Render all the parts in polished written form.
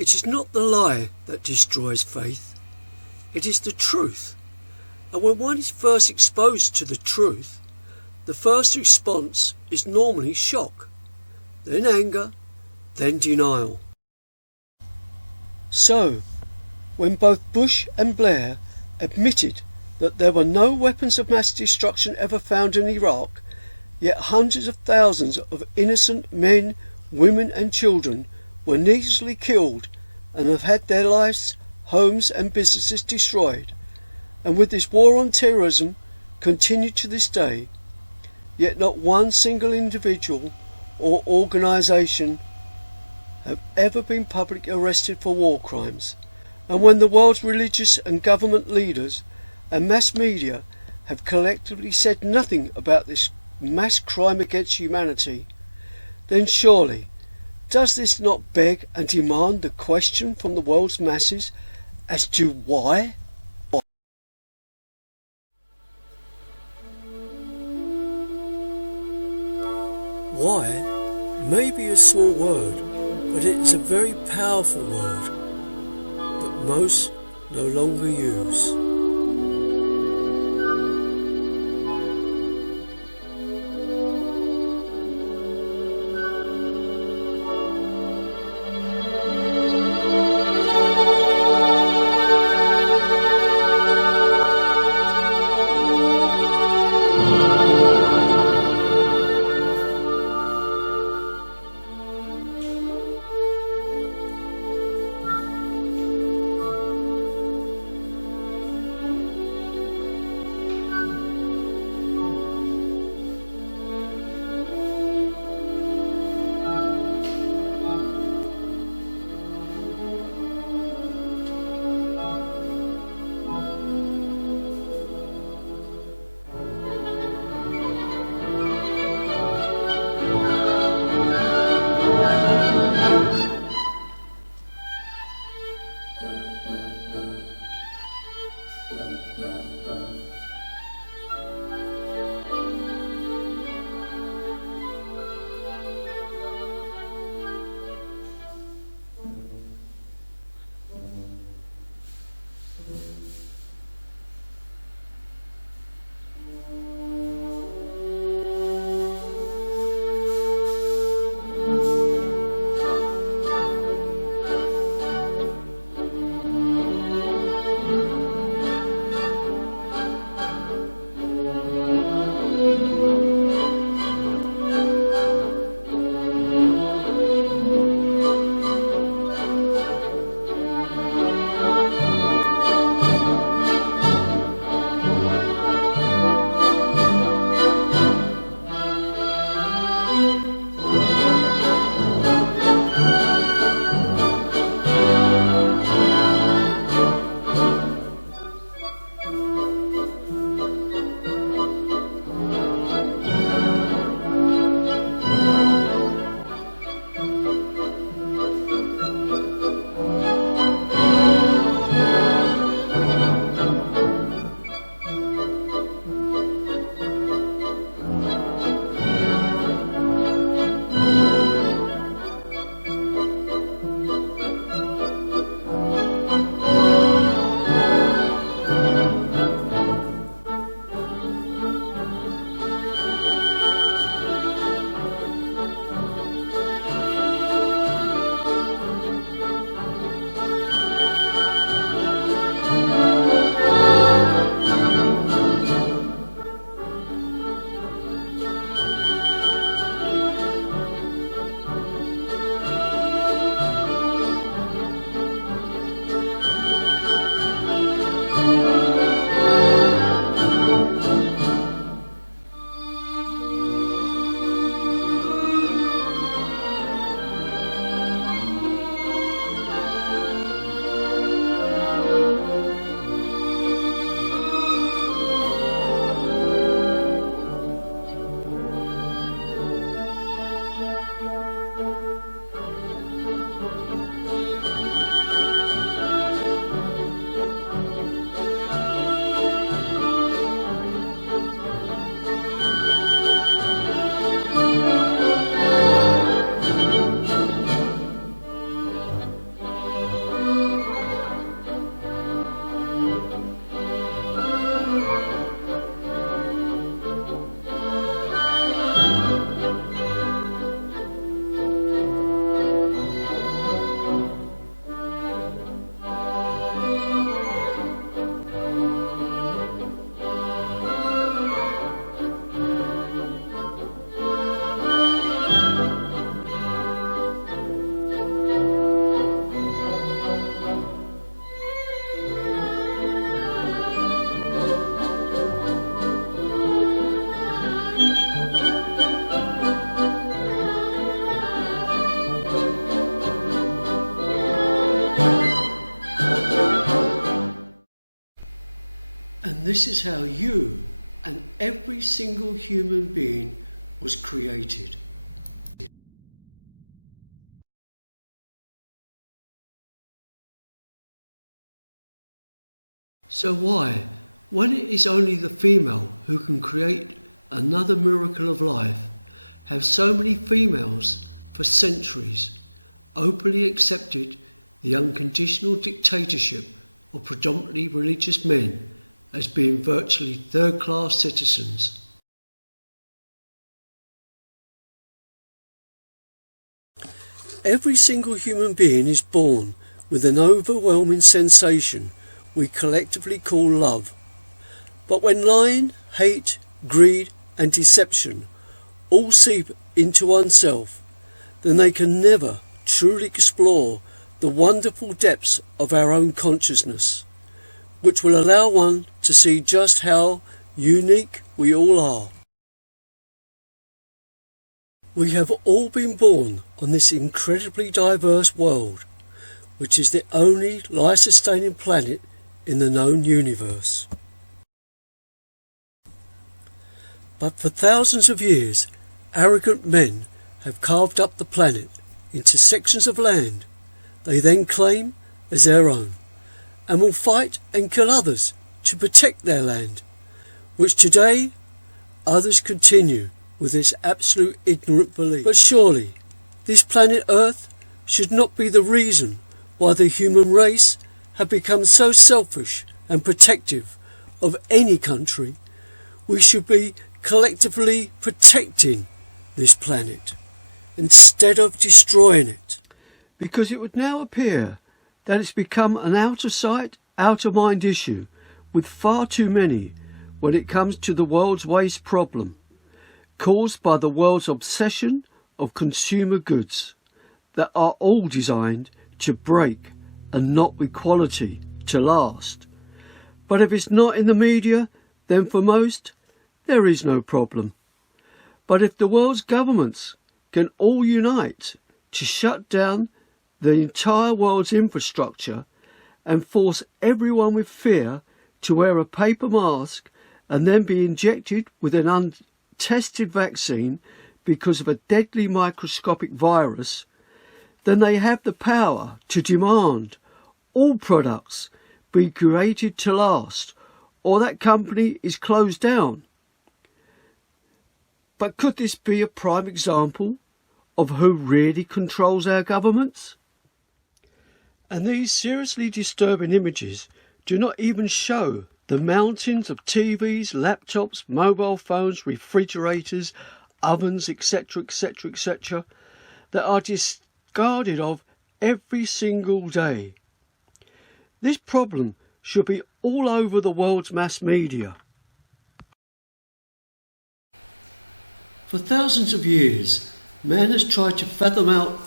It is not the lie that destroys faith, it is the truth. And when one is first exposed to the truth, the first response is normally shock, then anger, then denial. So, when both Bush and Blair admitted that there were no weapons of mass destruction ever found in Iraq, yet hundreds of thousands of innocent men, women and children were needlessly killed and have had their lives, homes and businesses destroyed, and with this war on terrorism continued to this day, yet not one single individual or organisation have ever been publicly arrested for war crimes. And when the world's religious and government leaders and mass media have collectively said nothing about this mass crime against humanity, then surely does this not beg and demand the question from the world's masses as to why? Why may be a small word, but it is a very powerful word that most no longer use. this is how you and every single human being was created. So why, when it is only the female who can create another miracle of life, have so many females for centuries openly accepted the unconditional dictatorship of predominantly religious men as being virtually third-class citizens? Every single human being is born with an overwhelming sensation we collectively call love. But when lying, hate, greed and deception all seep into oneself, then they can never truly explore the wonderful depths of our own consciousness, which will allow one to see just how unique we all are. We have all been born on this incredibly diverse world, which is the only life-sustaining planet in the known universe. But for thousands of years, arrogant men have carved up the planet into sections of land they then claim as their own, and will fight and kill others to protect their land, which today others continue with this absolute ignorant belief. But surely this planet Earth should not be the reason why the human race have become so selfish and protective of any country. We should be collectively protecting this planet instead of destroying it. Because it would now appear that it's become an out of sight, out of mind issue with far too many when it comes to the world's waste problem, caused by the world's obsession of consumer goods that are all designed to break and not with quality to last. But if it's not in the media, then for most, there is no problem. But if the world's governments can all unite to shut down the entire world's infrastructure and force everyone with fear to wear a paper mask and then be injected with an untested vaccine because of a deadly microscopic virus, then they have the power to demand all products be created to last, or that company is closed down. But could this be a prime example of who really controls our governments? And these seriously disturbing images do not even show the mountains of TVs, laptops, mobile phones, refrigerators, ovens, etc., etc., etc., that are discarded of every single day. This problem should be all over the world's mass media. For thousands of years, man has tried to fathom out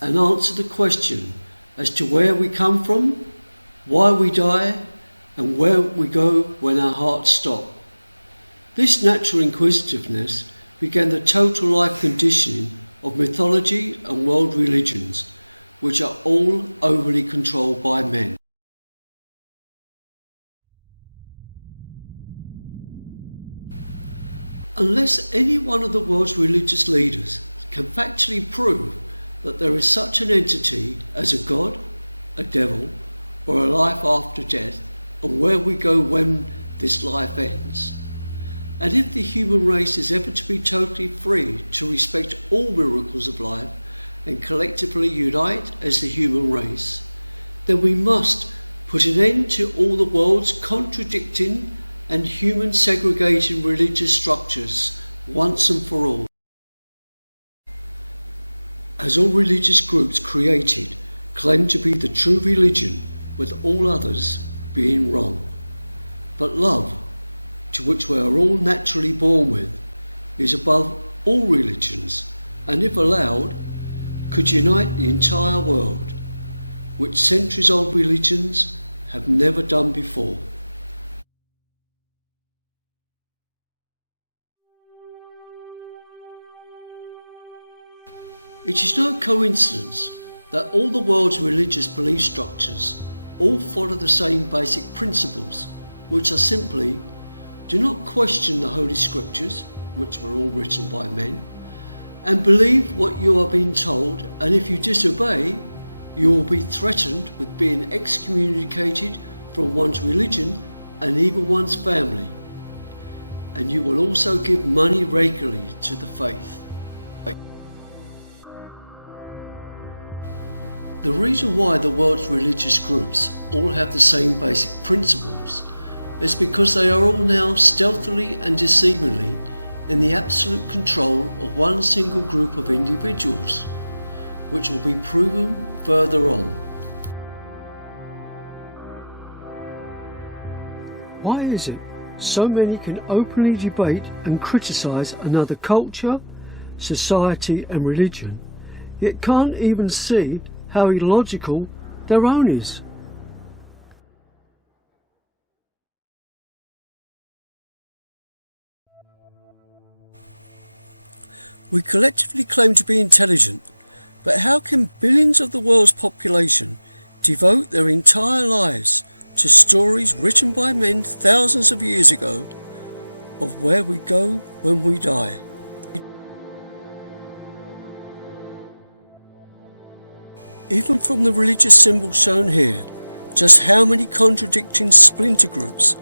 and answer the question as to where we come from, why we die, and where we go when our hearts stop. This natural inquisitiveness began the total life conditioning of mythology and world religions, which are all overly controlled by men. Unless any one of the world's religious leaders can factually prove that there is such an entity as a god, a devil, or a life after death, and where we go when this life ends, and if the human race is ever to be totally free to respect all miracles of life and collectively unite as the human race, then we must put an end to all the world's contradicting and human segregating religious structures once and for all. As all religious groups created claim to be the true religion, with all others being wrong. But love, to which we are all naturally born with, is above all religions, and if allowed, could unite the entire world, which centuries-old religions have never done before. It is no coincidence that all the world's religious belief structures all follow the same basic principles, which are simply Do not question the Holy Scriptures, which were all written by men, and believe what you are being told, and if you disobey, you will be threatened with being excommunicated from one's religion and even one's family. And you will also give money regularly to the faith. The reason why the world's religious groups all have the same basic principles is because they are all now stealthily and deceivingly in the absolute control of one single group of individuals, which will be proven further on. Why is it so many can openly debate and criticise another culture, society and religion, yet can't even see how illogical their own is? We collectively claim to be intelligent, but how can billions of the world's population devote their entire lives to stories written by men thousands of years ago of where we go when we die? Even from the religious symbols shown here, just how many contradicting splinter groups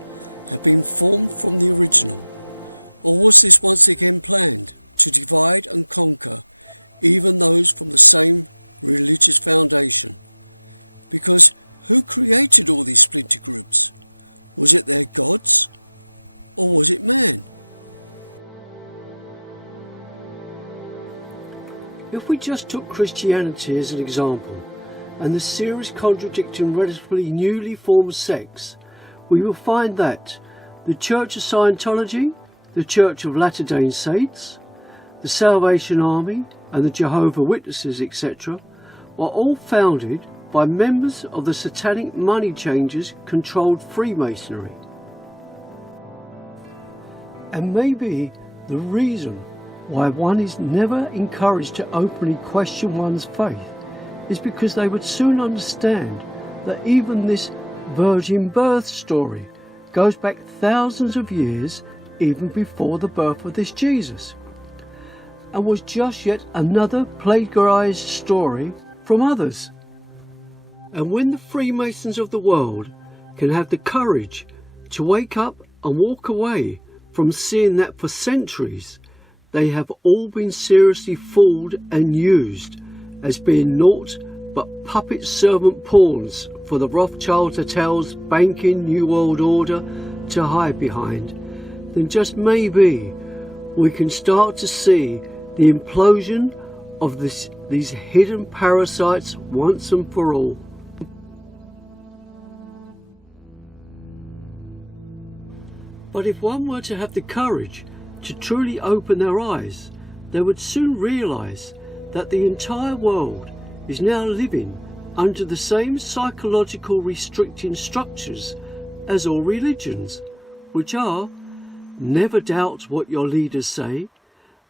have been formed from the original? Or was this once again planned to divide and conquer even those from the same religious foundation? Because who created all these splinter groups? Was it their gods, or was it man? If we just took Christianity as an example, and the series contradicting relatively newly formed sects, we will find that the Church of Scientology, the Church of Latter-day Saints, the Salvation Army and the Jehovah's Witnesses, etc., were all founded by members of the satanic money changers controlled Freemasonry. And maybe the reason why one is never encouraged to openly question one's faith is because they would soon understand that even this virgin birth story goes back thousands of years, even before the birth of this Jesus, and was just yet another plagiarized story from others. And when the Freemasons of the world can have the courage to wake up and walk away from seeing that for centuries they have all been seriously fooled and used as being naught but puppet servant pawns for the Rothschild hotels banking New World Order to hide behind, then just maybe we can start to see the implosion of these hidden parasites once and for all. But if one were to have the courage to truly open their eyes, they would soon realise that the entire world is now living under the same psychological restricting structures as all religions, which are: never doubt what your leaders say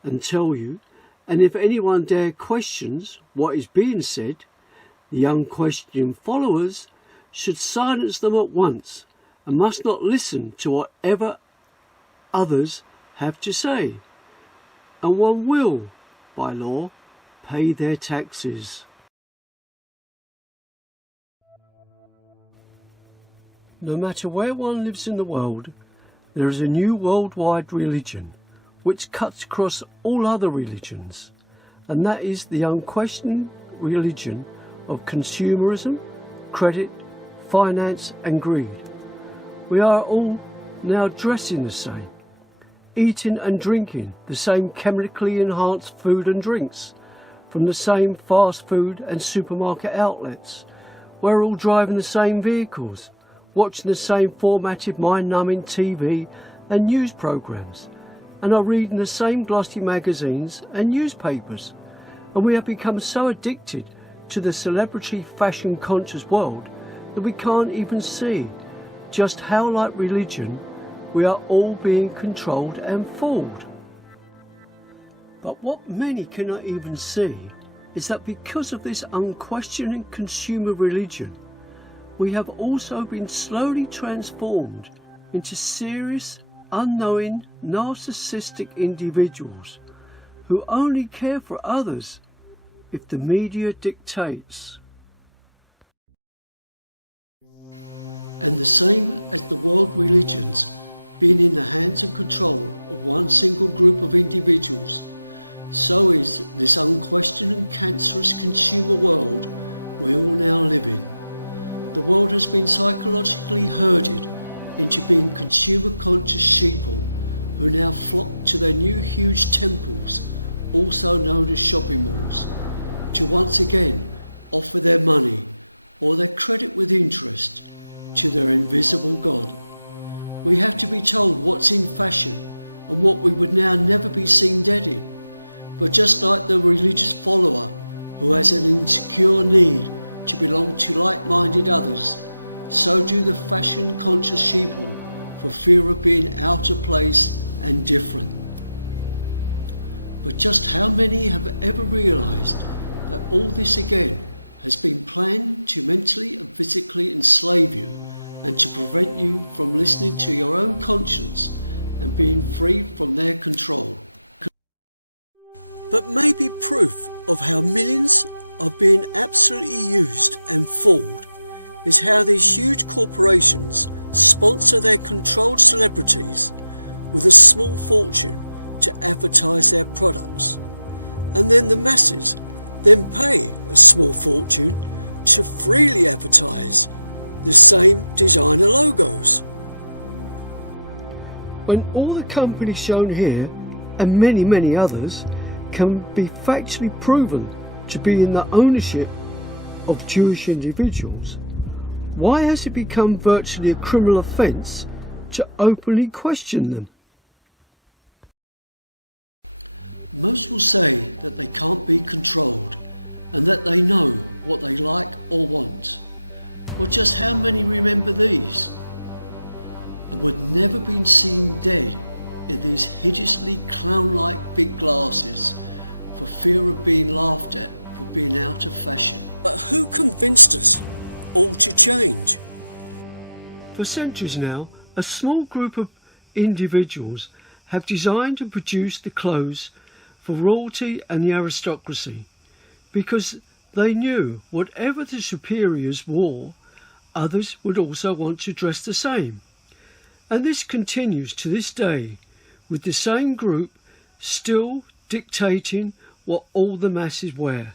and tell you, and if anyone dare questions what is being said, the unquestioning followers should silence them at once and must not listen to whatever others have to say, and one will, by law, pay their taxes. No matter where one lives in the world, there is a new worldwide religion which cuts across all other religions, and that is the unquestioning religion of consumerism, credit, finance and greed. We are all now dressing the same, eating and drinking the same chemically enhanced food and drinks from the same fast food and supermarket outlets. We're all driving the same vehicles, watching the same formatted mind-numbing TV and news programmes, and are reading the same glossy magazines and newspapers. And we have become so addicted to the celebrity fashion conscious world that we can't even see just how, like religion, we are all being controlled and fooled. But what many cannot even see is that because of this unquestioning consumer religion, we have also been slowly transformed into serious, unknowing, narcissistic individuals who only care for others if the media dictates. And the same as the world religions being in the hands and control of one single group of individuals, so is this unquestioned and cancerous consumer world we all now live in. The world has been psychologically herded into being consumer-conscious sheeple who now flock to their new huge temples, also known as shopping malls, to once again offer their money or their credit with interest to their invisible God. We have to be told what's in fashion and what we would now never be seen dead in. But just like the religious follower who has an insecure need to belong to like-minded others, so do the fashion-conscious sheeple for fear of being out of place and different. But just how many have ever realised that all this again has been planned to mentally and physically enslave you and to prevent you from listening to your own conscience and being free from their control? But maybe proof of how millions are being absolutely used and fooled is how these huge corporations sponsor their controlled celebrities with a small fortune to advertise their products, and then the masses then pay a small fortune to freely advertise the same designer logos. When all the companies shown here and many others can be factually proven to be in the ownership of Jewish individuals, why has it become virtually a criminal offence to openly question them? Most will say that they can't be controlled and that they know what they like or want. But just how many remember these and would never been seen dead in these hideously clown-like big glasses for fear of being laughed at for being out of fashion? But who convinced us all to change? For centuries now, a small group of individuals have designed and produced the clothes for royalty and the aristocracy, because they knew whatever the superiors wore, others would also want to dress the same. And this continues to this day, with the same group still dictating what all the masses wear.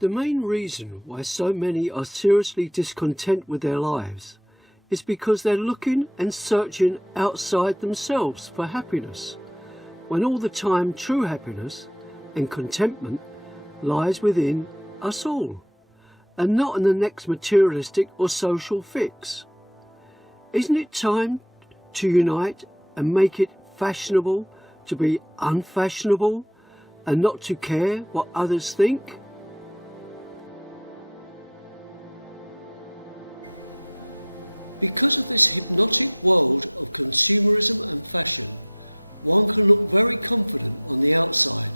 The main reason why so many are seriously discontent with their lives is because they're looking and searching outside themselves for happiness, when all the time true happiness and contentment lies within us all, and not in the next materialistic or social fix. Isn't it time to unite and make it fashionable to be unfashionable and not to care what others think? Because of this hypnotic world of consumerism and fashion, one can look very confident on the outside,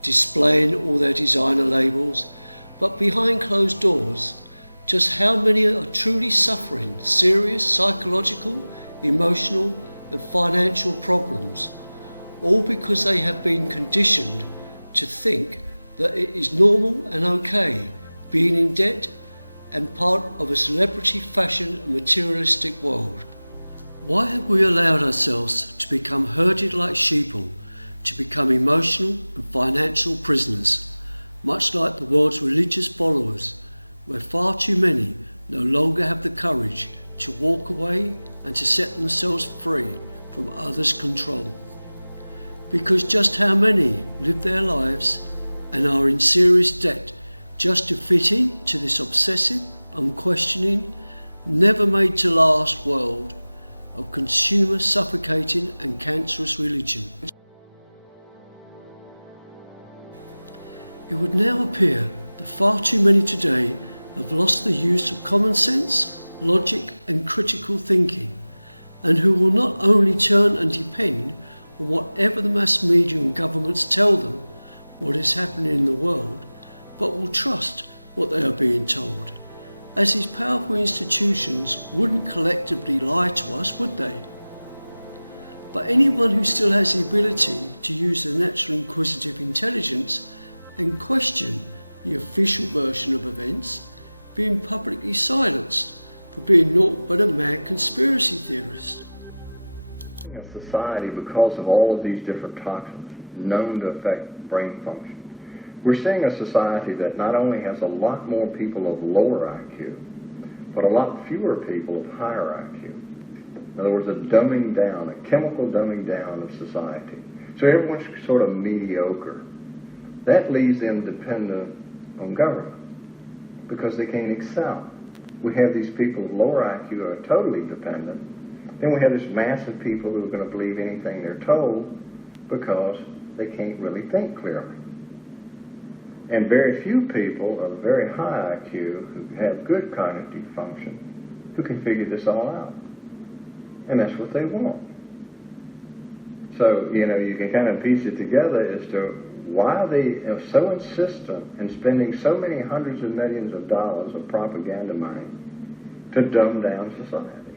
displaying all their designer labels, but behind closed doors, just how many are truly suffering serious psychological, emotional and financial problems, all because they have been conditioned to think that it is normal and okay being in debt and part of a celebrity fashion and materialistic world. Why have we allowed ourselves to become herded like sheeple, to become emotional and financial prisoners, much like the world's religious followers, where far too many no longer have the courage to walk away and to set themselves free from others' control? Because just how many live their lives and are in serious debt just to fit in to this obsessive, unquestioning, never made to last world of consumer suffocating and cancerous religion? It would now appear that far too many today have lost the use of common sense, logic and critical thinking, and who will not only turn and depend on whatever the mass media and governments tell them what is happening in the world, but will trust what they are being told, as these powerful institutions wouldn't collectively lie to us, would they? But anyone who still has the ability to use their natural inquisitive intelligence and question the official version of events, being publicly silenced for being naught but a mad conspiracy theorist. A society, because of all of these different toxins known to affect brain function, we're seeing a society that not only has a lot more people of lower IQ, but a lot fewer people of higher IQ. In other words, a dumbing down, a chemical dumbing down of society. So everyone's sort of mediocre. That leaves them dependent on government because they can't excel. We have these people of lower IQ who are totally dependent. Then we have this mass of people who are going to believe anything they're told because they can't really think clearly. And very few people of very high IQ who have good cognitive function who can figure this all out. And that's what they want. So, you can kind of piece it together as to why they are so insistent in spending so many hundreds of millions of dollars of propaganda money to dumb down society.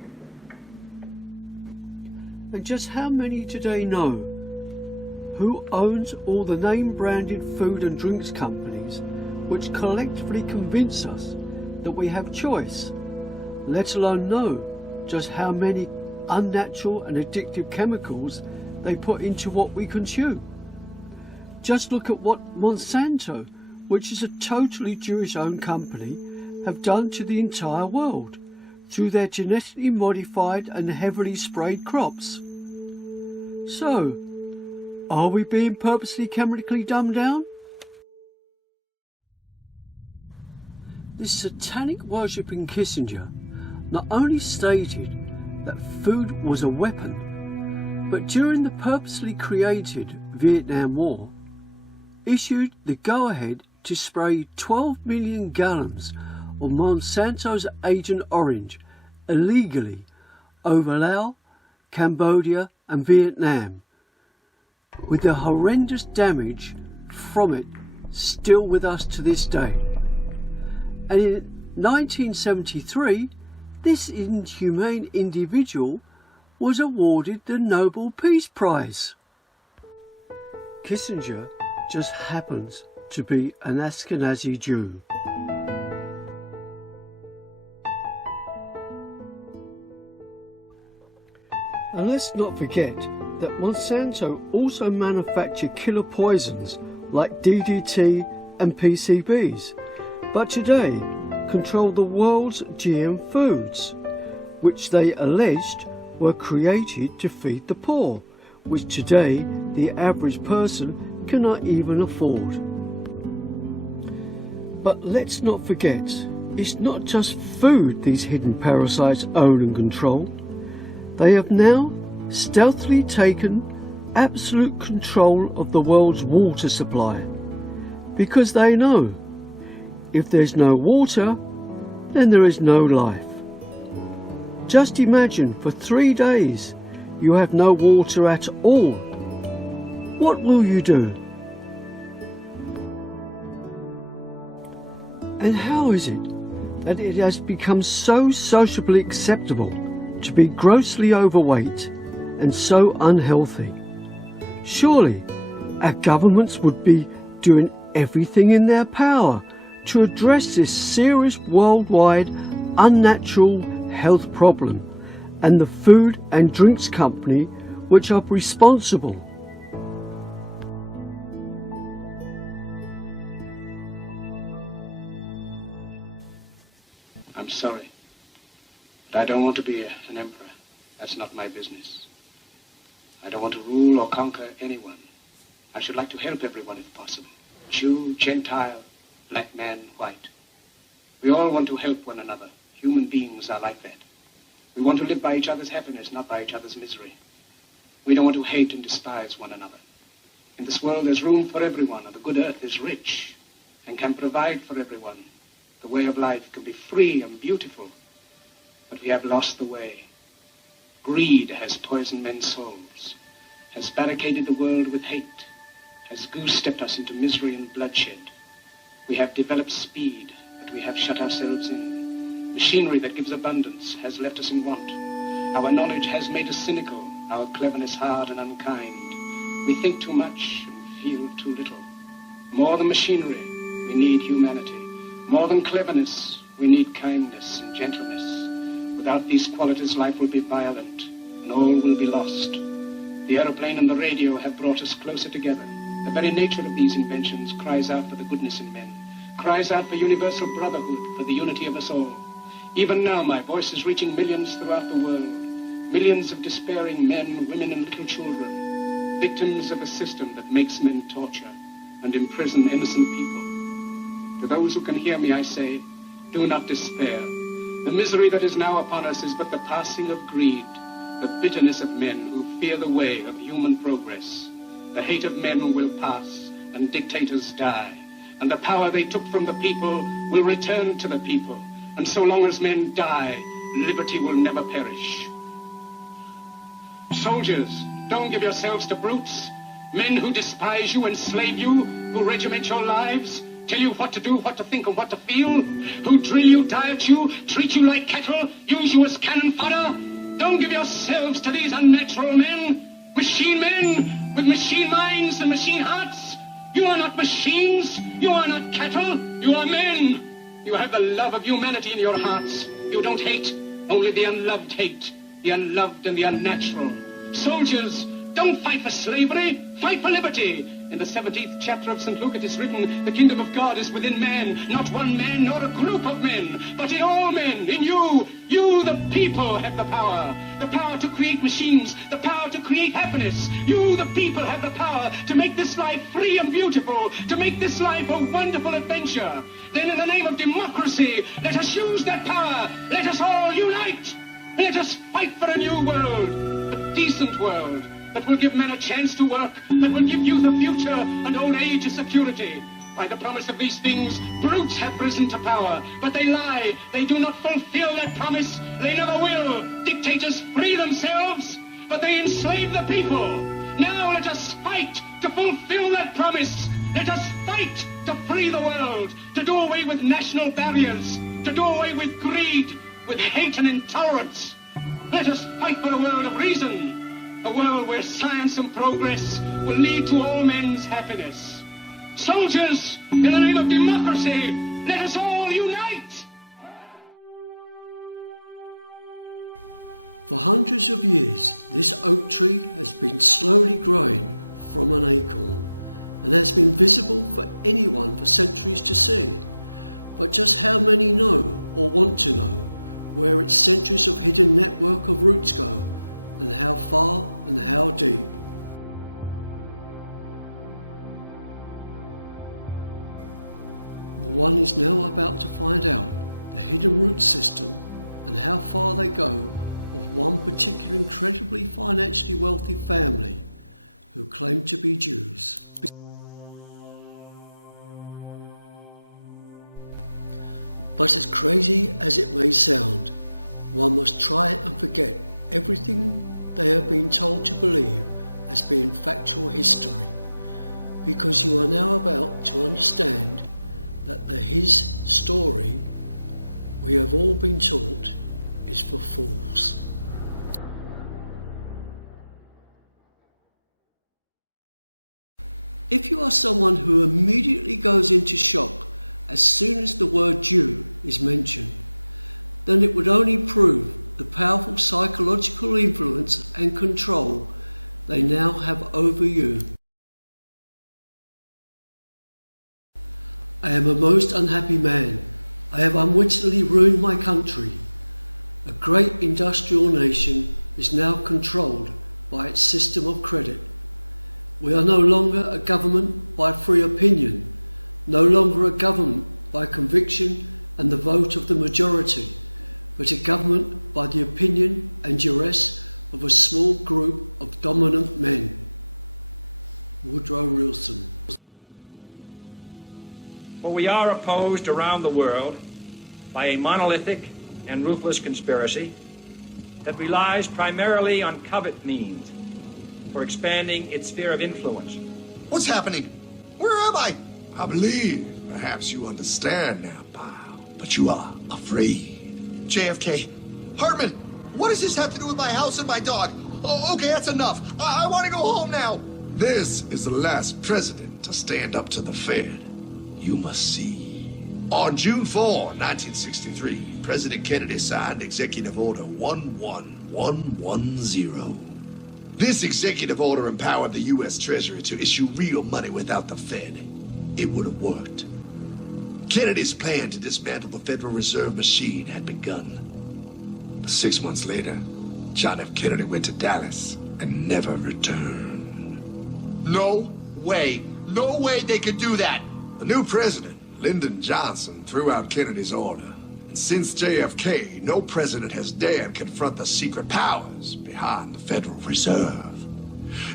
And just how many today know who owns all the name-branded food and drinks companies which collectively convince us that we have choice, let alone know just how many unnatural and addictive chemicals they put into what we consume? Just look at what Monsanto, which is a totally Jewish-owned company, have done to the entire world through their genetically modified and heavily sprayed crops. So, are we being purposely chemically dumbed down? This satanic worshipping Kissinger not only stated that food was a weapon, but during the purposely created Vietnam War, issued the go-ahead to spray 12 million gallons of Monsanto's Agent Orange illegally over Laos, Cambodia and Vietnam, with the horrendous damage from it still with us to this day. And in 1973, this inhumane individual was awarded the Nobel Peace Prize. Kissinger just happens to be an Ashkenazi Jew. And let's not forget that Monsanto also manufactured killer poisons like DDT and PCBs, but today control the world's GM foods, which they alleged were created to feed the poor, which today the average person cannot even afford. But let's not forget, it's not just food these hidden parasites own and control. They have now stealthily taken absolute control of the world's water supply, because they know if there's no water, then there is no life. Just imagine for 3 days you have no water at all. What will you do? And how is it that it has become so sociably acceptable to be grossly overweight and so unhealthy? Surely our governments would be doing everything in their power to address this serious worldwide unnatural health problem, and the food and drinks company which are responsible. I'm sorry, but I don't want to be an emperor. That's not my business. I don't want to rule or conquer anyone. I should like to help everyone if possible. Jew, Gentile, black man, white. We all want to help one another. Human beings are like that. We want to live by each other's happiness, not by each other's misery. We don't want to hate and despise one another. In this world there's room for everyone, and the good earth is rich and can provide for everyone. The way of life can be free and beautiful, but we have lost the way. Greed has poisoned men's souls, has barricaded the world with hate, has goose-stepped us into misery and bloodshed. We have developed speed, but we have shut ourselves in. Machinery that gives abundance has left us in want. Our knowledge has made us cynical, our cleverness hard and unkind. We think too much and feel too little. More than machinery, we need humanity. More than cleverness, we need kindness and gentleness. Without these qualities, life will be violent, and all will be lost. The aeroplane and the radio have brought us closer together. The very nature of these inventions cries out for the goodness in men, cries out for universal brotherhood, for the unity of us all. Even now, my voice is reaching millions throughout the world, millions of despairing men, women, and little children, victims of a system that makes men torture and imprison innocent people. To those who can hear me, I say, do not despair. The misery that is now upon us is but the passing of greed, the bitterness of men who fear the way of human progress. The hate of men will pass, and dictators die, and the power they took from the people will return to the people. And so long as men die, liberty will never perish. Soldiers, don't give yourselves to brutes, men who despise you, enslave you, who regiment your lives, tell you what to do, what to think, and what to feel, who drill you, diet you, treat you like cattle, use you as cannon fodder. Don't give yourselves to these unnatural men, machine men with machine minds and machine hearts. You are not machines, you are not cattle, you are men. You have the love of humanity in your hearts. You don't hate, only the unloved hate, the unloved and the unnatural. Soldiers, don't fight for slavery, fight for liberty. In the 17th chapter of St. Luke it is written, the kingdom of God is within man, not one man nor a group of men, but in all men, in you. You, the people, have the power to create machines, the power to create happiness. You, the people, have the power to make this life free and beautiful, to make this life a wonderful adventure. Then in the name of democracy, let us use that power. Let us all unite. Let us fight for a new world, a decent world, that will give men a chance to work, that will give youth a future and old age a security. By the promise of these things, brutes have risen to power, but they lie. They do not fulfill that promise. They never will. Dictators free themselves, but they enslave the people. Now let us fight to fulfill that promise. Let us fight to free the world, to do away with national barriers, to do away with greed, with hate and intolerance. Let us fight for a world of reason, a world where science and progress will lead to all men's happiness. Soldiers, in the name of democracy, let us all unite! For hundreds of years, this oak tree has been slowly growing from an acorn and has been visible for anyone for centuries to see. But just how many know or want to know where its centuries of hidden network of roots go, and how far and how deep? Well, one is now about to find out the hidden root system and how far they go of one particular incredibly financially wealthy family who claim to be Jews. But as crazy as it may sound, one must try and forget everything they have been told to believe as being factual history, because you are now about to understand that the his story we have all been taught is for fools. If you are someone who immediately goes into shock as soon as the word Jew is mentioned, then it would only prove the powerful psychological influence and control they now have over you. I am a most unhappy man. I have unwittingly ruined my country. A great industrial nation is now controlled by its system of credit. We are no longer a government by free opinion, no longer a government by conviction and the vote of the majority, but a government by the opinion and duress of a small group of dominant men. Woodrow Wilson. For we are opposed around the world by a monolithic and ruthless conspiracy that relies primarily on covert means for expanding its sphere of influence. What's happening? Where am I? I believe perhaps you understand now, pal, but you are afraid. JFK. Hartman, what does this have to do with my house and my dog? Oh, okay, that's enough. I want to go home now. This is the last president to stand up to the Fed. You must see. On June 4, 1963, President Kennedy signed Executive Order 11110. This executive order empowered the U.S. Treasury to issue real money without the Fed. It would have worked. Kennedy's plan to dismantle the Federal Reserve machine had begun. But 6 months later, John F. Kennedy went to Dallas and never returned. No way. No way they could do that. The new president, Lyndon Johnson, threw out Kennedy's order. And since JFK, no president has dared confront the secret powers behind the Federal Reserve.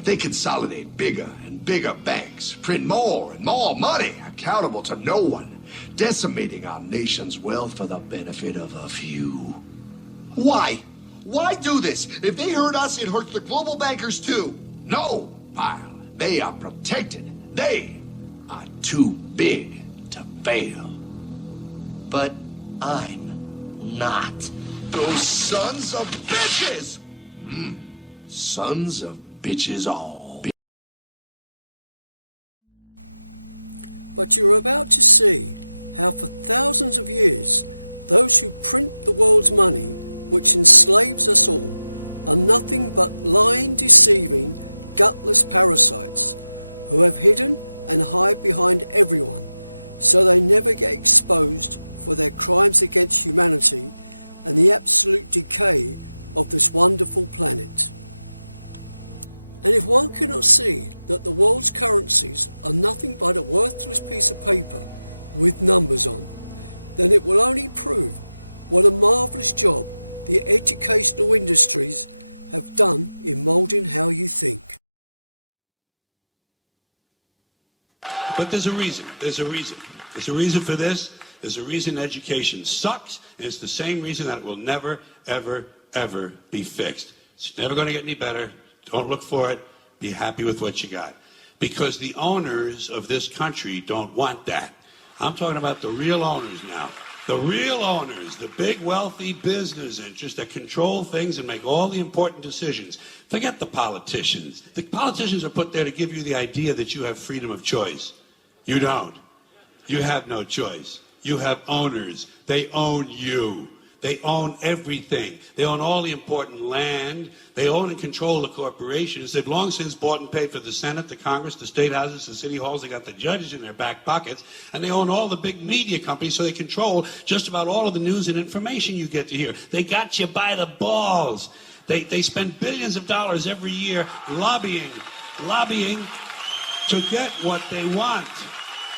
They consolidate bigger and bigger banks, print more and more money, accountable to no one, decimating our nation's wealth for the benefit of a few. Why? Why do this? If they hurt us, it hurts the global bankers too. No, pal. They are protected. They are too big to fail. But I'm not. Those sons of bitches! Sons of bitches all. But you're about to see how for thousands of years those who print the world's money, which enslaves us all, are nothing but lying, deceiving, gutless parasites who have hidden and hide behind everyone so they never get exposed for their crimes against humanity and the absolute decay of this wonderful planet. And if one cannot see that the world's currencies are nothing but a worthless piece of paper with numbers on, then it will only prove what a marvellous job the educational industries have done in moulding how you think. But there's a reason. There's a reason. There's a reason for this. There's a reason education sucks, and it's the same reason that it will never, ever, ever be fixed. It's never going to get any better. Don't look for it. Be happy with what you got. Because the owners of this country don't want that. I'm talking about the real owners now. The real owners, the big wealthy business interests that control things and make all the important decisions. Forget the politicians. The politicians are put there to give you the idea that you have freedom of choice. You don't. You have no choice. You have owners. They own you. They own everything. They own all the important land. They own and control the corporations. They've long since bought and paid for the Senate, the Congress, the state houses, the city halls. They got the judges in their back pockets. And they own all the big media companies, so they control just about all of the news and information you get to hear. They got you by the balls. They spend billions of dollars every year lobbying to get what they want.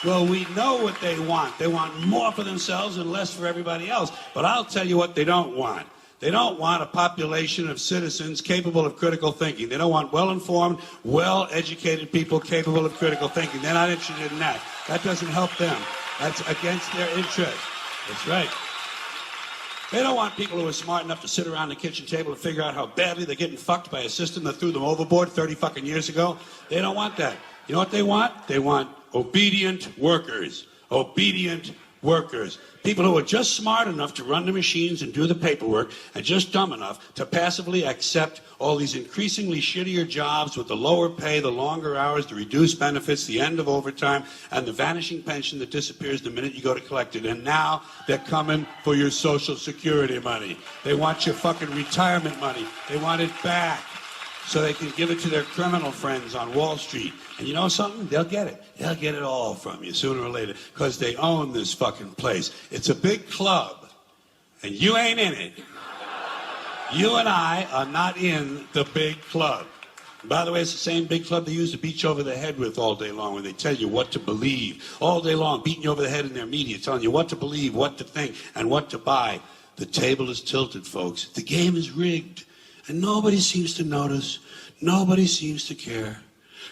Well, we know what they want. They want more for themselves and less for everybody else. But I'll tell you what they don't want. They don't want a population of citizens capable of critical thinking. They don't want well-informed, well-educated people capable of critical thinking. They're not interested in that. That doesn't help them. That's against their interest. That's right. They don't want people who are smart enough to sit around the kitchen table and figure out how badly they're getting fucked by a system that threw them overboard 30 fucking years ago. They don't want that. You know what they want? They want obedient workers. Obedient workers. People who are just smart enough to run the machines and do the paperwork and just dumb enough to passively accept all these increasingly shittier jobs with the lower pay, the longer hours, the reduced benefits, the end of overtime, and the vanishing pension that disappears the minute you go to collect it. And now they're coming for your Social Security money. They want your fucking retirement money. They want it back so they can give it to their criminal friends on Wall Street. And you know something? They'll get it. They'll get it all from you sooner or later because they own this fucking place. It's a big club, and you ain't in it. You and I are not in the big club. And by the way, it's the same big club they use to beat you over the head with all day long when they tell you what to believe. All day long, beating you over the head in their media, telling you what to believe, what to think, and what to buy. The table is tilted, folks. The game is rigged. And nobody seems to notice. Nobody seems to care.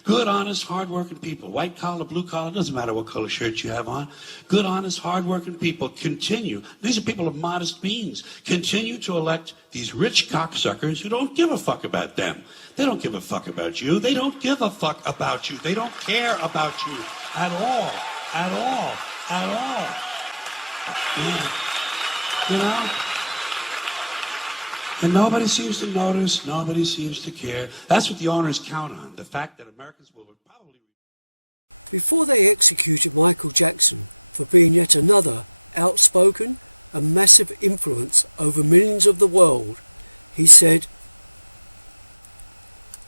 Good, honest, hard-working people, white collar, blue collar, doesn't matter what color shirt you have on. Good, honest, hard-working people continue. These are people of modest means. Continue to elect these rich cocksuckers who don't give a fuck about them. They don't give a fuck about you. They don't give a fuck about you. They don't care about you at all. At all. At all. Yeah. You know? And nobody seems to notice, nobody seems to care. That's what the owners count on, the fact that Americans will probably... Before they executed Michael Jackson for being yet another outspoken and massive influence over millions of the world, he said,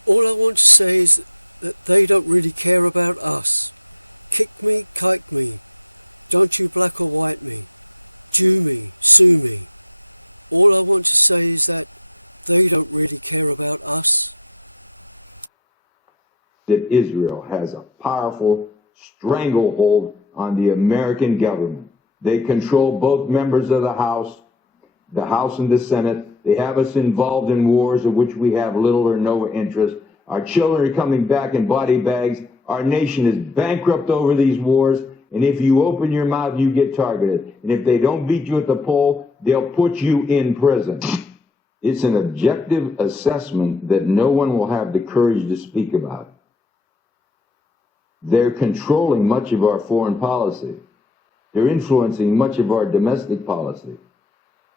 "All I want to say is that they don't really care about us. Kick me, kike me. Don't you black or white me. Jew me, sue me. All I want to say is that they don't really care about us." That Israel has a powerful stranglehold on the American government. They control both members of the House and the Senate. They have us involved in wars of which we have little or no interest. Our children are coming back in body bags. Our nation is bankrupt over these wars. And if you open your mouth, you get targeted. And if they don't beat you at the poll, they'll put you in prison. It's an objective assessment that no one will have the courage to speak about. They're controlling much of our foreign policy. They're influencing much of our domestic policy.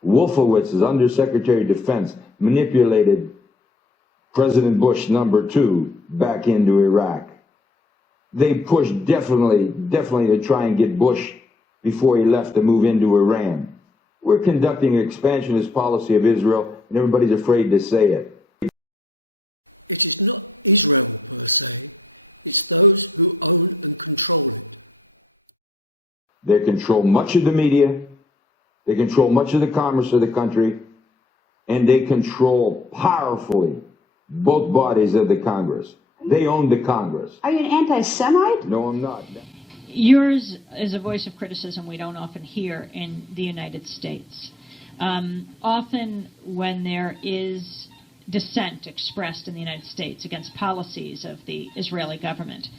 Wolfowitz, as Undersecretary of Defense, manipulated President Bush #2 back into Iraq. They pushed definitely to try and get Bush before he left to move into Iran. We're conducting an expansionist policy of Israel, and everybody's afraid to say it. It is not Israel per se, it's those who own and control it. They control much of the media, they control much of the commerce of the country, and they control powerfully both bodies of the Congress. They own the Congress. Are you an anti-Semite? No, I'm not. Yours is a voice of criticism we don't often hear in the United States. Often when there is dissent expressed in the United States against policies of the Israeli government,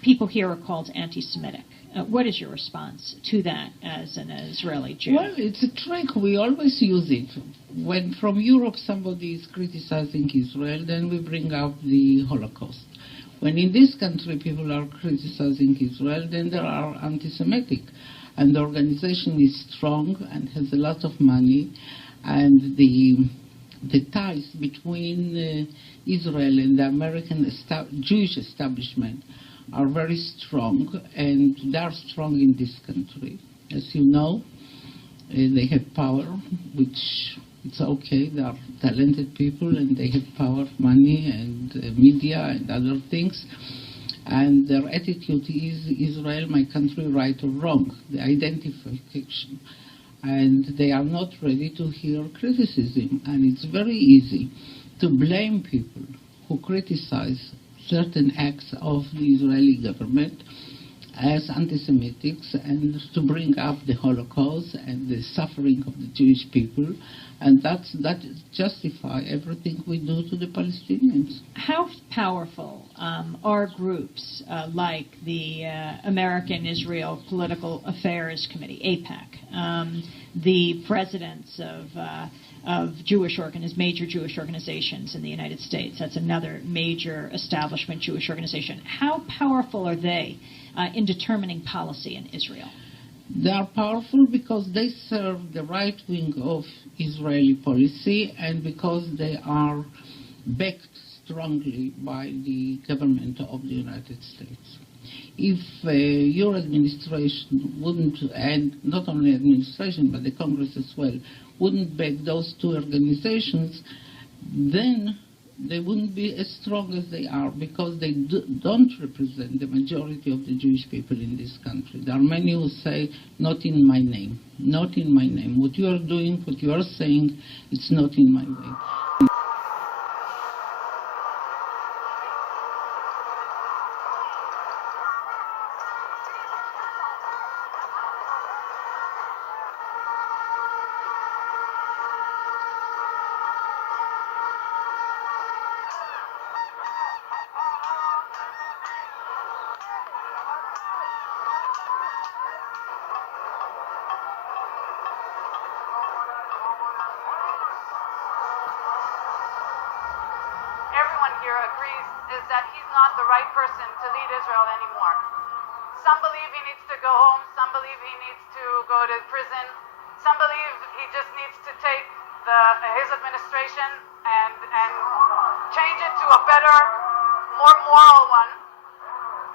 people here are called anti-Semitic. What is your response to that as an Israeli Jew? Well, it's a trick. We always use it. When from Europe somebody is criticizing Israel, then we bring up the Holocaust. When in this country people are criticizing Israel, then they are anti-Semitic. And the organization is strong and has a lot of money, and the ties between Israel and the American Jewish establishment are very strong, and they are strong in this country. As you know, They have power, which it's okay. They are talented people and they have power, money, and media and other things. And their attitude is Israel, my country, right or wrong, the identification. And they are not ready to hear criticism. And it's very easy to blame people who criticize certain acts of the Israeli government as anti-Semitics and to bring up the Holocaust and the suffering of the Jewish people, and that justify everything we do to the Palestinians. How powerful are groups like the American Israel Political Affairs Committee, AIPAC, the presidents of major Jewish organizations in the United States? That's another major establishment Jewish organization. How powerful are they in determining policy in Israel? They are powerful because they serve the right wing of Israeli policy and because they are backed strongly by the government of the United States. If your administration wouldn't, and not only administration but the Congress as well, wouldn't back those two organizations, then they wouldn't be as strong as they are because they don't represent the majority of the Jewish people in this country. There are many who say, not in my name, not in my name. What you are doing, what you are saying, it's not in my name. here agrees is that he's not the right person to lead Israel anymore. Some believe he needs to go home, some believe he needs to go to prison, some believe he just needs to take his administration and change it to a better, more moral one,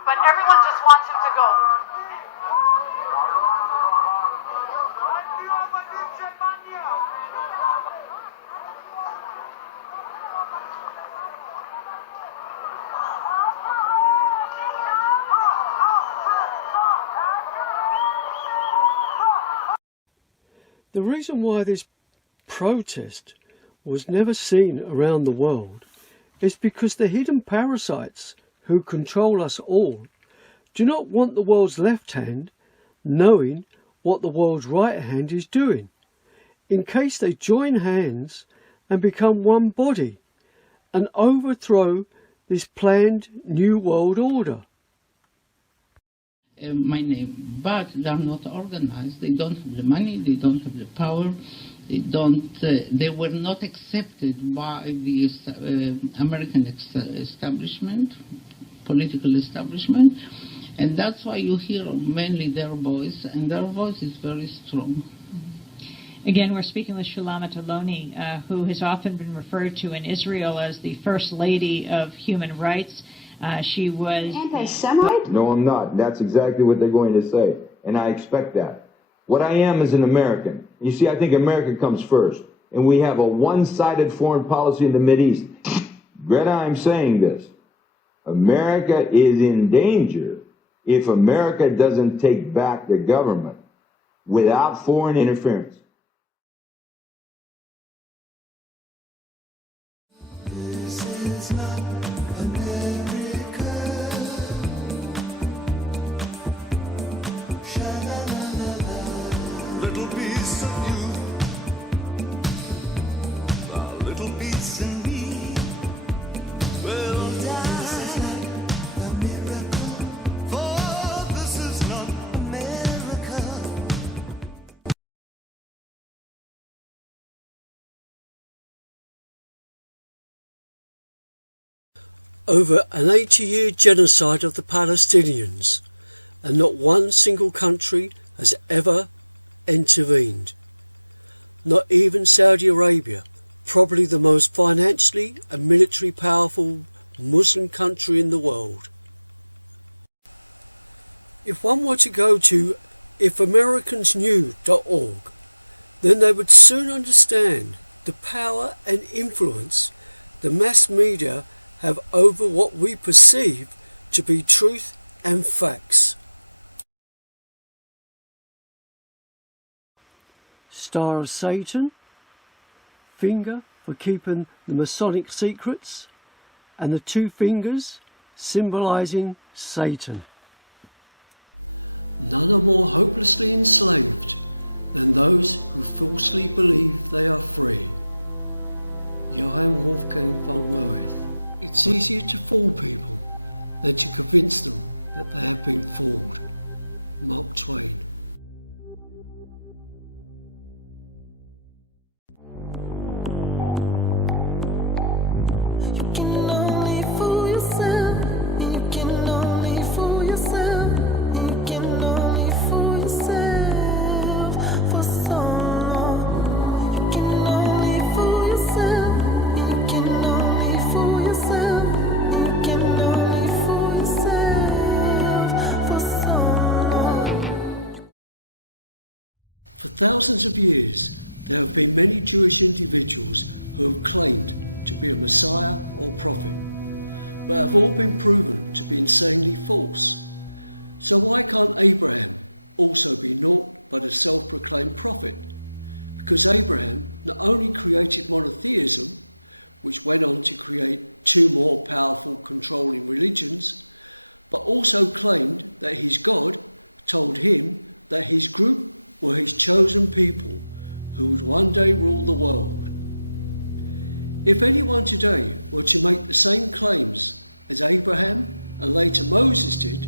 but everyone just wants him to go. The reason why this protest was never seen around the world is because the hidden parasites who control us all do not want the world's left hand knowing what the world's right hand is doing, in case they join hands and become one body and overthrow this planned new world order. My name, but they are not organized. They don't have the money. They don't have the power. They don't. They were not accepted by the American establishment, political establishment, and that's why you hear mainly their voice, and their voice is very strong. Again, we're speaking with Shulamet Aloni, who has often been referred to in Israel as the First Lady of Human Rights. She was... Anti-Semite? No, I'm not. That's exactly what they're going to say. And I expect that. What I am is an American. You see, I think America comes first. And we have a one-sided foreign policy in the Mideast. Greta, I'm saying this. America is in danger if America doesn't take back the government without foreign interference. Over an 80-year genocide of the Palestinians, and not one single country has ever intervened. Not even Saudi Arabia, probably the most financially and militarily powerful Muslim country in the world. If one were to go to ifamericans.knew.org then they would soon understand the power and influence the mass media have over what we perceive to be truth and facts. Star of Satan, finger for keeping the Masonic secrets, and the two fingers symbolizing Satan. None are more hopelessly enslaved than those who falsely believe they are free. Johann Wolfgang von Goethe. It's easier to fool people than to convince them that they have been fooled. Mark Twain. For thousands of years, there have been many Jewish individuals who have claimed to be a Messiah or prophet, but have all been proven to be insanely false. So why can't Abraham also be naught but a self-proclaimed prophet? Because Abraham not only created monotheism, which went on to create two more powerful controlling religions, but also claimed that his God told him that his group were his chosen people who would one day rule the world. If anyone today were to make the same claims as Abraham and later Moses did,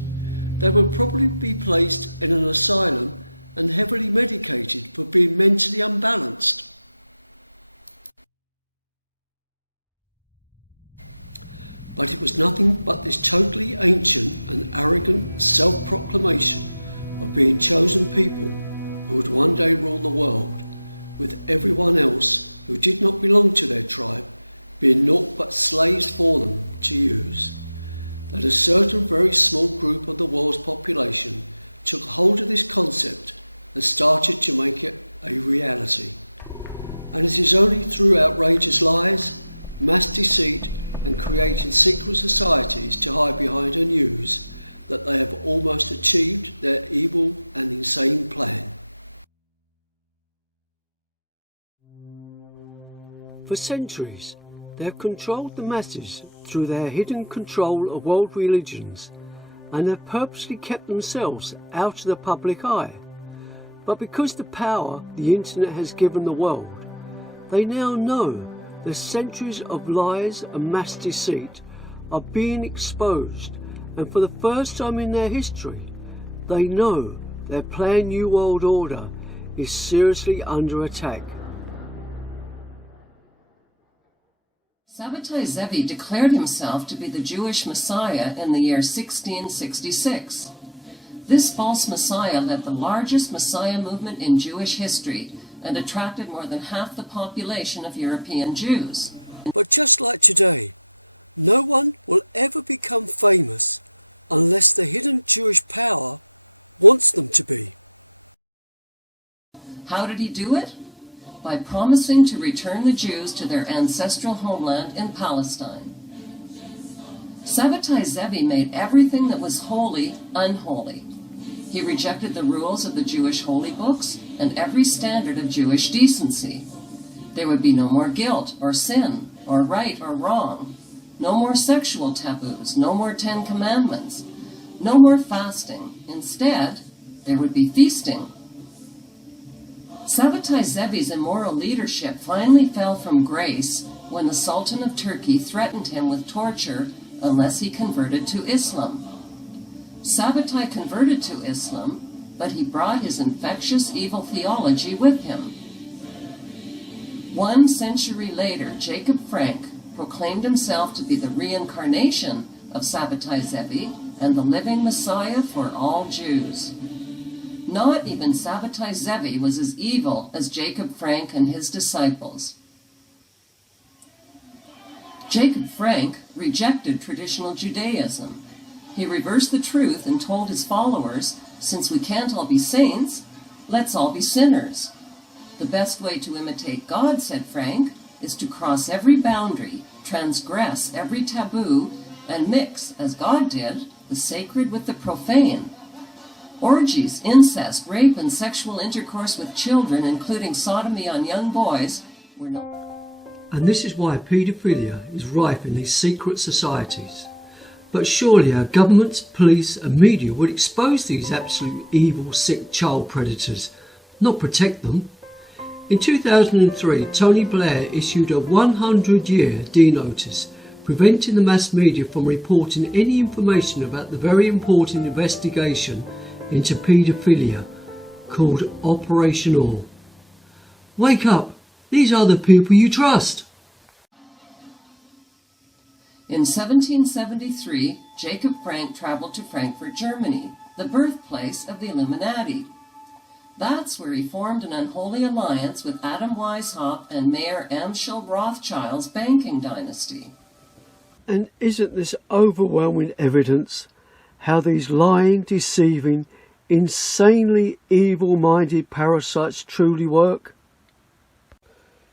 they would probably be placed in an asylum and heavily medicated for being mentally unbalanced. But it was nothing but this totally ancient and arrogant self-proclamation of being chosen people who would one day rule the world, with everyone else who did not belong to their tribe being naught but slaves for them to use, that a certain very small group of the world's population took hold of this concept and started to make it a reality. And it is only through outrageous lies, mass deceit, and creating secret societies to hide behind and use that they have almost achieved their evil and insane plan. For centuries, they have controlled the masses through their hidden control of world religions and have purposely kept themselves out of the public eye. But because the power the internet has given the world, they now know the centuries of lies and mass deceit are being exposed, and for the first time in their history, they know their planned New World Order is seriously under attack. Sabbatai Zevi declared himself to be the Jewish Messiah in the year 1666. This false Messiah led the largest Messiah movement in Jewish history and attracted more than half the population of European Jews. But just like today, no one will ever become famous unless the hidden Jewish power wants them to be. How did he do it? By promising to return the Jews to their ancestral homeland in Palestine. Sabbatai Zevi made everything that was holy unholy. He rejected the rules of the Jewish holy books and every standard of Jewish decency. There would be no more guilt or sin or right or wrong, no more sexual taboos, no more 10 commandments, no more fasting. Instead, there would be feasting. Sabbatai Zevi's immoral leadership finally fell from grace when the Sultan of Turkey threatened him with torture unless he converted to Islam. Sabbatai converted to Islam, but he brought his infectious evil theology with him. 1 century later, Jacob Frank proclaimed himself to be the reincarnation of Sabbatai Zevi and the living Messiah for all Jews. Not even Sabbatai Zevi was as evil as Jacob Frank and his disciples. Jacob Frank rejected traditional Judaism. He reversed the truth and told his followers, since we can't all be saints, let's all be sinners. The best way to imitate God, said Frank, is to cross every boundary, transgress every taboo, and mix, as God did, the sacred with the profane. Orgies, incest, rape, and sexual intercourse with children, including sodomy on young boys, were no... And this is why paedophilia is rife in these secret societies. But surely our governments, police and media would expose these absolute evil, sick child predators, not protect them. In 2003, Tony Blair issued a 100-year D-notice, preventing the mass media from reporting any information about the very important investigation into paedophilia called Operation All. Wake up! These are the people you trust! In 1773, Jacob Frank traveled to Frankfurt, Germany, the birthplace of the Illuminati. That's where he formed an unholy alliance with Adam Weishaupt and Mayor Amschel Rothschild's banking dynasty. And isn't this overwhelming evidence how these lying, deceiving, insanely evil-minded parasites truly work?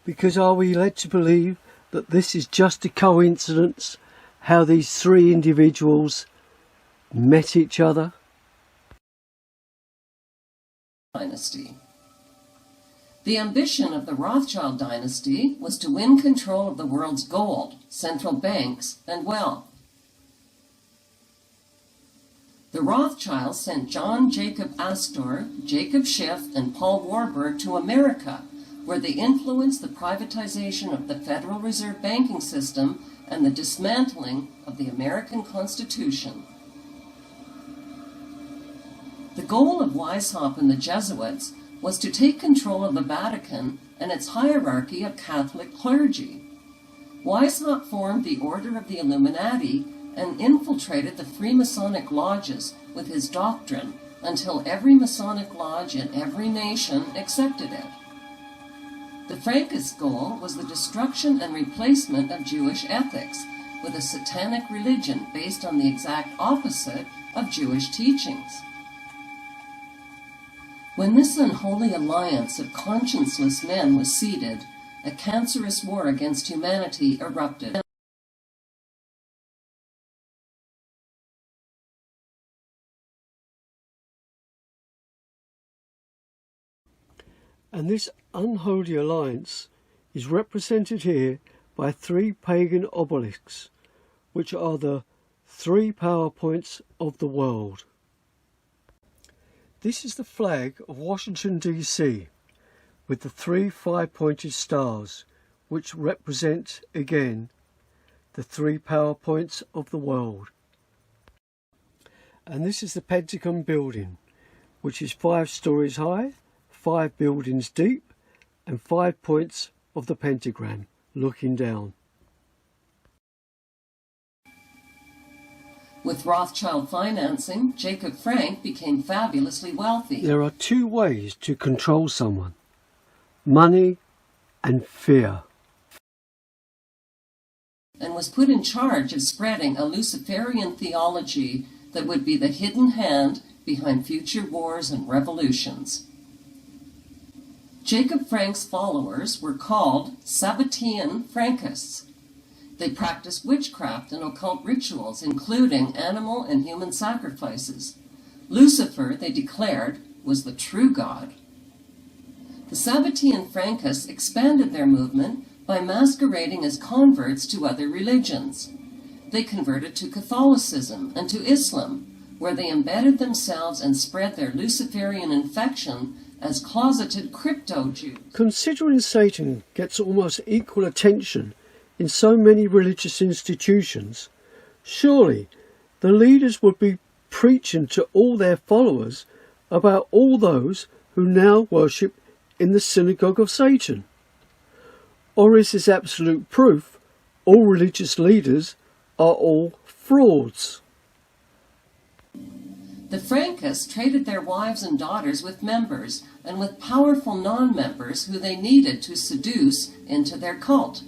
Because are we led to believe that this is just a coincidence how these three individuals met each other? Dynasty. The ambition of the Rothschild dynasty was to win control of the world's gold, central banks, and wealth. The Rothschilds sent John Jacob Astor, Jacob Schiff, and Paul Warburg to America, where they influenced the privatization of the Federal Reserve banking system and the dismantling of the American Constitution. The goal of Weishaupt and the Jesuits was to take control of the Vatican and its hierarchy of Catholic clergy. Weishaupt formed the Order of the Illuminati and infiltrated the Freemasonic lodges with his doctrine until every Masonic lodge in every nation accepted it. The Frankist goal was the destruction and replacement of Jewish ethics with a satanic religion based on the exact opposite of Jewish teachings. When this unholy alliance of conscienceless men was seeded, a cancerous war against humanity erupted. And this unholy alliance is represented here by three pagan obelisks, which are the three power points of the world. This is the flag of Washington, D.C., with the three five-pointed stars, which represent, again, the three power points of the world. And this is the Pentagon building, which is 5 stories high, 5 buildings deep, and 5 points of the pentagram looking down. With Rothschild financing, Jacob Frank became fabulously wealthy. There are 2 ways to control someone: money and fear. And was put in charge of spreading a Luciferian theology that would be the hidden hand behind future wars and revolutions. Jacob Frank's followers were called Sabbatean Frankists. They practiced witchcraft and occult rituals, including animal and human sacrifices. Lucifer, they declared, was the true God. The Sabbatean Frankists expanded their movement by masquerading as converts to other religions. They converted to Catholicism and to Islam, where they embedded themselves and spread their Luciferian infection as closeted crypto-Jews. Considering Satan gets almost equal attention in so many religious institutions, surely the leaders would be preaching to all their followers about all those who now worship in the synagogue of Satan. Or is this absolute proof all religious leaders are all frauds? The Frankists traded their wives and daughters with members and with powerful non-members who they needed to seduce into their cult.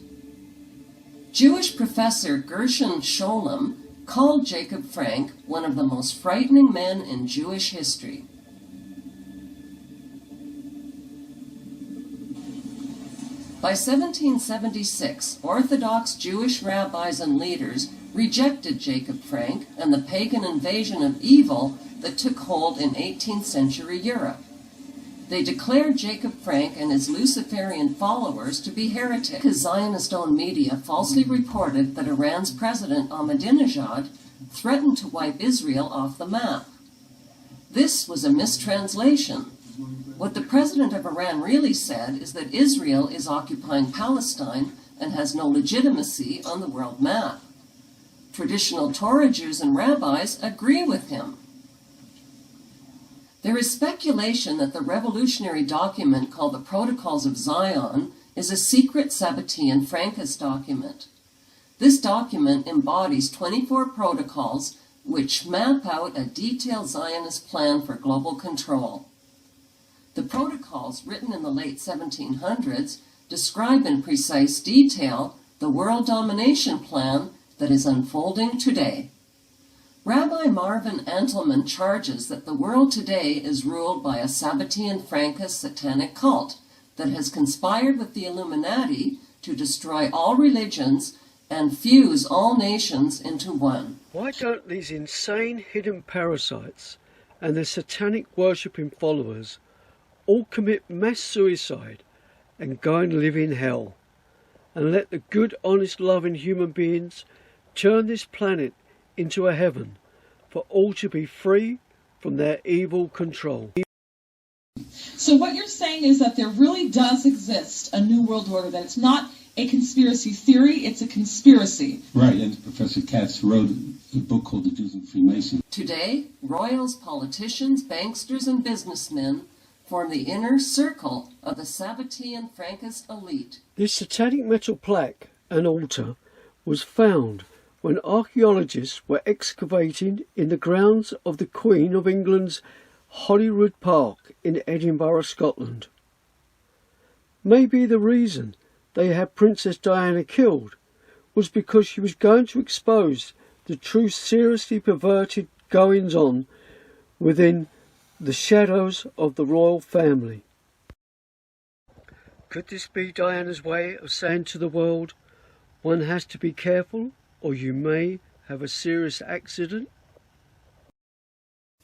Jewish professor Gershon Scholem called Jacob Frank one of the most frightening men in Jewish history. By 1776, Orthodox Jewish rabbis and leaders rejected Jacob Frank and the pagan invasion of evil that took hold in 18th century Europe. They declared Jacob Frank and his Luciferian followers to be heretics. His Zionist-owned media falsely reported that Iran's President Ahmadinejad threatened to wipe Israel off the map. This was a mistranslation. What the president of Iran really said is that Israel is occupying Palestine and has no legitimacy on the world map. Traditional Torah Jews and rabbis agree with him. There is speculation that the revolutionary document called the Protocols of Zion is a secret Sabbatean Frankist document. This document embodies 24 protocols which map out a detailed Zionist plan for global control. The protocols, written in the late 1700s, describe in precise detail the world domination plan that is unfolding today. Rabbi Marvin Antelman charges that the world today is ruled by a Sabbatean Frankist satanic cult that has conspired with the Illuminati to destroy all religions and fuse all nations into one. Why don't these insane hidden parasites and their satanic worshipping followers all commit mass suicide and go and live in hell, and let the good, honest, loving human beings turn this planet into a heaven for all to be free from their evil control? So what you're saying is that there really does exist a new world order, that it's not a conspiracy theory, it's a conspiracy. Right, and Professor Katz wrote a book called The Jews and Freemasons. Today, royals, politicians, banksters, and businessmen form the inner circle of the Sabbatean Frankist elite. This satanic metal plaque and altar was found when archaeologists were excavating in the grounds of the Queen of England's Holyrood Park in Edinburgh, Scotland. Maybe the reason they had Princess Diana killed was because she was going to expose the true seriously perverted goings-on within the shadows of the royal family. Could this be Diana's way of saying to the world, one has to be careful or you may have a serious accident?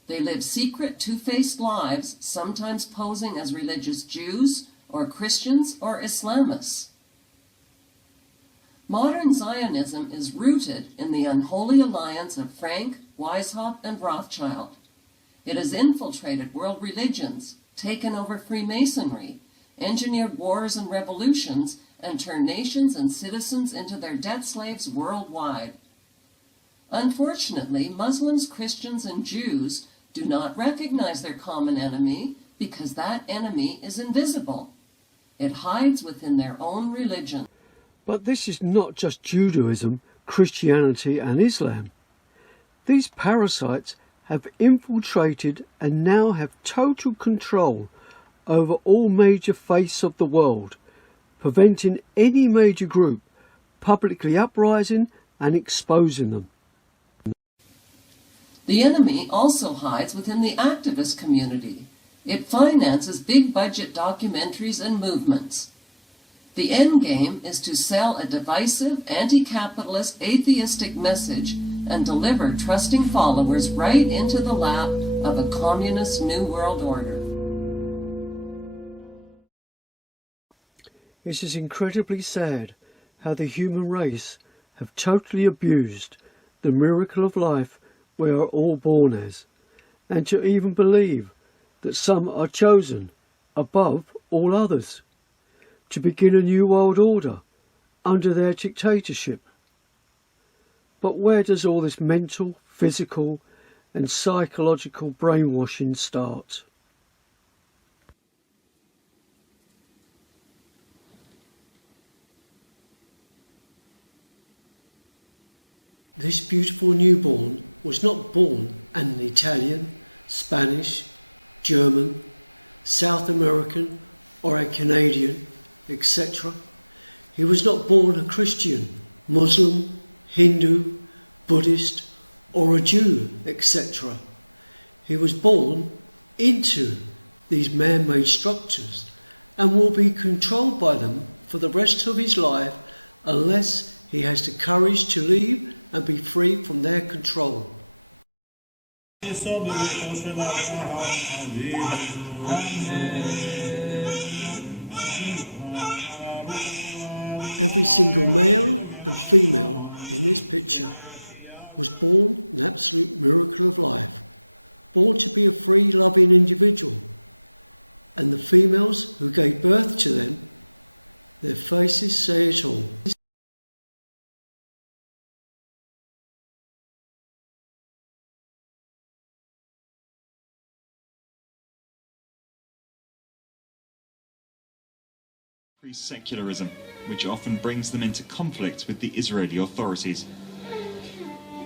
They live secret, two-faced lives, sometimes posing as religious Jews or Christians or Islamists. Modern Zionism is rooted in the unholy alliance of Frank, Weishaupt, and Rothschild. It has infiltrated world religions, taken over Freemasonry, engineered wars and revolutions, and turned nations and citizens into their debt slaves worldwide. Unfortunately, Muslims, Christians, and Jews do not recognize their common enemy because that enemy is invisible. It hides within their own religion. But this is not just Judaism, Christianity, and Islam. These parasites have infiltrated and now have total control over all major faiths of the world, preventing any major group publicly uprising and exposing them. The enemy also hides within the activist community. It finances big-budget documentaries and movements. The end game is to sell a divisive, anti-capitalist, atheistic message and deliver trusting followers right into the lap of a communist New World Order. It is incredibly sad how the human race have totally abused the miracle of life we are all born as, and to even believe that some are chosen above all others to begin a new world order under their dictatorship. But where does all this mental, physical and psychological brainwashing start? This beautiful newborn was not born an Italian, Spanish, German, South American or a Canadian, etc. He was not born a Christian, Muslim, Hindu, Buddhist or a Jew, etc. He was born into these man-made structures and will be controlled by them for for the rest of his life unless he has the courage to leave and be free from their control. Every single male and female in this picture was born an absolute miracle of life, born to be a free, loving individual. And the females who gave birth to them, their faces say it all. Secularism, which often brings them into conflict with the Israeli authorities.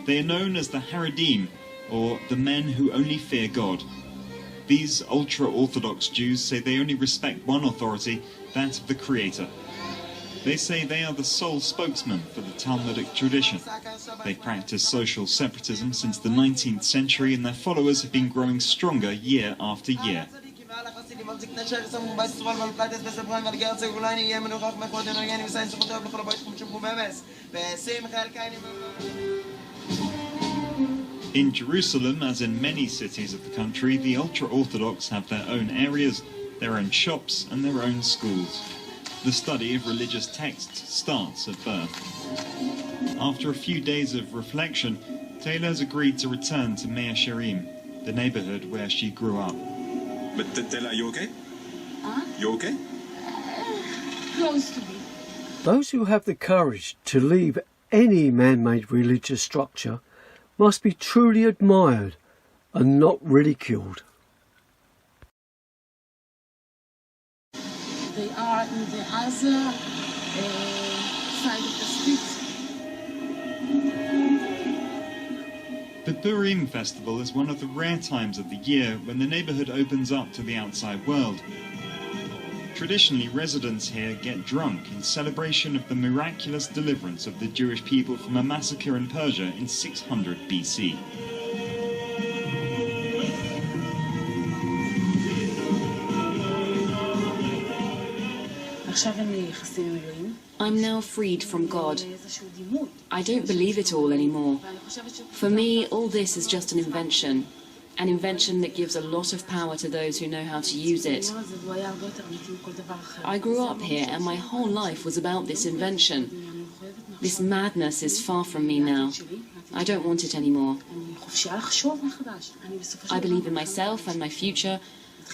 They are known as the Haredim, or the men who only fear God. These ultra-Orthodox Jews say they only respect one authority, that of the Creator. They say they are the sole spokesman for the Talmudic tradition. They practice social separatism since the 19th century, and their followers have been growing stronger year after year. In Jerusalem, as in many cities of the country, the ultra-Orthodox have their own areas, their own shops and their own schools. The study of religious texts starts at birth. After a few days of reflection, Taylor has agreed to return to Mea Shearim, the neighborhood where she grew up. But Taylor, are you okay? You okay? Close to me. Those who have the courage to leave any man-made religious structure must be truly admired and not ridiculed. They are in the other side of the street. The Purim festival is one of the rare times of the year when the neighborhood opens up to the outside world. Traditionally, residents here get drunk in celebration of the miraculous deliverance of the Jewish people from a massacre in Persia in 600 BC. I'm now freed from God. I don't believe it all anymore. For me, all this is just an invention that gives a lot of power to those who know how to use it. I grew up here and my whole life was about this invention. This madness is far from me now. I don't want it anymore. I believe in myself and my future.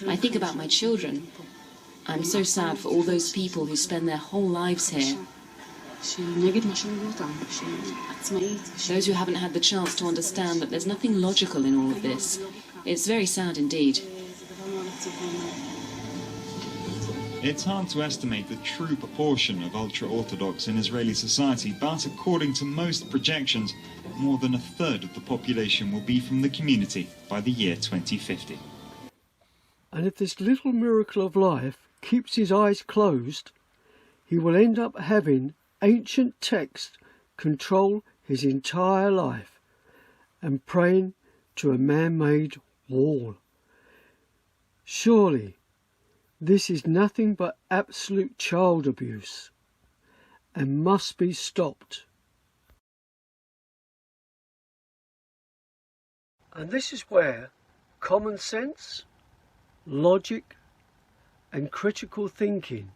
I think about my children. I'm so sad for all those people who spend their whole lives here. Those who haven't had the chance to understand that there's nothing logical in all of this. It's very sad indeed. It's hard to estimate the true proportion of ultra-Orthodox in Israeli society, but according to most projections, more than a third of the population will be from the community by the year 2050. And if this little miracle of life keeps his eyes closed, he will end up having ancient text control his entire life and praying to a man-made wall. Surely this is nothing but absolute child abuse and must be stopped. And this is where common sense, logic and critical thinking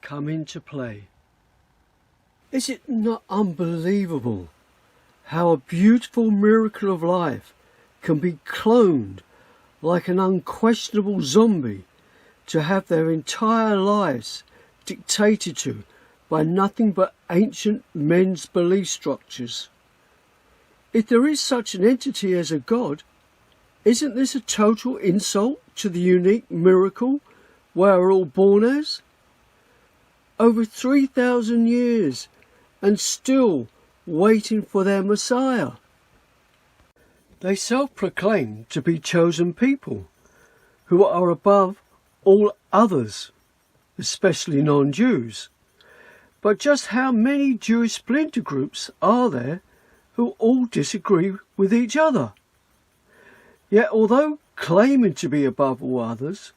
come into play. Is it not unbelievable how a beautiful miracle of life can be cloned like an unquestionable zombie to have their entire lives dictated to by nothing but ancient men's belief structures? If there is such an entity as a God, isn't this a total insult to the unique miracle we are all born as? Over 3,000 years and still waiting for their Messiah. They self-proclaim to be chosen people who are above all others, especially non-Jews. But just how many Jewish splinter groups are there who all disagree with each other? Yet although claiming to be above all others,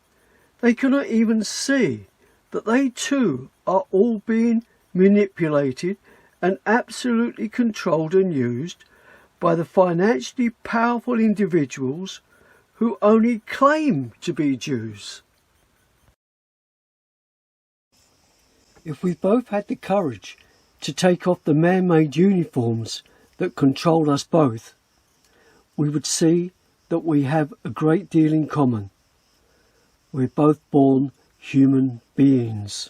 they cannot even see that they too are all being manipulated and absolutely controlled and used by the financially powerful individuals who only claim to be Jews. If we both had the courage to take off the man-made uniforms that control us both, we would see that we have a great deal in common. We're both born human beings.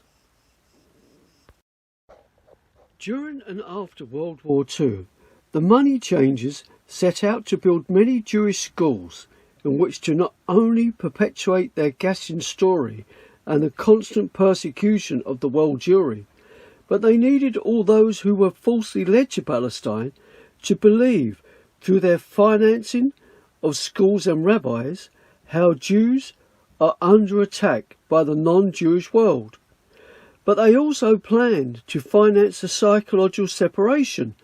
During and after World War II, the money changers set out to build many Jewish schools in which to not only perpetuate their Gaussian story and the constant persecution of the world Jewry, but they needed all those who were falsely led to Palestine to believe, through their financing of schools and rabbis, how Jews are under attack by the non-Jewish world. But they also planned to finance the psychological separation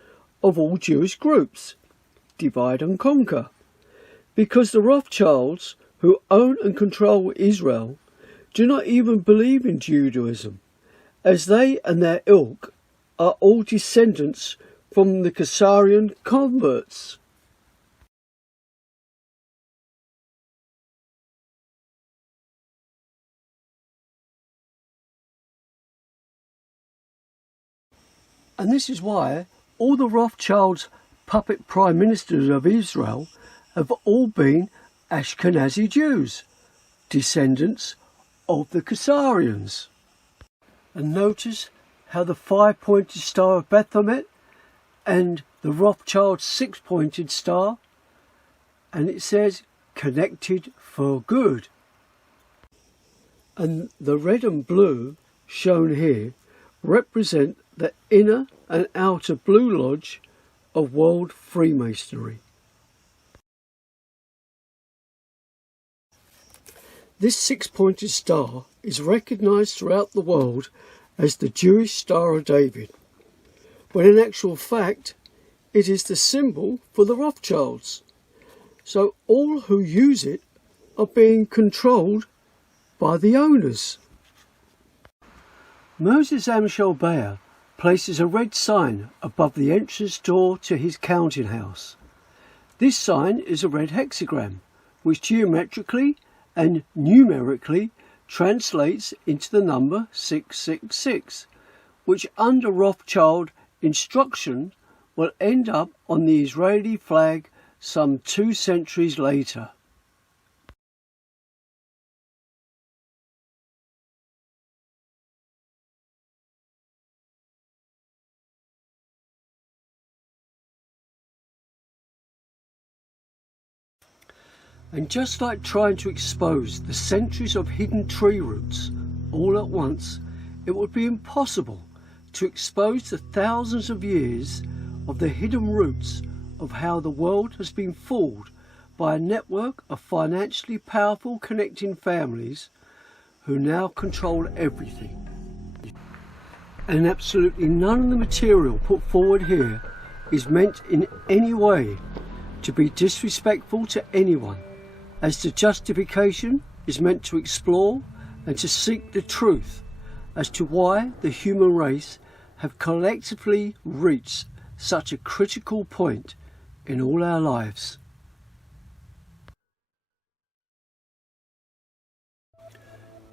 of all Jewish groups, divide and conquer, because the Rothschilds, who own and control Israel, do not even believe in Judaism, as they and their ilk are all descendants from the Khazarian converts. And this is why all the Rothschilds' puppet prime ministers of Israel have all been Ashkenazi Jews, descendants of the Khazarians. And notice how the 5-pointed star of Baphomet and the Rothschild 6-pointed star, and it says connected for good. And the red and blue shown here represent the inner and outer Blue Lodge of World Freemasonry. This 6-pointed star is recognised throughout the world as the Jewish Star of David, when in actual fact it is the symbol for the Rothschilds. So all who use it are being controlled by the owners. Moses Amschel Bayer places a red sign above the entrance door to his counting house. This sign is a red hexagram, which geometrically and numerically translates into the number 666, which under Rothschild instruction will end up on the Israeli flag some 2 centuries later. And just like trying to expose the centuries of hidden tree roots all at once, it would be impossible to expose the thousands of years of the hidden roots of how the world has been fooled by a network of financially powerful connecting families who now control everything. And absolutely none of the material put forward here is meant in any way to be disrespectful to anyone, as the justification is meant to explore and to seek the truth as to why the human race have collectively reached such a critical point in all our lives.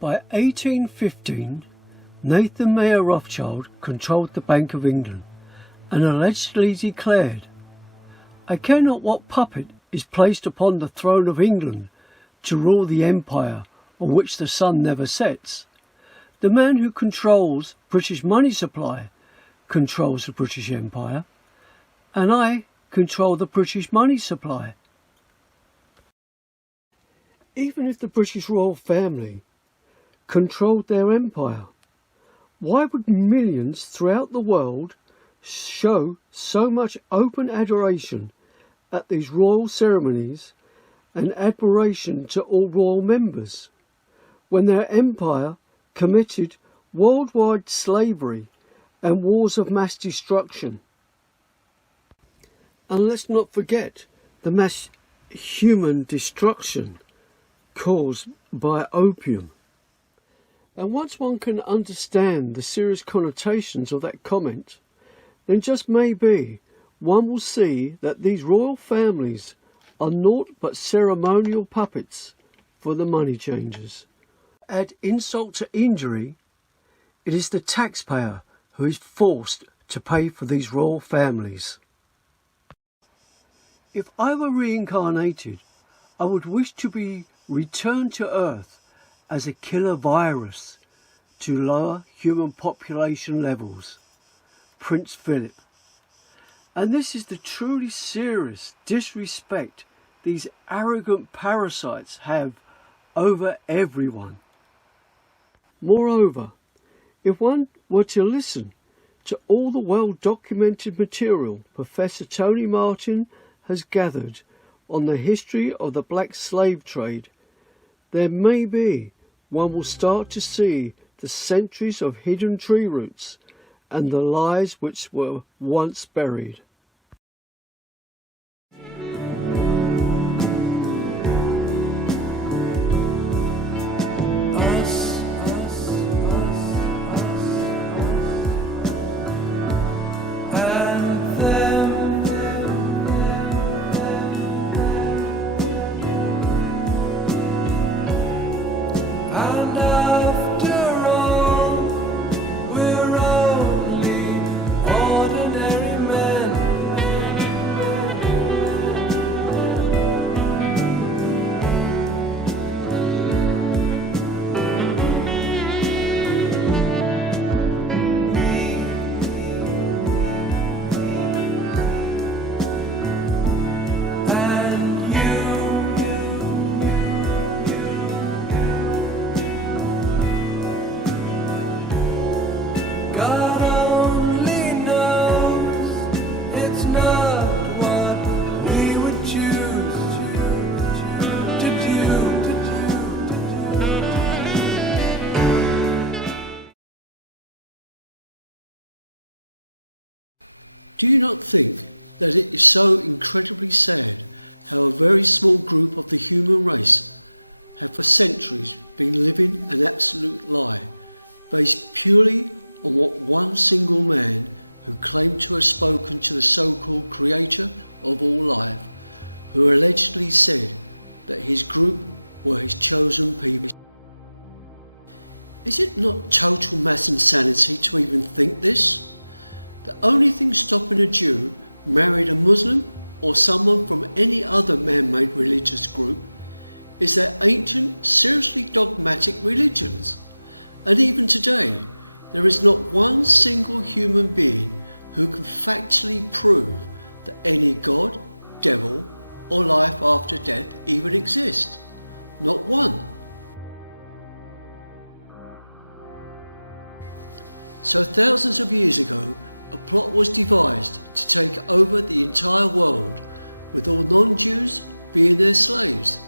By 1815, Nathan Mayer Rothschild controlled the Bank of England and allegedly declared, "I care not what puppet is placed upon the throne of England to rule the empire on which the sun never sets. The man who controls British money supply controls the British Empire, and I control the British money supply." Even if the British royal family controlled their empire, why would millions throughout the world show so much open adoration at these royal ceremonies and admiration to all royal members, when their empire committed worldwide slavery and wars of mass destruction? And let's not forget the mass human destruction caused by opium. And once one can understand the serious connotations of that comment, then just maybe one will see that these royal families are naught but ceremonial puppets for the money changers. Add insult to injury, it is the taxpayer who is forced to pay for these royal families. If I were reincarnated, I would wish to be returned to Earth as a killer virus to lower human population levels. Prince Philip. And this is the truly serious disrespect these arrogant parasites have over everyone. Moreover, if one were to listen to all the well-documented material Professor Tony Martin has gathered on the history of the black slave trade, then maybe one will start to see the centuries of hidden tree roots and the lies which were once buried. And after all, we're only ordinary men. And God only knows it's not what we would choose to do. Do you not think that it is so incredibly sad how a very small group of the human race have for centuries been living an absolute lie, based purely on what one single man, who claimed to have spoken to the so-called creator of all life, who allegedly said that his group were his chosen people? Is it not total mass insanity to even think this? The only thing stopping a Jew marrying a Muslim or someone from any other man-made religious group is their ancient, seriously dogmatic religions. And even today, there is not one single human being who can factually prove that any God, devil, or life after death even exists. Not one. So thousands of years ago, a plot was devised to take over the entire world, with all non-Jews being their slaves.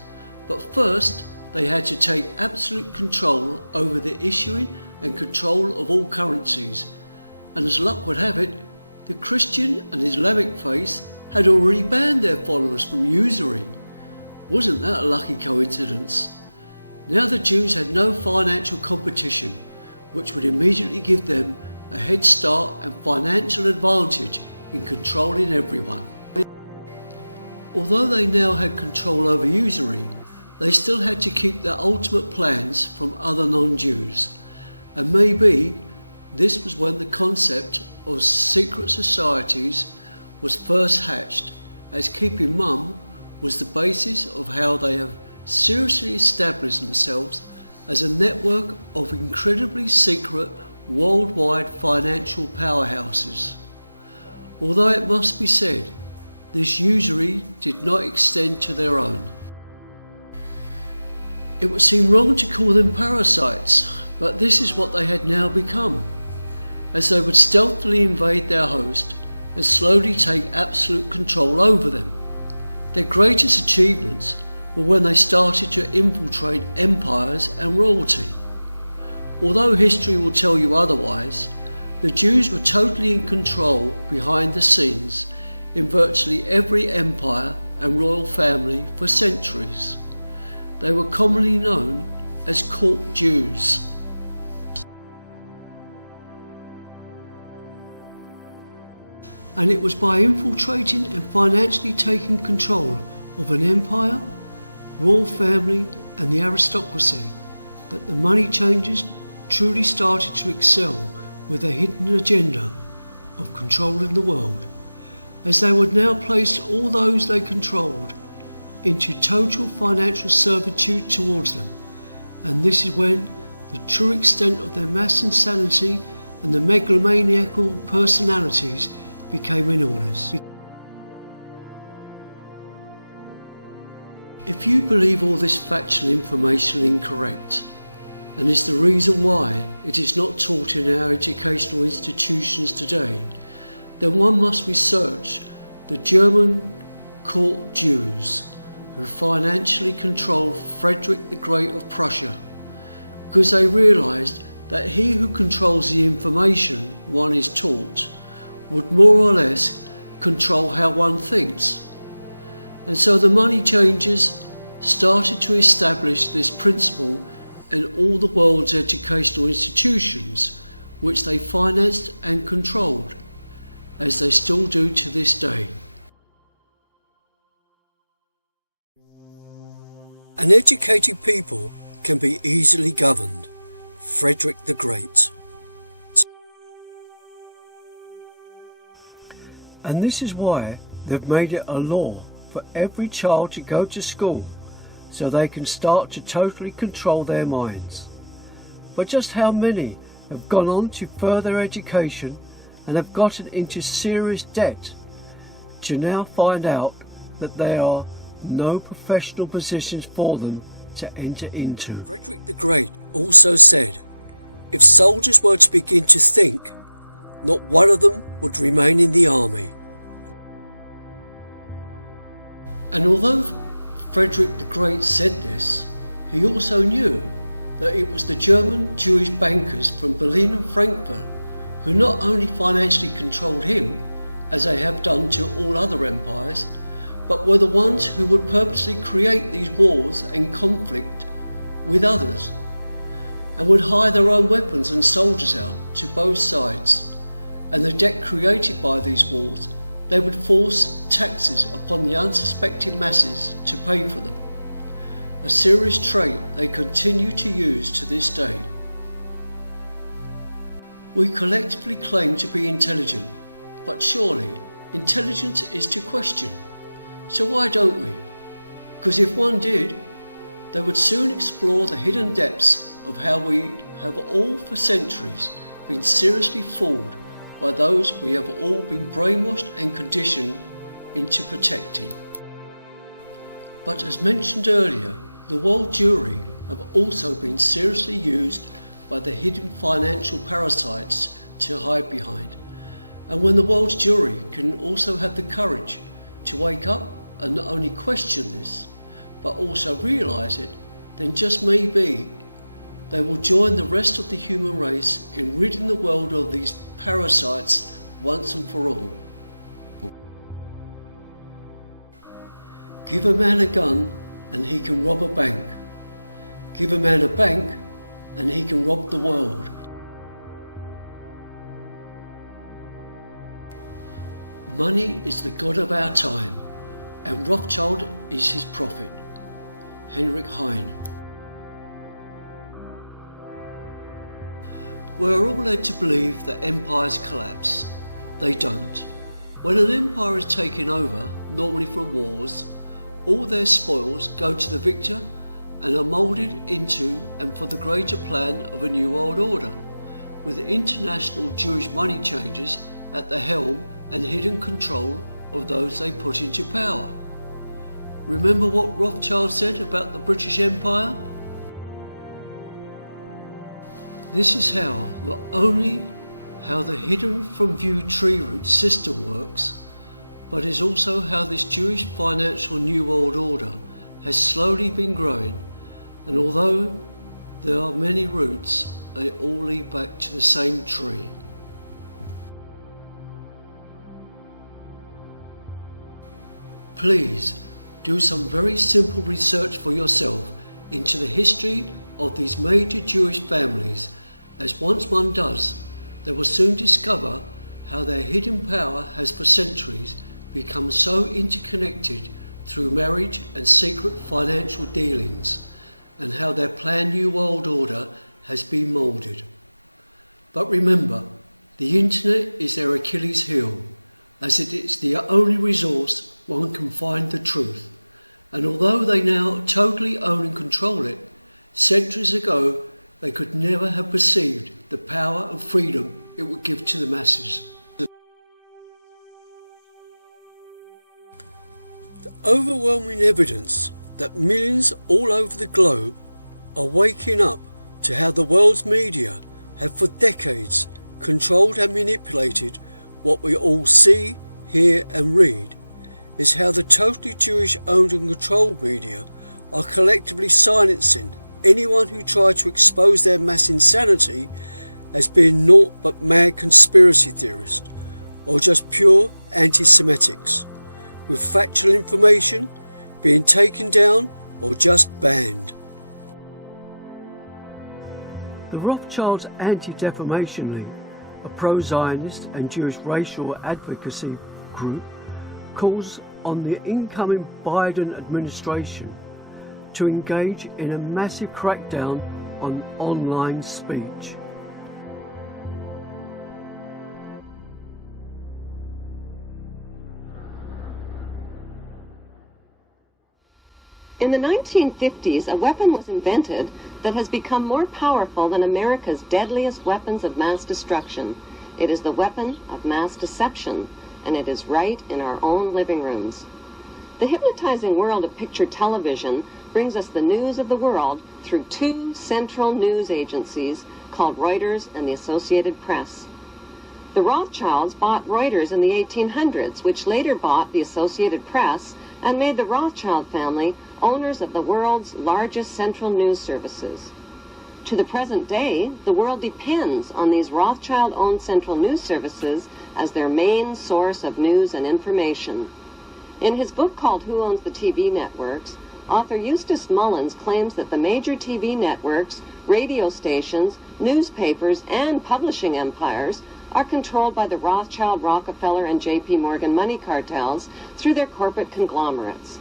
But first, they had to take absolute control over the issuing and control of all currencies. And as luck would have it, the Christian and Islamic faiths had already banned their followers from usury. Wasn't that a lucky coincidence? Now the Jews had no financial competition, which would immediately give them a head start and financial advantage in controlling everyone. Although they now had control over usury, they still had to keep their ultimate plans from other non-Jews. And maybe this was when the concept of secret societies was first hatched, as keeping mum was the basis of how they have seriously established themselves as a network of incredibly secret worldwide financial powerhouses. Although it must be said, this usury did not extend to their own. It would seem wrong to call them parasites, but this is what they had now become, as they would stealthily invade their host and slowly take absolute control over them. Their greatest achievements were when they started to infiltrate empires and royalty. Although history will tell you otherwise, the Jews were totally in control behind the scenes in virtually every empire and royal family for centuries. They were commonly known as court Jews. And it was by infiltrating and financially taking control of an empire, royal family and the aristocracy that the money changers truly started to excel with a hidden agenda of controlling the world, as they would now place all those they controlled into total financial servitude towards them. And this is when the true extent of their mass insanity and the megalomaniacal personalities became enormous. If you believe all this factual information incorrect, and is the reason why it is not taught in our educational institutions today, then one must research the German court Jews who financially controlled Frederick the Great of Prussia, because they realised that he who controls the information one is taught would more or less control how one thinks. And so the money changers started to establish this principle in all the world's educational institutions, which they financed and controlled, as they still do to this day. An educated people can be easily governed. Frederick the Great. And this is why they've made it a law for every child to go to school, so they can start to totally control their minds. But just how many have gone on to further education and have gotten into serious debt to now find out that there are no professional positions for them to enter into? Frederick the Great also said, if soldiers were to begin to think, not one of them would remain in the army. And although Frederick the Great said this, he also knew that it was the German Jewish bankers from Berlin and Frankfurt who not only financially controlled him, as they have done to all other empires, but were the ones who would purposely create these wars and conflict with others, and would hire their own weapons and soldiers out to both sides. And the debt created by these wars, they would force taxes upon the unsuspecting masses to pay for them, a serious trait they continue to use to this day. We collectively claim to be intelligent, but surely intelligence is to question. So why don't we? Because if one did, they would soon explore the hidden depths of how we have all for centuries been seriously fooled by those we have all been brainwashed and conditioned into protecting. But as mentioned earlier, the world Jewry have also been seriously used by the hidden financial parasites to hide behind. And when the world's Jewry can also have the courage to wake up and not only question this, but also realise it, then just maybe they will join the rest of the human race in ridding the world of these parasites once and for all. Give a man a gun and he can rob a bank. Give a man a bank and he can rob the world. Money is the god of our time, and Rothschild is his prophet. Heinrich Heine. We're all led to believe that empires collapse. They don't. When an empire is taken over, normally from wars, all their spoils go to the victor and are moulded into and for the greater plan of a new world order, with international Jewish money changers at the helm and hidden control of those they put into power. Remember what Rothschild said about the British Empire? This is how, not only how the hidden from view tree root system works, but is also how this Jewish financial New World Order has slowly been growing, and although there are many roots, they all lead back to the same tree. Please do some very simple research for yourself into the history of these major Jewish families, as once one does, they will soon discover how their hidden power has for centuries become so interconnected through marriage and secret financial dealings, and how their planned New World Order has been moulded. But remember, the internet is their Achilles heel, as it is the only resource one can find the truth. And although they now totally own and control it, centuries ago they could never have perceived the power and freedom it would give to the masses. The overwhelming evidence that millions all over the globe are waking up to how the world's media have for decades controlled and manipulated what we all see, hear and read is how the totally Jewish owned and controlled media are collectively silencing anyone who tried to expose their mass insanity as being naught but mad conspiracy theorists or just pure anti-Semitics, with factual information being taken down or just banned. The Rothschilds Anti-Defamation League, a pro-Zionist and Jewish racial advocacy group, calls on the incoming Biden administration to engage in a massive crackdown on online speech. In the 1950s, a weapon was invented that has become more powerful than America's deadliest weapons of mass destruction. It is the weapon of mass deception, and it is right in our own living rooms. The hypnotizing world of picture television brings us the news of the world through two central news agencies called Reuters and the Associated Press. The Rothschilds bought Reuters in the 1800s, which later bought the Associated Press and made the Rothschild family owners of the world's largest central news services. To the present day, the world depends on these Rothschild-owned central news services as their main source of news and information. In his book called Who Owns the TV Networks, author Eustace Mullins claims that the major TV networks, radio stations, newspapers, and publishing empires are controlled by the Rothschild, Rockefeller, and J.P. Morgan money cartels through their corporate conglomerates.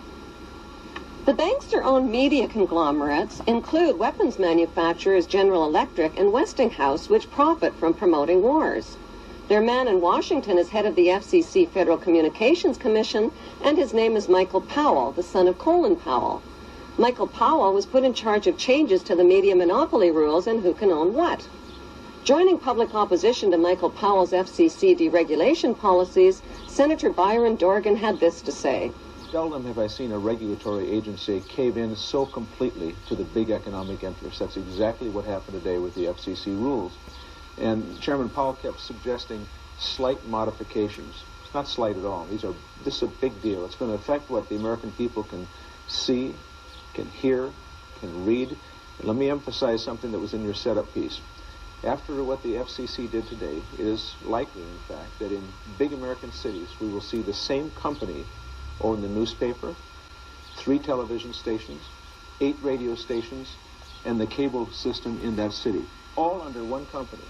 The bankster-owned media conglomerates include weapons manufacturers General Electric and Westinghouse, which profit from promoting wars. Their man in Washington is head of the FCC Federal Communications Commission, and his name is Michael Powell, the son of Colin Powell. Michael Powell was put in charge of changes to the media monopoly rules and who can own what. Joining public opposition to Michael Powell's FCC deregulation policies, Senator Byron Dorgan had this to say. Seldom have I seen a regulatory agency cave in so completely to the big economic interests. That's exactly what happened today with the FCC rules. And Chairman Powell kept suggesting slight modifications. It's not slight at all. This is a big deal. It's going to affect what the American people can see, can hear, can read. And let me emphasize something that was in your setup piece. After what the FCC did today, it is likely, in fact, that in big American cities we will see the same company own the newspaper, 3 television stations, 8 radio stations, and the cable system in that city, all under one company.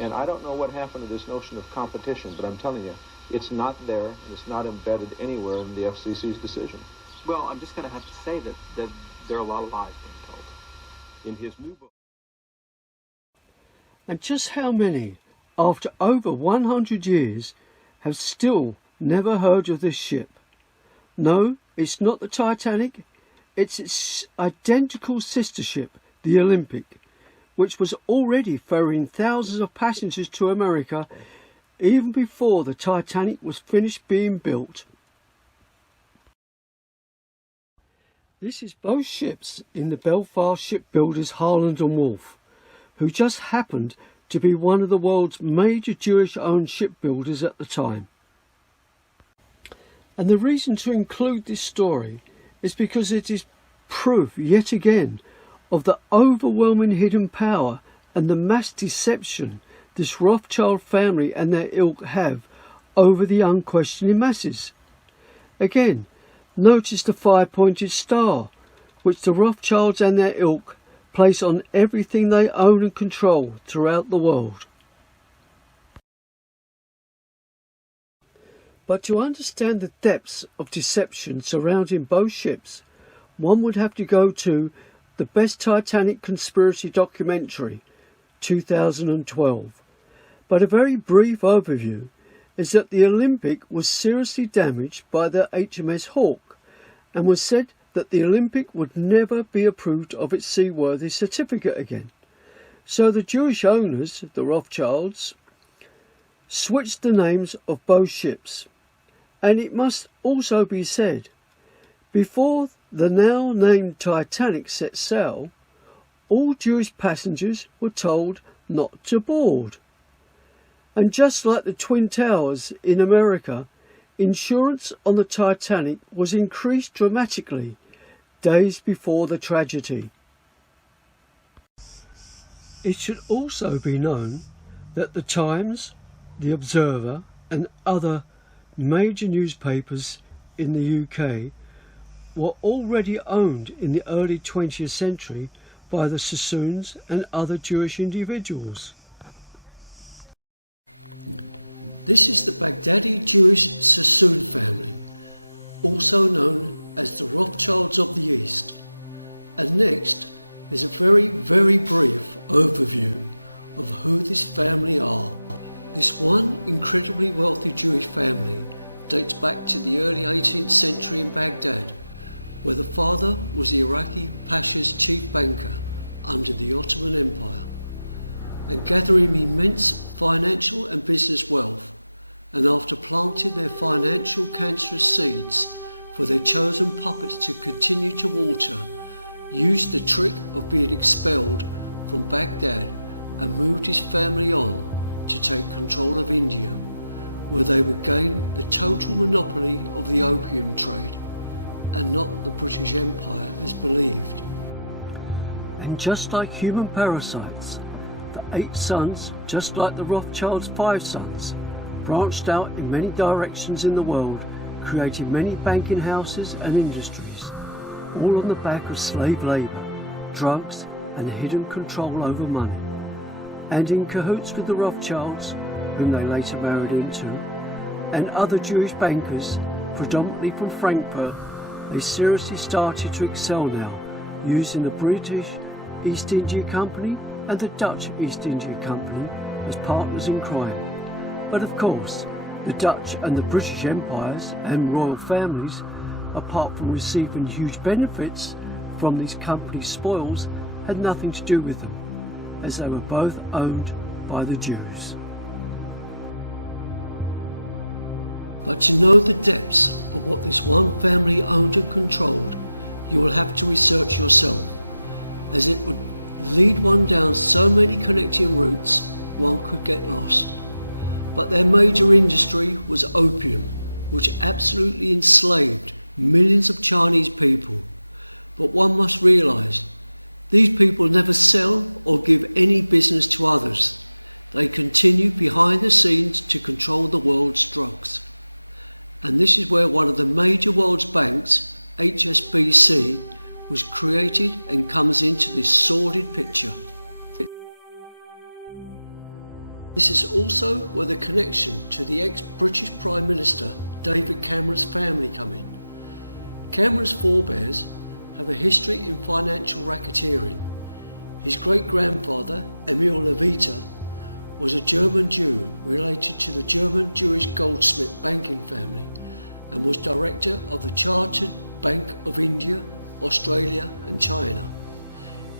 And I don't know what happened to this notion of competition, but I'm telling you, it's not there, and it's not embedded anywhere in the FCC's decision. Well, I'm just going to have to say that there are a lot of lies being told. In his new book. And just how many, after over 100 years, have still never heard of this ship? No, it's not the Titanic, it's its identical sister ship, the Olympic, which was already ferrying thousands of passengers to America even before the Titanic was finished being built. This is both ships in the Belfast shipbuilders Harland and Wolff, who just happened to be one of the world's major Jewish-owned shipbuilders at the time. And the reason to include this story is because it is proof, yet again, of the overwhelming hidden power and the mass deception this Rothschild family and their ilk have over the unquestioning masses. Again, notice the 5-pointed star, which the Rothschilds and their ilk place on everything they own and control throughout the world. But to understand the depths of deception surrounding both ships, one would have to go to the Best Titanic Conspiracy documentary, 2012. But a very brief overview is that the Olympic was seriously damaged by the HMS Hawke, and was said that the Olympic would never be approved of its seaworthy certificate again. So the Jewish owners, the Rothschilds, switched the names of both ships. And it must also be said, before the now named Titanic set sail, all Jewish passengers were told not to board. And just like the Twin Towers in America, insurance on the Titanic was increased dramatically days before the tragedy. It should also be known that the Times, the Observer and other major newspapers in the UK were already owned in the early 20th century by the Sassoons and other Jewish individuals. This is the Baghdadi Jewish Sassoon family, also known as the Rothschilds of the East. And next is a very, very brief overview of who this family are. This one incredibly wealthy Jewish family dates back to the early 18th century in Baghdad, where the father was the Iraqi Pasha's chief banker under the Ottoman Empire, and gathering immense financial and business wealth, and after planting their financial cancerous seeds for their chosen puppets to continue to water, used the trick of being expelled from Baghdad and moved his family on to take control of India, where they would gain the total monopoly of the opium trade, and not the British Empire as believed. And just like human parasites, the 8 sons, just like the Rothschilds' 5 sons, branched out in many directions in the world, creating many banking houses and industries, all on the back of slave labour, drugs and hidden control over money. And in cahoots with the Rothschilds, whom they later married into, and other Jewish bankers, predominantly from Frankfurt, they seriously started to excel now, using the British East India Company and the Dutch East India Company as partners in crime. But of course, the Dutch and the British empires and royal families, apart from receiving huge benefits from these companies' spoils, had nothing to do with them, as they were both owned by the Jews. But to know the depths of what this one family owned and controlled, you will have to research yourself, as it would lead one down so many connecting routes one could get lost. But their major industry was opium, which absolutely enslaved millions of Chinese people. But one must realise, these people never sell or give any business to others. They continue behind the scenes to control the world's drugs. And this is where one of the major world's banks, HSBC, was created and comes into this sordid picture. This is also where the connection to the ex-British Prime Minister David Cameron's family come in. Cameron's forebears have a history in financial racketeering. His great-grandfather, Emil Levita, was a German Jew related to the German Jewish goldsmith banking family, and was director of the Chartered Bank of India, Australia and China.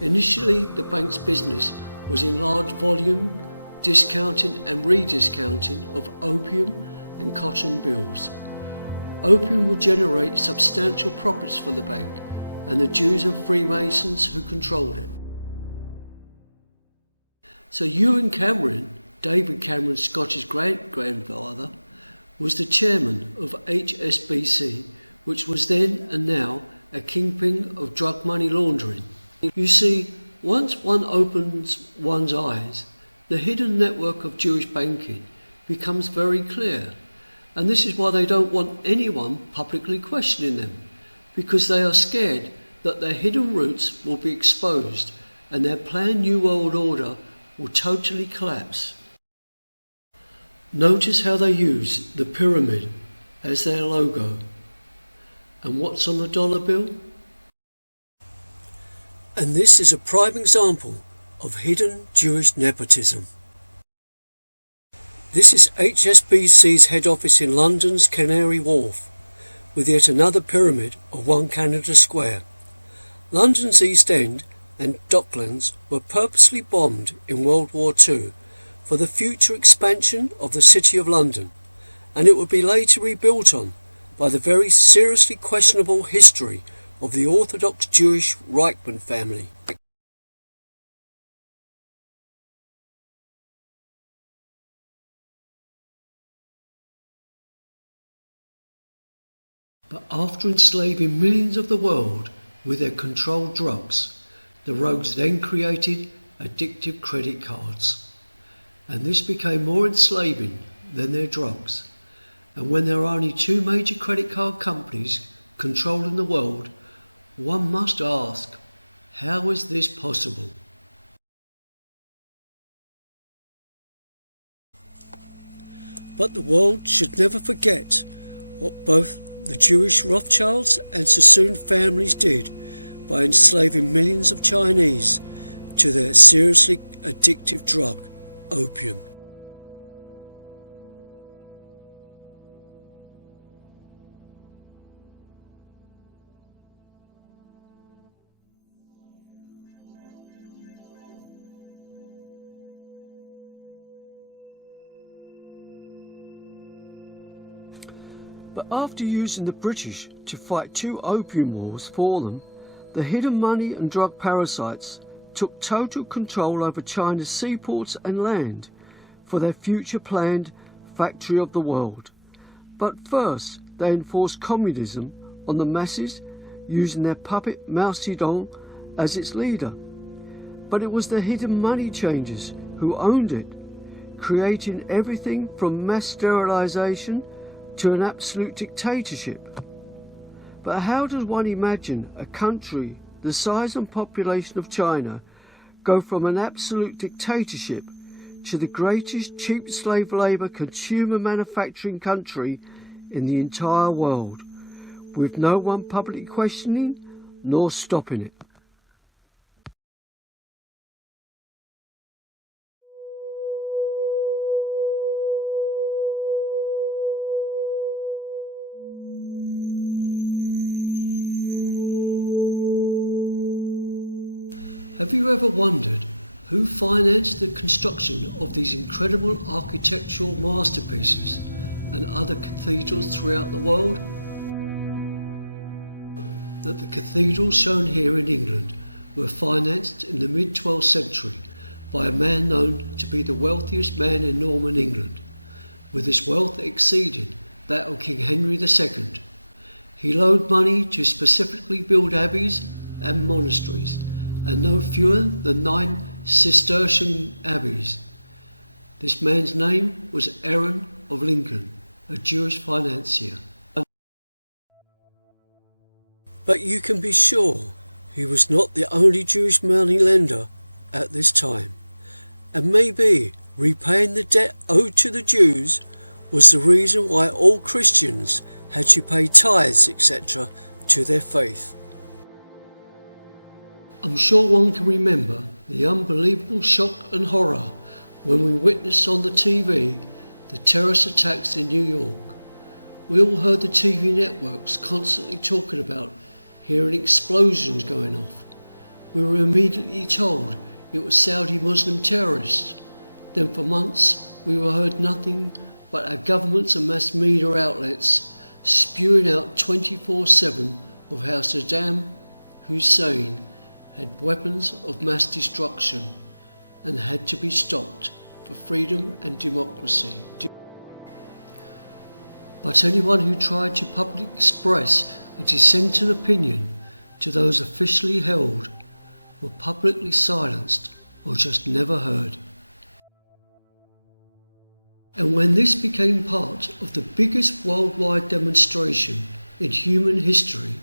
Initially, the bank's business was in large volume discounting and rediscounting of opium and cotton bills. Opium would generate substantial profits for the bank and the Jews and Freemasons who controlled it. So Ewan Cameron, David Cameron's Scottish great-grandfather, was the chairman of HSBC, which was then and now a kingpin of drug money laundering. You see, once one opens one's eyes, the hidden network of Jewish banking becomes very clear, and this is why they don't want anyone publicly questioning them, because they are scared that their hidden roots will be exposed and their planned New World Order will totally collapse. Notice how they use the pyramid as their logo. And what's on the dollar bill? And this is a prime example of hidden Jewish nepotism. This is HSBC's head office in London's Canary Wharf, with yet another pyramid of 1 Canada Square. London's East End and Docklands were purposely bombed in World War II for the future expansion of the City of London, and it would be later rebuilt on by the very seriously questionable history of the Orthodox Jewish Reichman family. But after enslaving millions of the world with their controlled drugs, the rogues then created addictive credit cards. And this became more enslaving than their drugs. And when there are only 2 major credit card companies controlling the world, one must ask, how is this possible? But the world should never forget what both the Jewish Rothschilds and Sassoon families did by enslaving millions of Chinese to their seriously addictive drug, opium. But after using the British to fight 2 opium wars for them, the hidden money and drug parasites took total control over China's seaports and land for their future planned factory of the world. But first they enforced communism on the masses using their puppet Mao Zedong as its leader. But it was the hidden money changers who owned it, creating everything from mass sterilization to an absolute dictatorship. But how does one imagine a country the size and population of China go from an absolute dictatorship to the greatest cheap slave labour consumer manufacturing country in the entire world, with no one publicly questioning nor stopping it? Have you ever wondered who financed the construction of these incredible architectural masterpieces and other cathedrals throughout the world? That the cathedrals shown here in England were financed in the mid-12th century by a man known to be the wealthiest man in Norman England, with his wealth exceeding that of King Henry II. He loaned money to specifically build abbeys and monasteries, and no fewer than 9 Cistercian abbeys. This man's name was Aaron of Lincoln, a Jewish financier. But you can be sure he was not the only Jewish money lender at this time, and maybe repaying the debt owed to the Jews was the reason why all Christians had to pay tithes, etc., to their faith. I'm sure one can remember the unbelievable shock and horror when we witnessed on the TV the terrorist attacks in New York. We all heard the TV networks constantly talking about hearing explosions going off. We were immediately told it was Saudi Muslim terrorists. Then for months we were heard nothing but our governments and mass media outlets spewing out 24/7 of how Saddam Hussein had weapons of mass destruction and had to be stopped for freedom and democracy. But anyone who tried to publicly express a dissenting opinion to those officially held were publicly silenced or just never heard. And when this became part of the biggest worldwide demonstration in human history,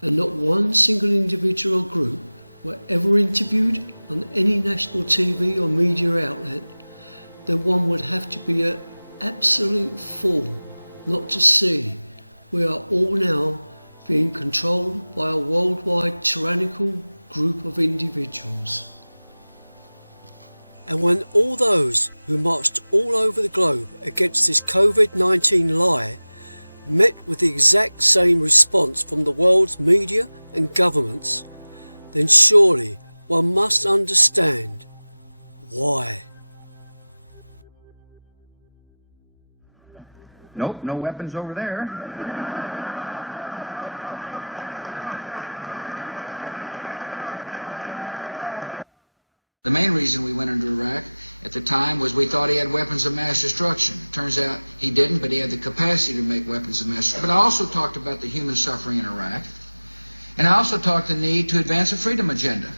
and not one single individual or group were ever interviewed on any national TV or media outlet, then one would have to be an absolute fool not to see we are all now being controlled by a worldwide tyrannical group of individuals. And when all those who marched all over the globe against this COVID-19 lie met with the exact same response from the world's media and governments, then surely one must understand why. Nope, no weapons over there. The main reason we went into Iraq at the time was we thought he had weapons of mass destruction. It turns out he didn't, but he had the capacity to make weapons of mass destruction. But I also talked about the human suffering in Iraq. And I also talked the need to advance a freedom agenda.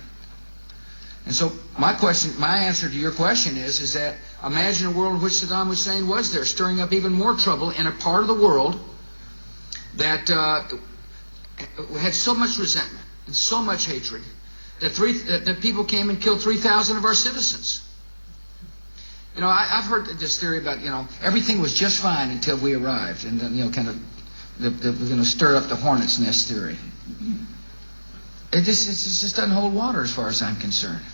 And so my answer to your question is that imagine a world in which Saddam Hussein was there, stirring up even more trouble in a part of the world that had so much resentment and so much hatred that people came and killed 3,000 of our citizens. You know, I've heard this theory about, everything was just fine until we arrived, and then, kind of the stir up the hornet's nest theory. It just doesn't hold water as far as I'm concerned.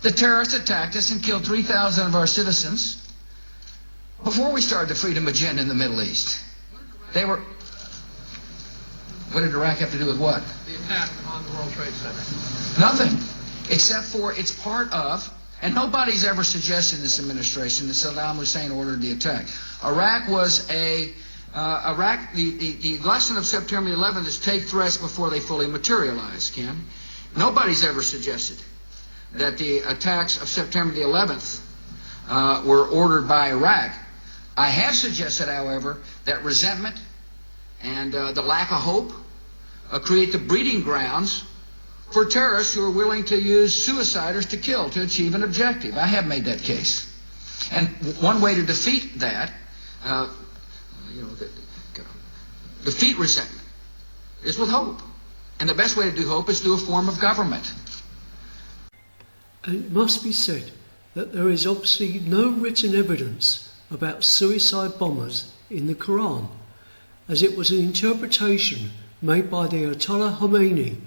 The terrorists attacked us and killed 3,000 of our citizens before we started the freedom agenda in the Middle East. What did Iraq have to do with what? The attack on the World Trade Center. Nothing, except for it's part of, and nobody's ever suggested in this administration that Saddam Hussein ordered the attack. Iraq was the lesson of September 11th is take threats before they fully materialize, Ken. Nobody's ever suggested that the attacks of September the 11th were ordered by Iraq. I have suggested, however, that resentment and the lack of hope create the breeding grounds for terrorists who are willing to use suiciders to kill to achieve an objective. I have made that case. And one way to defeat that, defeat resentment, is with hope. And the best way to do hope is through a form of government. And it must be said that there is obviously no written evidence about suicide bombers in the Quran, as it was an interpretation made by the Ayatollah Khomeini,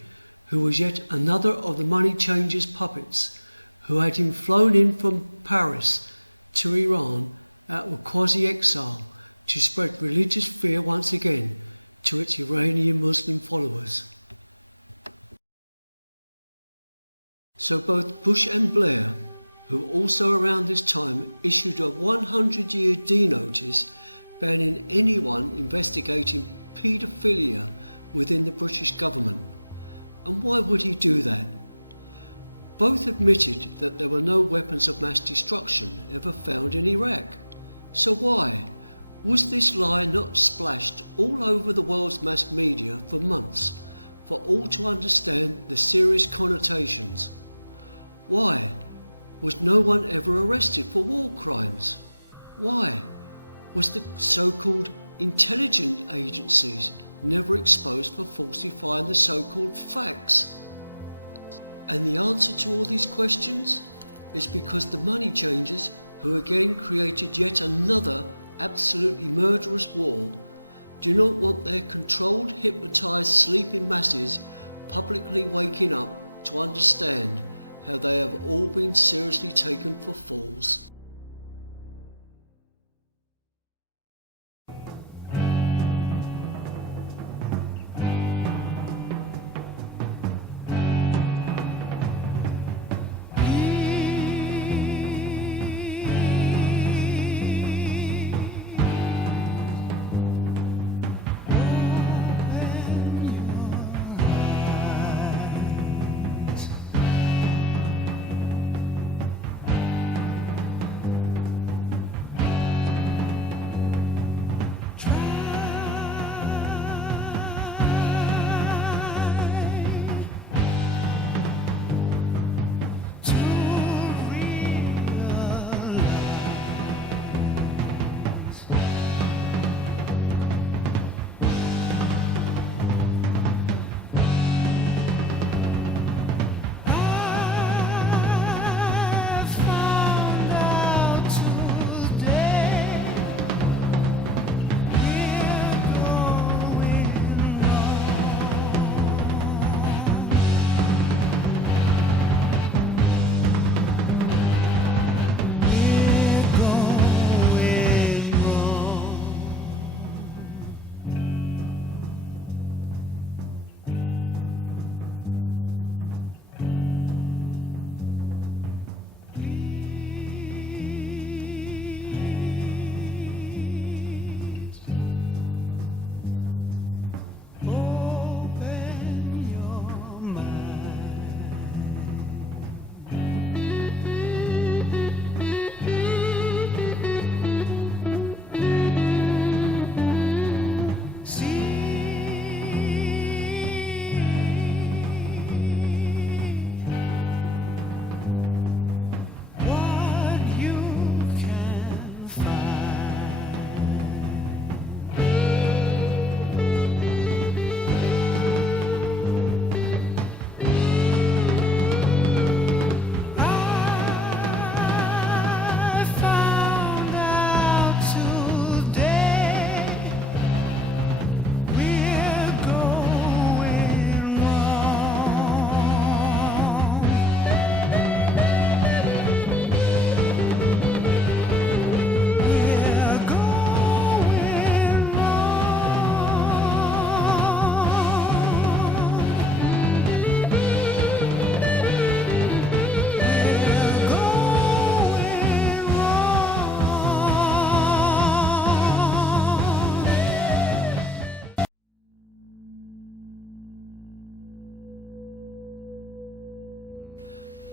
who was yet another of the money changers' puppets, who had him flown in from Paris to Iran out of quasi-exile to spread religious fear once again to its Iranian Muslim followers. So both Bush and Blair, who also around this time issued a 100-year D-notice banning anyone investigating paedophilia within the British government. And why would he do that? Both admitted that there were no weapons of mass destruction ever found in Iraq. So why was this lie not splashed all over the world's mass media for months, for all to understand the serious connotations? Why was no one ever arrested for war crimes? Why was the so-called intelligence agencies never exposed for falsifying the so-called facts? And the answer to all these questions is because the money changers, who again created yet another absolutely murderous war, do not want their controlled, hypnotized, sleeping masses publicly waking up to understand how they have all been seriously taken for fools.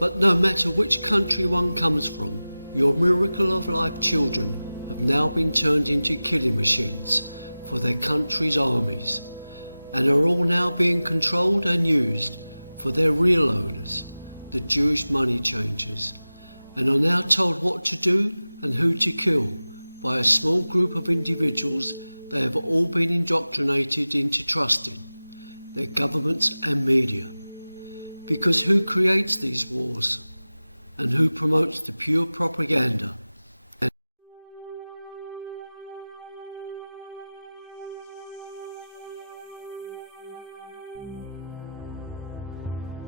But no matter which country one comes from, your miracle of life children have now been turned into killing machines for their country's armies, and are all now being controlled and used for their real owners, the Jewish money changers, and are now told what to do and who to kill by a small group of individuals they have all been indoctrinated into trusting, their governments and media. Because who creates these wars and who promotes the pure propaganda?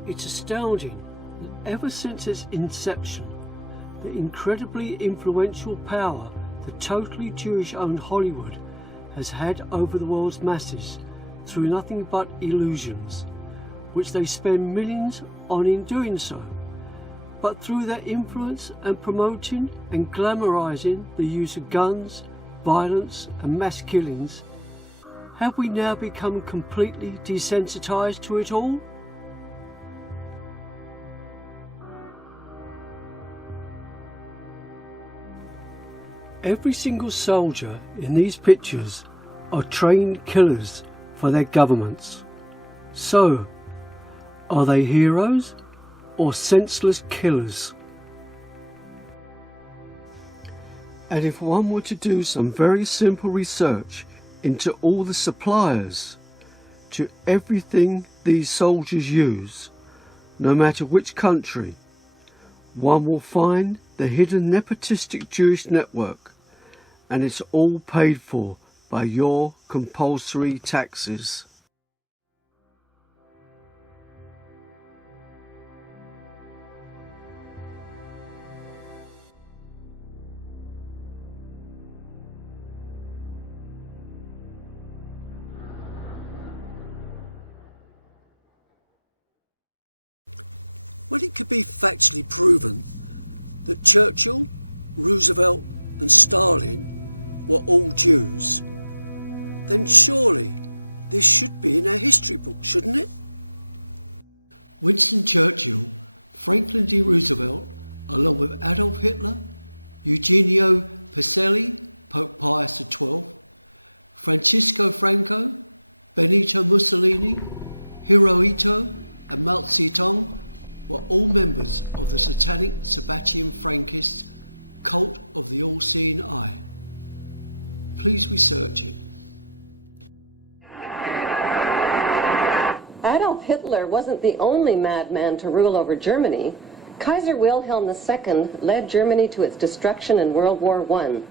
It's astounding that ever since its inception, the incredibly influential power the totally Jewish-owned Hollywood has had over the world's masses through nothing but illusions, which they spend millions on in doing so. But through their influence and promoting and glamorizing the use of guns, violence and mass killings, have we now become completely desensitized to it all? Every single soldier in these pictures are trained killers for their governments. So, are they heroes or senseless killers? And if one were to do some very simple research into all the suppliers to everything these soldiers use, no matter which country, one will find the hidden nepotistic Jewish network, and it's all paid for by your compulsory taxes. When it could be factually proven that Churchill, Roosevelt and Stalin were all Jews, then surely this should be in our history book, shouldn't it? Winston Churchill, Franklin D. Roosevelt, along with Adolf Hitler, Eugenio Pacelli, Pope Pius XII, Francisco Franco, Benito Mussolini, Hirohito and Mao Zedong were all members of the satanic Sabbatean Frankist cult of the all-seeing eye. Please research it. Adolf Hitler wasn't the only madman to rule over Germany. Kaiser Wilhelm II led Germany to its destruction in World War I.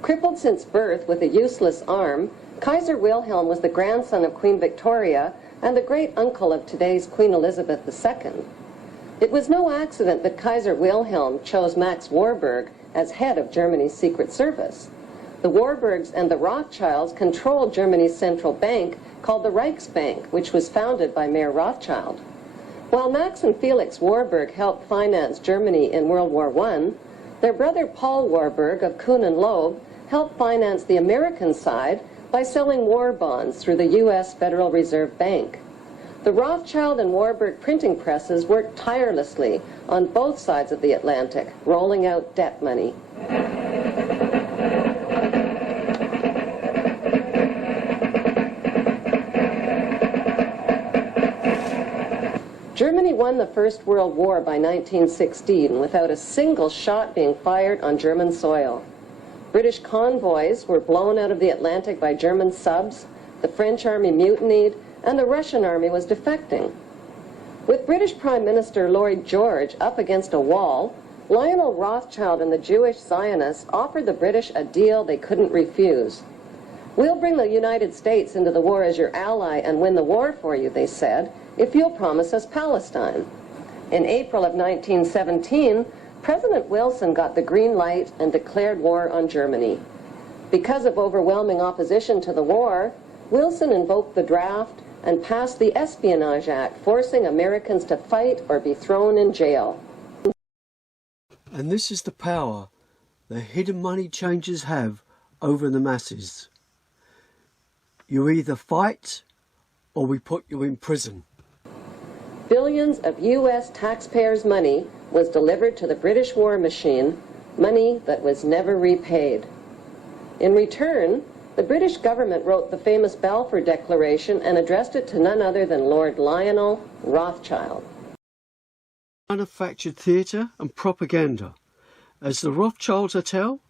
Crippled since birth with a useless arm, Kaiser Wilhelm was the grandson of Queen Victoria and the great-uncle of today's Queen Elizabeth II. It was no accident that Kaiser Wilhelm chose Max Warburg as head of Germany's Secret Service. The Warburgs and the Rothschilds controlled Germany's central bank called the Reichsbank, which was founded by Mayer Rothschild. While Max and Felix Warburg helped finance Germany in World War I, their brother Paul Warburg of Kuhn and Loeb helped finance the American side by selling war bonds through the U.S. Federal Reserve Bank. The Rothschild and Warburg printing presses worked tirelessly on both sides of the Atlantic, rolling out debt money. Germany won the First World War by 1916 without a single shot being fired on German soil. British convoys were blown out of the Atlantic by German subs, the French army mutinied, and the Russian army was defecting. With British Prime Minister Lloyd George up against a wall, Lionel Rothschild and the Jewish Zionists offered the British a deal they couldn't refuse. "We'll bring the United States into the war as your ally and win the war for you," they said, "if you'll promise us Palestine." In April of 1917, President Wilson got the green light and declared war on Germany. Because of overwhelming opposition to the war, Wilson invoked the draft and passed the Espionage Act, forcing Americans to fight or be thrown in jail. And this is the power the hidden money changers have over the masses. You either fight or we put you in prison. Billions of U.S. taxpayers' money was delivered to the British war machine, money that was never repaid. In return, the British government wrote the famous Balfour Declaration and addressed it to none other than Lord Lionel Rothschild. Manufactured theatre and propaganda, as the Rothschild Hotel,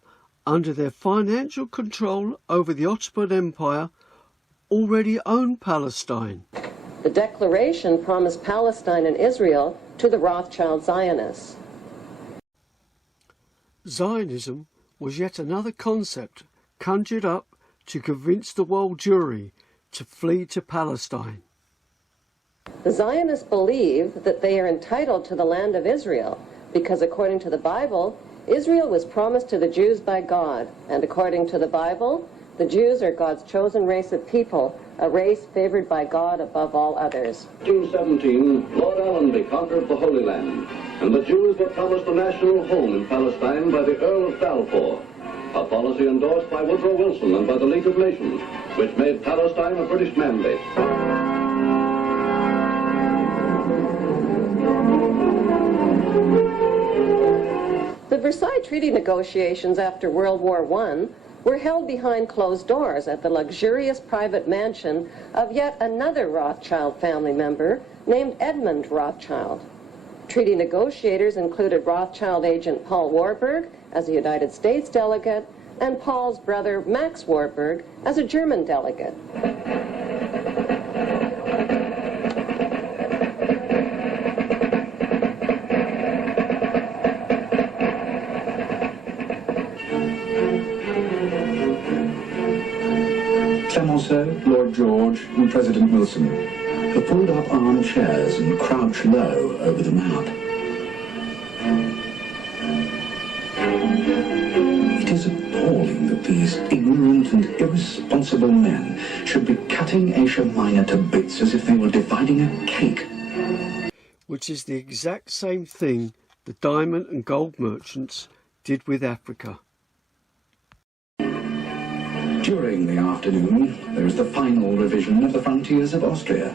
under their financial control over the Ottoman Empire, already owned Palestine. The declaration promised Palestine and Israel to the Rothschild Zionists. Zionism was yet another concept conjured up to convince the world jury to flee to Palestine. The Zionists believe that they are entitled to the land of Israel because, according to the Bible, Israel was promised to the Jews by God, and according to the Bible, the Jews are God's chosen race of people, a race favored by God above all others. 1817, Lord Allenby conquered the Holy Land, and the Jews were promised a national home in Palestine by the Earl of Balfour, a policy endorsed by Woodrow Wilson and by the League of Nations, which made Palestine a British mandate. The Versailles Treaty negotiations after World War I were held behind closed doors at the luxurious private mansion of yet another Rothschild family member named Edmund Rothschild. Treaty negotiators included Rothschild agent Paul Warburg as a United States delegate and Paul's brother Max Warburg as a German delegate. Clemenceau, Lord George, and President Wilson have pulled up armchairs and crouched low over the map. It is appalling that these ignorant and irresponsible men should be cutting Asia Minor to bits as if they were dividing a cake. Which is the exact same thing the diamond and gold merchants did with Africa. During the afternoon, there is the final revision of the frontiers of Austria.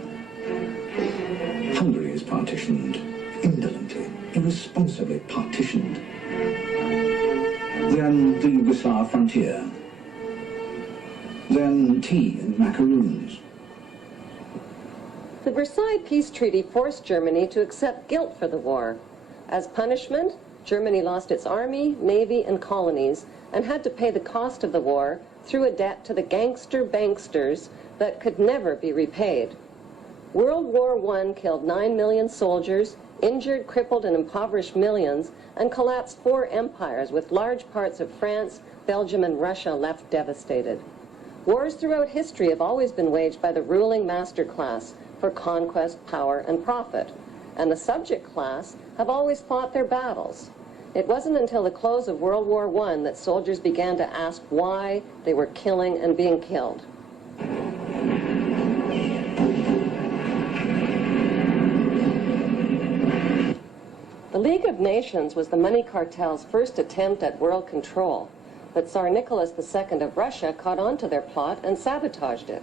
Hungary is partitioned, indolently, irresponsibly partitioned. Then the Yugoslav frontier. Then tea and macaroons. The Versailles Peace Treaty forced Germany to accept guilt for the war. As punishment, Germany lost its army, navy, and colonies, and had to pay the cost of the war through a debt to the gangster banksters that could never be repaid. World War I killed 9 million soldiers, injured, crippled, and impoverished millions, and collapsed 4 empires with large parts of France, Belgium, and Russia left devastated. Wars throughout history have always been waged by the ruling master class for conquest, power, and profit, and the subject class have always fought their battles. It wasn't until the close of World War I that soldiers began to ask why they were killing and being killed. The League of Nations was the money cartel's first attempt at world control, but Tsar Nicholas II of Russia caught on to their plot and sabotaged it.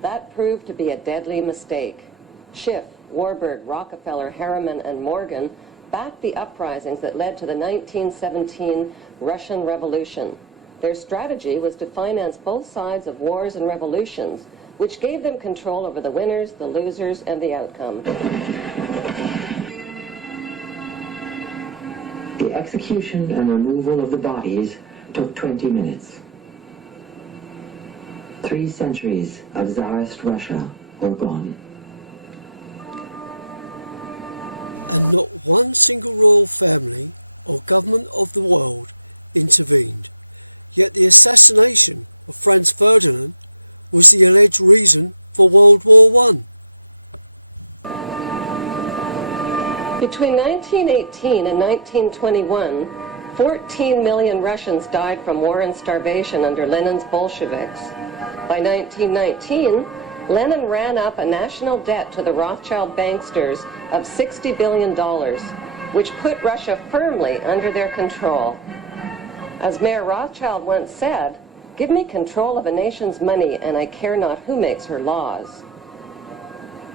That proved to be a deadly mistake. Schiff, Warburg, Rockefeller, Harriman, and Morgan backed the uprisings that led to the 1917 Russian Revolution. Their strategy was to finance both sides of wars and revolutions, which gave them control over the winners, the losers, and the outcome. The execution and removal of the bodies took 20 minutes. 3 centuries of Tsarist Russia were gone. And not one single royal family or government of the world intervened. Yet the assassination of Franz Ferdinand was the alleged reason for World War I. Between 1918 and 1921, 14 million Russians died from war and starvation under Lenin's Bolsheviks. By 1919, Lenin ran up a national debt to the Rothschild banksters of $60 billion, which put Russia firmly under their control. As Mayor Rothschild once said, "Give me control of a nation's money and I care not who makes her laws."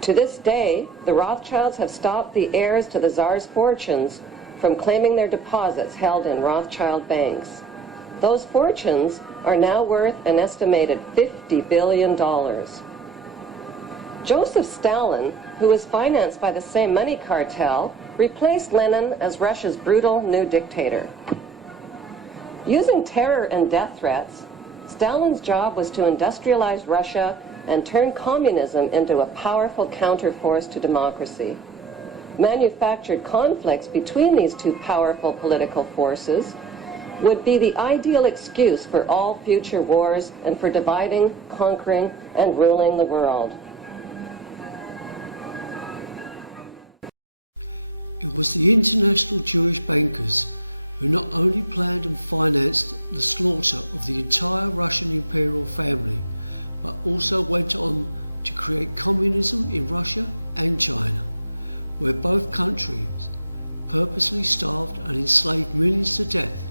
To this day, the Rothschilds have stopped the heirs to the Tsar's fortunes from claiming their deposits held in Rothschild banks. Those fortunes are now worth an estimated $50 billion. Joseph Stalin, who was financed by the same money cartel, replaced Lenin as Russia's brutal new dictator. Using terror and death threats, Stalin's job was to industrialize Russia and turn communism into a powerful counterforce to democracy. Manufactured conflicts between these two powerful political forces would be the ideal excuse for all future wars and for dividing, conquering, and ruling the world. It was the international Jewish bankers who not only planned and financed the slaughter of the entire Russian imperial family, but also went on to create communism in Russia and China, where both countries purposely starved and enslaved millions to death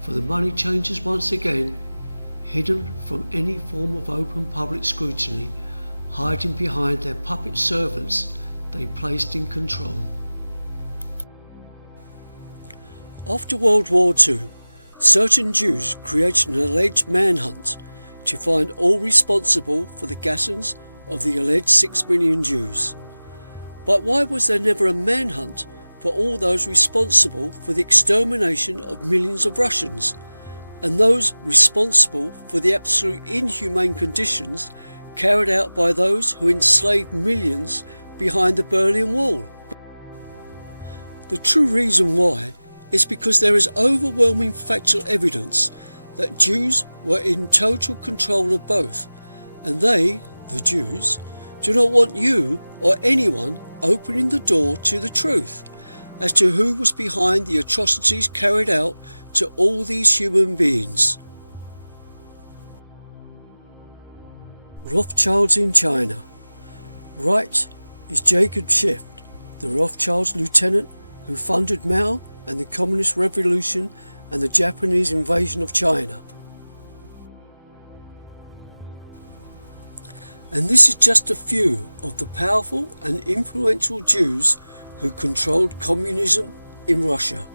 for the money changers once again, hidden from any form of open public scrutiny, hiding behind their puppet servants they placed in control. After World War II, certain Jews created an alleged manhunt to find all responsible for the gassings of the alleged 6 million Jews. But why was there never a manhunt for all those responsible for the extermination of millions of Russians, and those responsible for the absolute inhumane conditions carried out by those who enslaved millions behind the Berlin Wall? The true reason why is because there is overwhelming factual evidence that Jews were in total control of both, and they, the Jews, do not want you or anyone opening the door to the truth as to who was behind the atrocities carried out to all these human beings. Rothschilds in China. Right is Jacob Schiff, the Rothschilds lieutenant who funded Mao and the Communist Revolution and the Japanese invasion of China. And this is just a few of the powerful and influential Jews who controlled communism in Russia.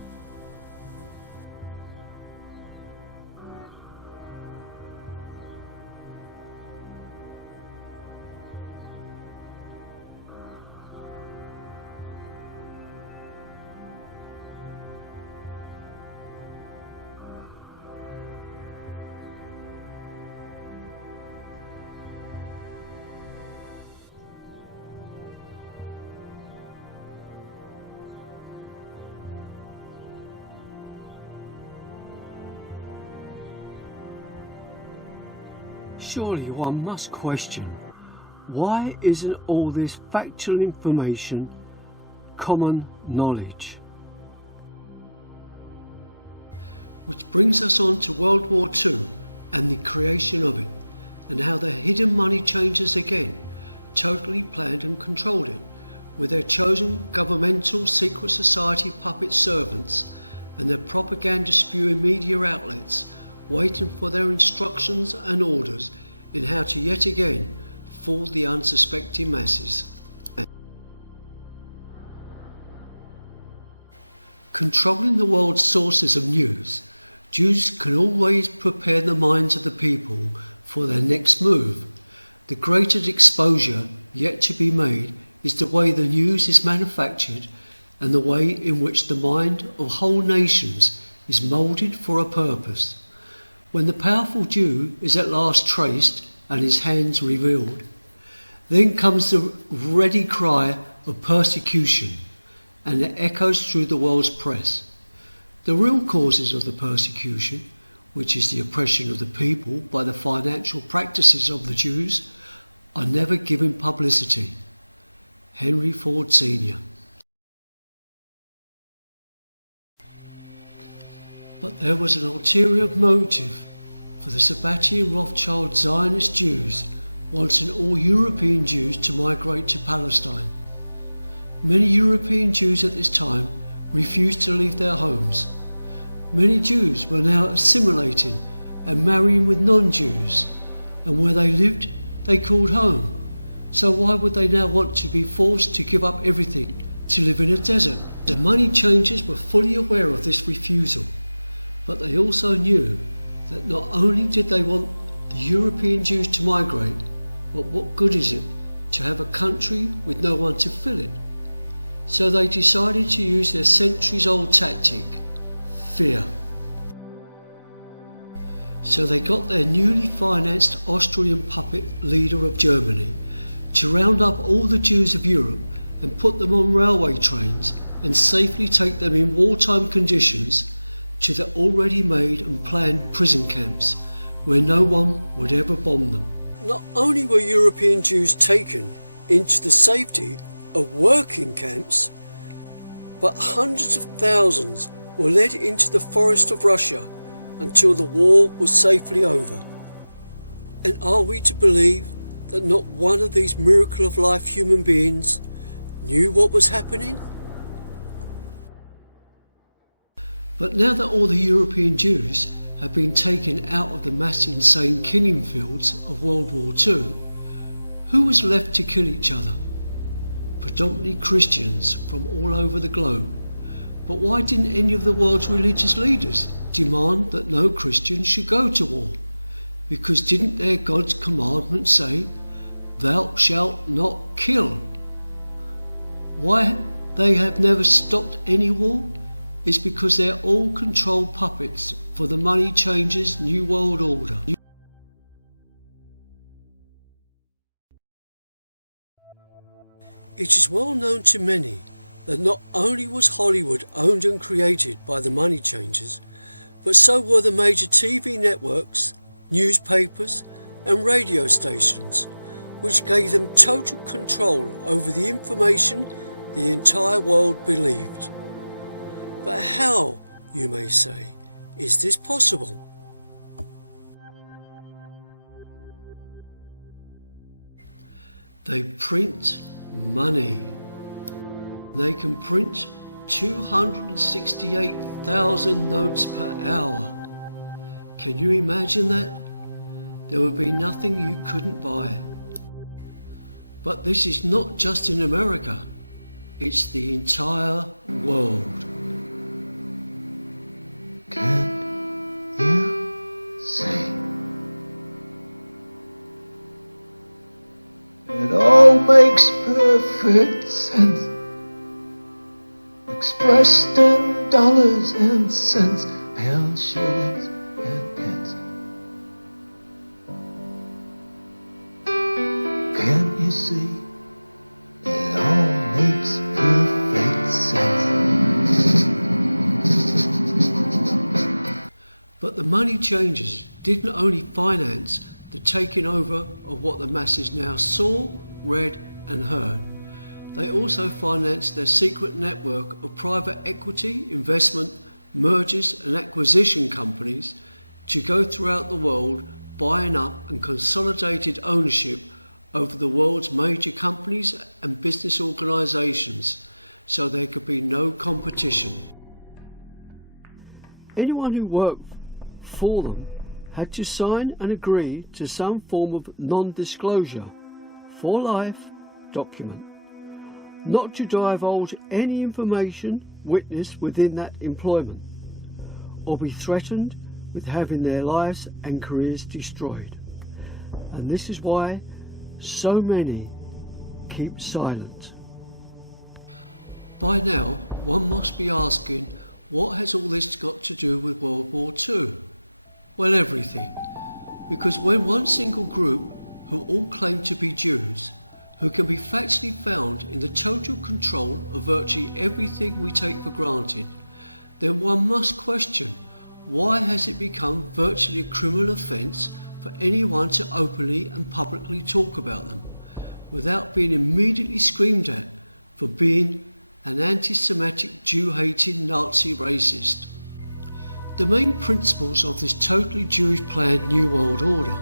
Surely one must question, why isn't all this factual information common knowledge? Which brings us on to World War II and the creation of it, and how the hidden money changers again totally planned and controlled it, with their chosen governmental secret society puppet servants and their propaganda spewing media outlets waiting for their instructions and orders in how to yet again fool the unsuspecting masses. Controlling the world's sources of news, Jews can always prepare the minds of the people for their next move. The greatest exposure yet to be made is the way the news is manufactured and the way in which the mind of whole nations is moulded for a purpose. When the powerful Jew is at last traced and his hands revealed, then comes the ready cry of persecution, and it echoes through the world's press. The real causes of the persecution, which is the oppression of the people by the financial practices of the Jews, are never given publicity. Henry Ford Sr. But there was an ulterior motive for the Sabbatean Rothschild Zionist Jews wanting all European Jews to migrate to Palestine. Many European Jews at this time refused to leave their homes. Many Jews were now assimilating and marrying with non-Jews, and where they lived they called home. So why would they now want to be forced to give up everything to live in a desert? The money changers were fully aware of this refusal, but they also knew that not only did they want the European Jews to migrate, but what good is it to have a country with no one to fill it? So they decided to use their centuries-old tactic, fear. So they got their newly financed Austrian puppet leader of Germany to round up all the Jews of Europe and put them on railway trains and safely take them in wartime conditions to the already made and planned prison camps where no one would ever bomb them. Not only were European Jews taken into the safety of working camps, but hundreds of thousands were led into the forest of Russia until the war was safely over. And are we to believe that not one of these miracle of life human beings knew what was happening? But now that all the European Jews have been taken out of the mass insane killing fields of World War II, who was left to kill each other? Predominantly Christians from all over the globe. But why didn't any of the world's religious leaders demand that no Christians should go to war? Because didn't their God's commandment say, "Thou shalt not kill"? Why they have never stopped any war is because they're all controlled puppets for the money changers' New World Order. It is well known to many that not only was Hollywood owned and created by the money changers, but so were the major TV networks, newspapers and radio stations, which gave them total control over the information the entire world believed. But how, you may say, is this possible? They print money. They can print 268,000 notes per hour. Can you imagine that? There would be nothing you couldn't buy. But this is not just in America, it's the entire world. Can you see? It all makes perfect sense, expressed in dollars and cents, pounds, shillings and pence. Can you see? It all makes perfect sense. But the money changers didn't only finance the taking over of what the masses now saw, read and heard. They also financed their secret network of private equity, investment, mergers and acquisition companies to go throughout the world buying up and consolidated ownership over the world's major companies and business organisations so there could be no competition. Anyone who worked for them had to sign and agree to some form of non-disclosure, for life document, not to divulge any information witnessed within that employment, or be threatened with having their lives and careers destroyed. And this is why so many keep silent. By now, one must be asking, what has all this got to do with World War II? Well, everything. Because when one single group, who all claim to be Jews, who can be factually found in the total control of virtually everything we take for granted, then one must question, why has it become virtually a criminal offence for anyone to openly and publicly talk about them, without being immediately screamed at for being an anti-Semitic, Jew-hating Nazi racist? The main principles of this totally Jewish planned New World Order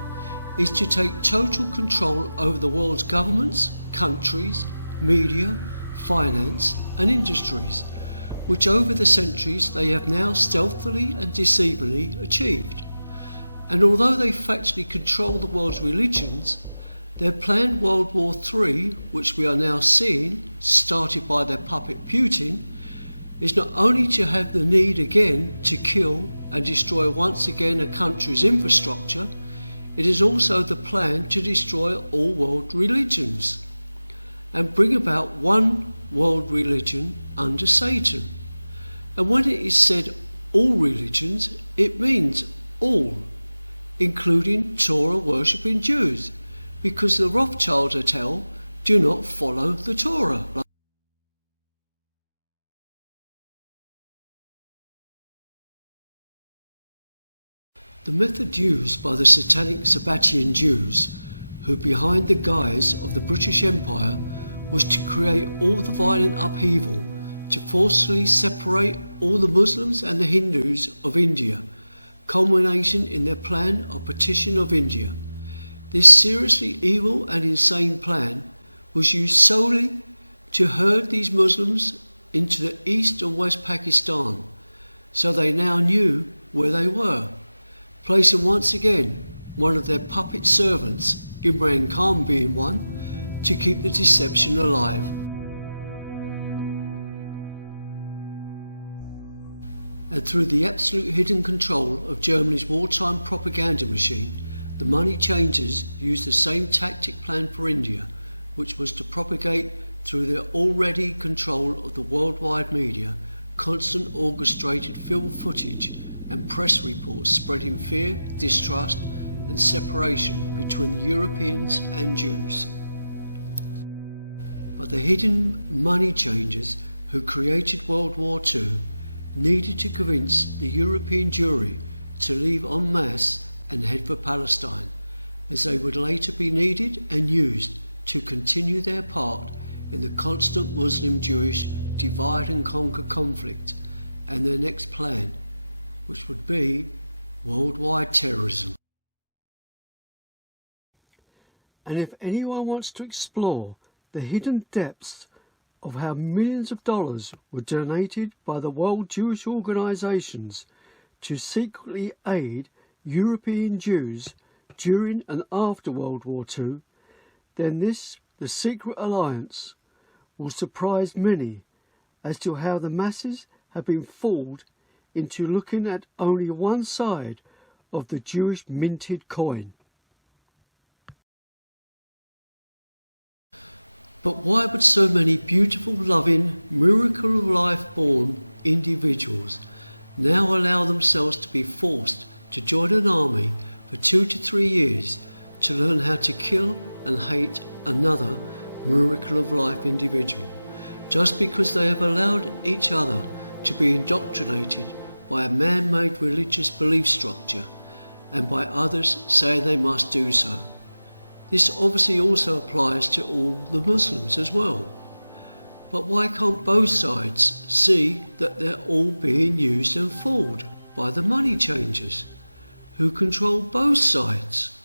is to take total control over the world's governments, countries, media, finance and industries, which over the centuries they have now stealthily and deceivingly achieved. And although they factually control the world's religions, their planned World War III, which we are now seeing, started by their puppet Putin, is not only to have the need again to kill and destroy once again a country's infrastructure, it is also the plan to destroy all world religions and bring about one world religion under Satan. And when it is said all religions, it means all, including Torah worshipping Jews, because the Rothschilds at hell do not follow the Torah. The method used by the satanic Sabbatian Jews, who behind the guise of the British Empire was to create all the violent upheaval, to forcefully separate all the Muslims and the Hindus of India, culminating in their plan of partition of India. This seriously evil and insane plan was used solely to herd these Muslims into the east and west Pakistan, so they now knew where they were, placing once again one of their puppet servants, Imran Khan being one, to keep the deception alive. And through the absolute hidden control of Germany's wartime propaganda machine, the money changers used the same tactic planned for India, which was to propagate through their already control of the worldwide media constant orchestrated film footage and press reports spreading fear, distrust and separation between the Europeans and Jews. But the hidden money changers who created World War II needed to convince the European Jewry to leave en masse and head for Palestine, as they would later be needed and used to continue their part in the constant Muslim-Jewish divide and conquer conflict and their next plan, which would be worldwide terrorism. And if anyone wants to explore the hidden depths of how millions of dollars were donated by the World Jewish organizations to secretly aid European Jews during and after World War II, then the secret alliance, will surprise many as to how the masses have been fooled into looking at only one side of the Jewish minted coin. But why would so many beautiful, loving, miracle of life born individuals now allow themselves to be forced to join an army for 2 to 3 years to learn how to kill and hate another miracle of life individual, just because they have allowed each other to be indoctrinated by a man-made religious belief structure and by others saying they must do so? This obviously also applies to all the Muslims as well. But why can't both sides see that they're all being used and fooled by the money changers who control both sides?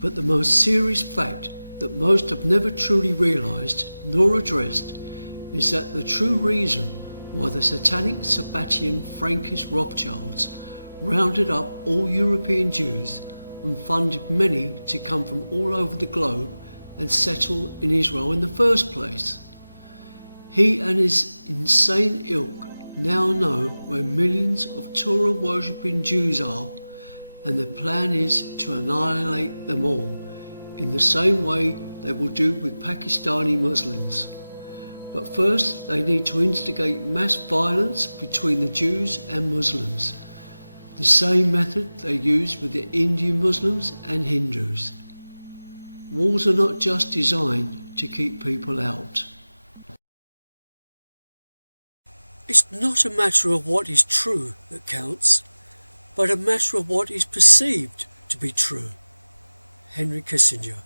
But the most serious fact that most have never truly realised nor addressed is that the true reason why the satanic Sabbatian Frankish Rothschilds rounded up all European Jews and funded many to come from all over the globe and settle in Israel in the first place. He and his insane ilk now know where millions of Torah worshipping Jews are, and their plan is to annihilate them all in the same way they will do with Pakistani Muslims. But first they need to instigate mass violence between the Jews and Muslims, the same method they use with the Indian Muslims and Hindus. Wars are not just designed to keep people out. It's not a matter of what is true that counts, but a matter of what is perceived to be true. Henry Kissinger.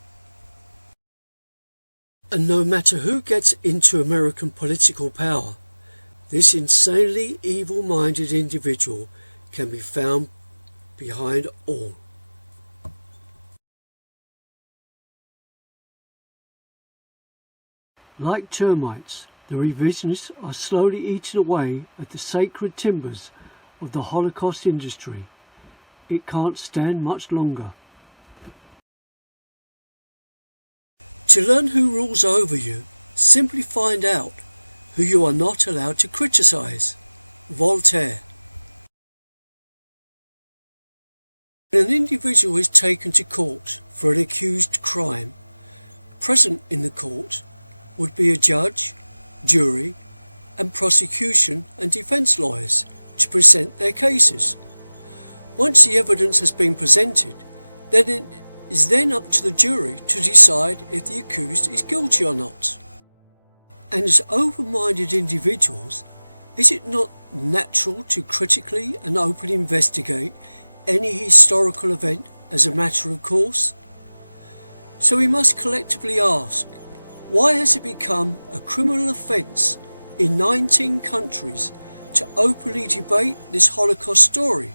And no matter who gets into American political power, this insanely evil-minded individual can be found behind all. Like termites, the revisionists are slowly eating away at the sacred timbers of the Holocaust industry. It can't stand much longer. To learn who rules over you, simply find out who you are not allowed to criticise. Voltaire. When an individual is taken to court for an accused crime, present in the court would be a judge, jury, and prosecution and defence lawyers to present their cases. Once the evidence has been presented, then it is then up to the jury to decide if the accused is guilty or not. And as open-minded individuals, is it not natural to critically and openly investigate any historical event as a matter of course? So we must collectively ask, why has it become a criminal offence in 19 countries to openly debate this Holocaust story,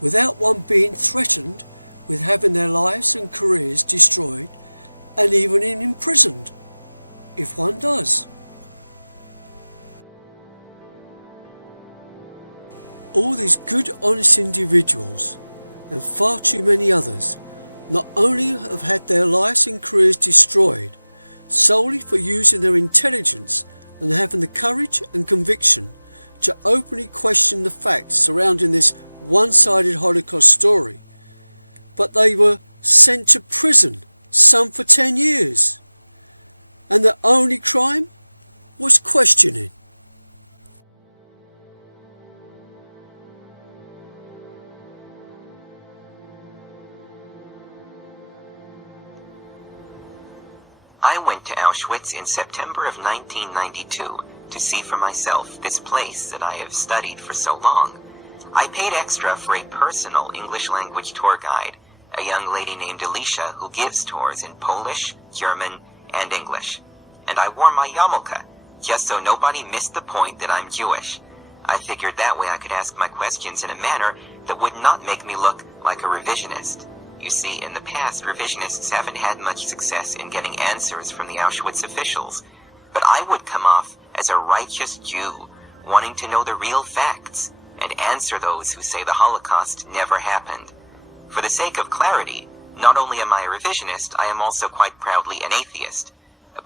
without one being threatened with having their lives and careers destroyed and even imprisoned, if one does? All these good, honest individuals, and far too many others, not only have had their lives and careers destroyed solely for using their intelligence and having the courage and conviction to openly question the facts surrounding this one-sided Holocaust story, but they were sent to prison, some for 10 years, and their only crime was questioning. I went to Auschwitz in September of 1992 to see for myself this place that I have studied for so long. I paid extra for a personal English language tour guide, a young lady named Alicia who gives tours in Polish, German, and English. And I wore my yarmulke, just so nobody missed the point that I'm Jewish. I figured that way I could ask my questions in a manner that would not make me look like a revisionist. You see, in the past, revisionists haven't had much success in getting answers from the Auschwitz officials. But I would come off as a righteous Jew, wanting to know the real facts, and answer those who say the Holocaust never happened. For the sake of clarity, not only am I a revisionist, I am also quite proudly an atheist.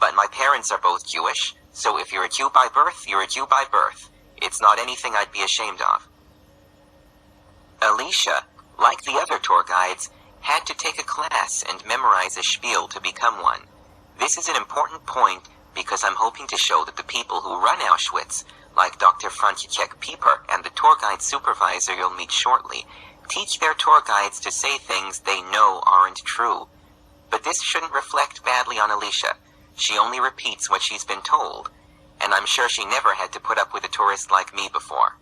But my parents are both Jewish, so if you're a Jew by birth, you're a Jew by birth. It's not anything I'd be ashamed of. Alicia, like the other tour guides, had to take a class and memorize a spiel to become one. This is an important point because I'm hoping to show that the people who run Auschwitz, like Dr. Franciszek Pieper and the tour guide supervisor you'll meet shortly, teach their tour guides to say things they know aren't true. But this shouldn't reflect badly on Alicia. She only repeats what she's been told, and I'm sure she never had to put up with a tourist like me before.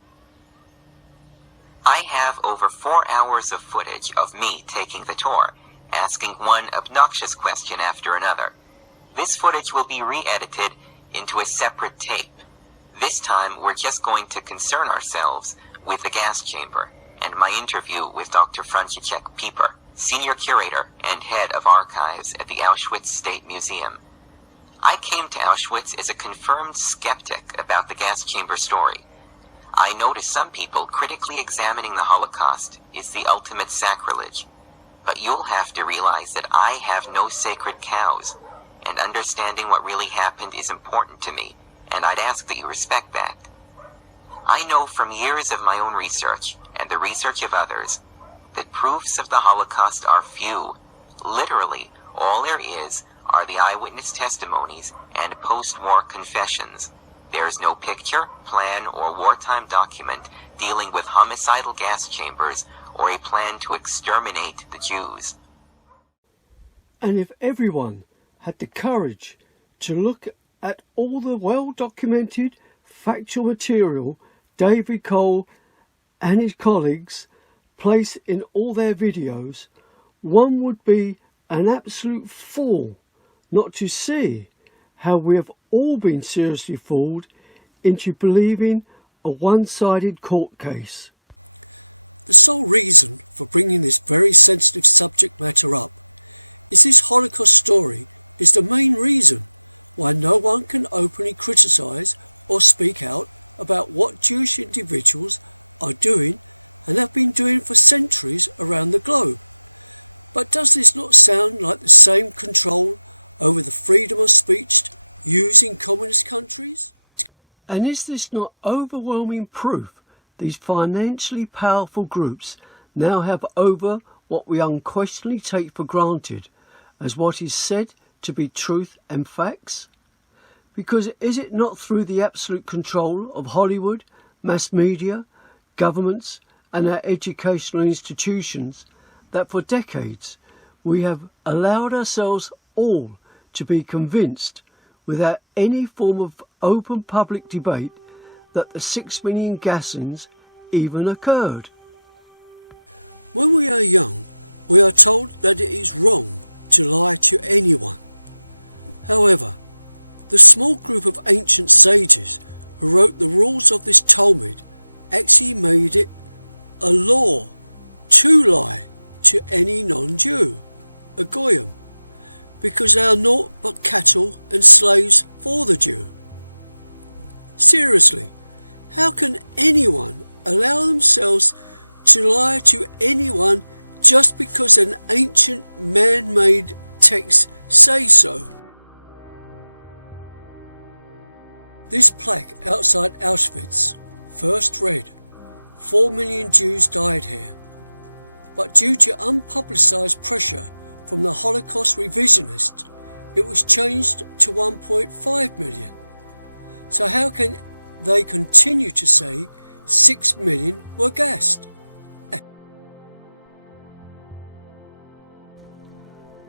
I have over 4 hours of footage of me taking the tour, asking one obnoxious question after another. This footage will be re-edited into a separate tape. This time we're just going to concern ourselves with the gas chamber and my interview with Dr. Franciszek Pieper, senior curator and head of archives at the Auschwitz State Museum. I came to Auschwitz as a confirmed skeptic about the gas chamber story. I notice some people critically examining the Holocaust is the ultimate sacrilege. But you'll have to realize that I have no sacred cows, and understanding what really happened is important to me, and I'd ask that you respect that. I know from years of my own research, and the research of others, that proofs of the Holocaust are few. Literally, all there is are the eyewitness testimonies and post-war confessions. There is no picture, plan, or wartime document dealing with homicidal gas chambers or a plan to exterminate the Jews. And if everyone had the courage to look at all the well-documented factual material David Cole and his colleagues place in all their videos, one would be an absolute fool not to see how we have all been seriously fooled into believing a one-sided court case. The sole reason for bringing this very sensitive subject matter up is this Holocaust story is the main reason why no one can openly criticise or speak out about what Jewish individuals are doing and have been doing for centuries around the globe. But does this not sound like the same control over the freedom of speech used in communist countries? And is this not overwhelming proof these financially powerful groups now have over what we unquestionably take for granted as what is said to be truth and facts? Because is it not through the absolute control of Hollywood, mass media, governments and our educational institutions that for decades we have allowed ourselves all to be convinced without any form of open public debate that the 6 million gassings even occurred? When we are young, we are told that it is wrong to lie to anyone. However, the small group of ancient sages who wrote the rules of this Talmud actually made it a law to lie to any non-Jew, a goyim, because they are naught but cattle and slaves for the Jew. Seriously, how can anyone allow themselves to lie to anyone just because an ancient man-made text says so? This plaque outside Auschwitz first read, 4 million Jews died here, but due to unpublicised pressure from the Holocaust revisionists, it was changed to 1.5 million. So how can they continue to say 6 million were gassed?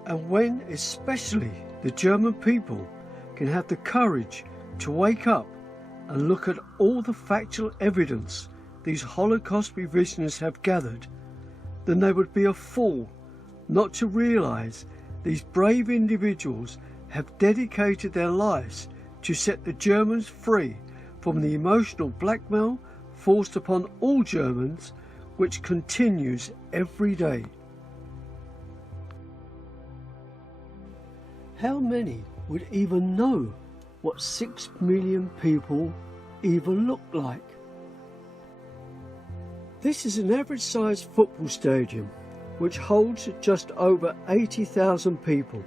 And when especially the German people can have the courage to wake up and look at all the factual evidence these Holocaust revisionists have gathered, then they would be a fool not to realise these brave individuals have dedicated their lives to set the Germans free from the emotional blackmail forced upon all Germans, which continues every day. How many would even know what 6 million people even look like? This is an average-sized football stadium which holds just over 80,000 people.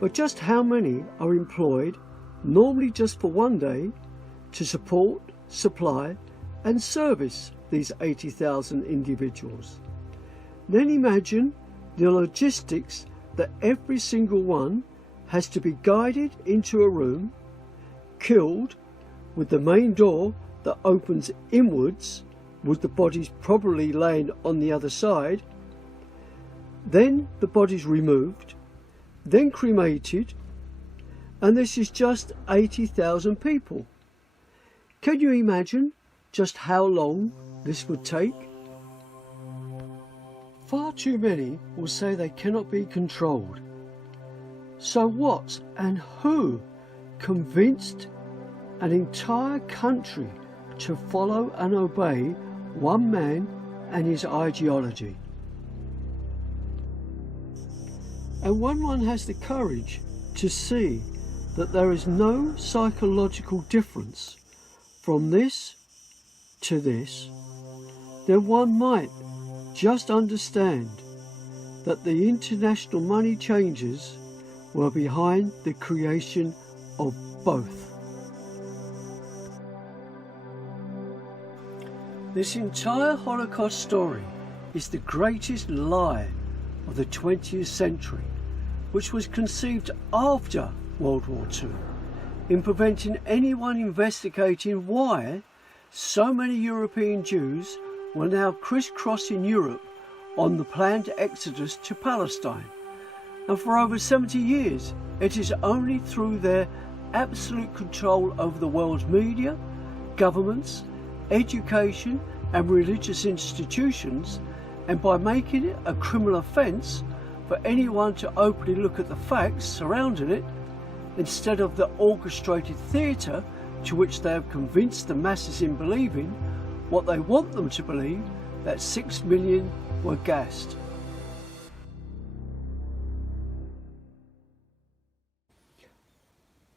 But just how many are employed, normally just for one day, to support, supply and service these 80,000 individuals? Then imagine the logistics that every single one has to be guided into a room, killed, with the main door that opens inwards, with the bodies probably laying on the other side, then the bodies removed, then cremated, and this is just 80,000 people. Can you imagine just how long this would take? Far too many will say they cannot be controlled. So what and who convinced an entire country to follow and obey one man and his ideology? And when one has the courage to see that there is no psychological difference from this to this, then one might just understand that the international money changers were behind the creation of both. This entire Holocaust story is the greatest lie of the 20th century, which was conceived after World War II, in preventing anyone investigating why so many European Jews were now crisscrossing Europe on the planned exodus to Palestine. And for over 70 years, it is only through their absolute control over the world's media, governments, education and religious institutions, and by making it a criminal offence for anyone to openly look at the facts surrounding it, instead of the orchestrated theatre to which they have convinced the masses in believing what they want them to believe, that 6 million were gassed.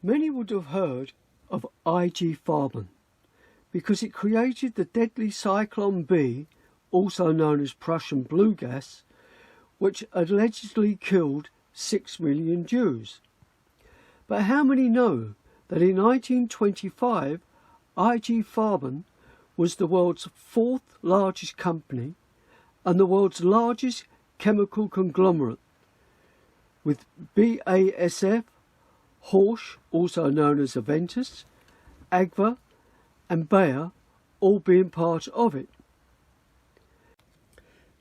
Many would have heard of IG Farben because it created the deadly Cyclone B, also known as Prussian blue gas, which allegedly killed 6 million Jews. But how many know that in 1925 IG Farben was the world's fourth largest company and the world's largest chemical conglomerate, with BASF, Horsch, also known as Aventis, Agfa and Bayer all being part of it.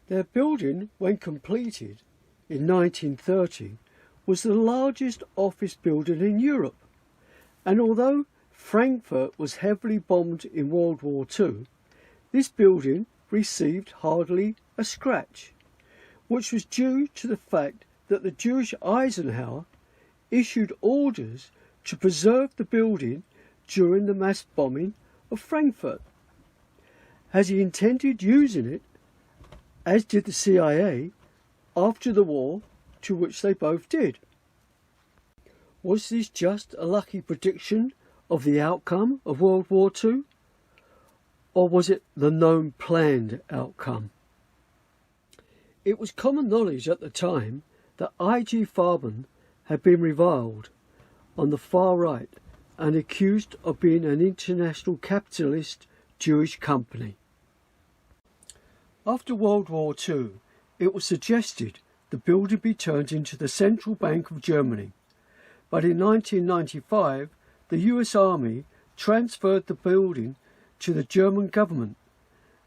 Their building, when completed in 1930, was the largest office building in Europe, and although Frankfurt was heavily bombed in World War II, this building received hardly a scratch, which was due to the fact that the Jewish Eisenhower issued orders to preserve the building during the mass bombing of Frankfurt, as he intended using it, as did the CIA, after the war, to which they both did. Was this just a lucky prediction of the outcome of World War II? Or was it the known planned outcome? It was common knowledge at the time that IG Farben had been reviled on the far right and accused of being an international capitalist Jewish company. After World War II, it was suggested the building be turned into the Central Bank of Germany, but in 1995 the US Army transferred the building to the German government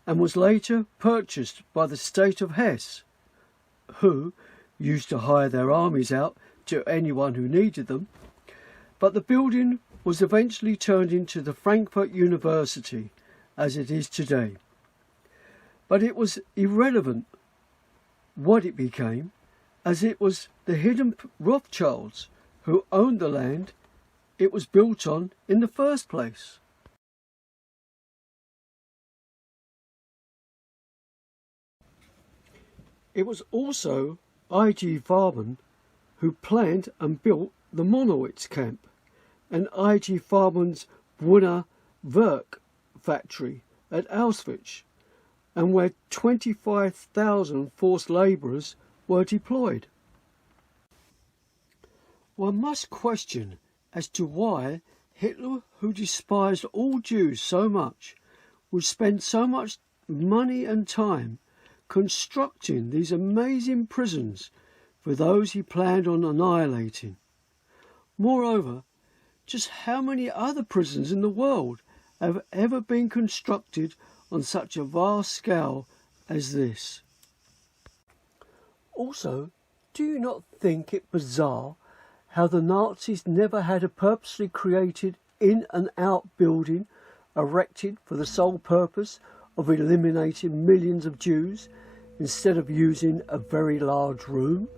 and was later purchased by the state of Hesse, who used to hire their armies out to anyone who needed them, but the building was eventually turned into the Frankfurt University as it is today. But it was irrelevant what it became, as it was the hidden Rothschilds who owned the land it was built on in the first place. It was also IG Farben who planned and built the Monowitz camp and IG Farben's Brunner Werk factory at Auschwitz, and where 25,000 forced labourers were deployed. One must question as to why Hitler, who despised all Jews so much, would spend so much money and time constructing these amazing prisons for those he planned on annihilating. Moreover, just how many other prisons in the world have ever been constructed on such a vast scale as this? Also, do you not think it bizarre how the Nazis never had a purposely created in and out building erected for the sole purpose of eliminating millions of Jews instead of using a very large room?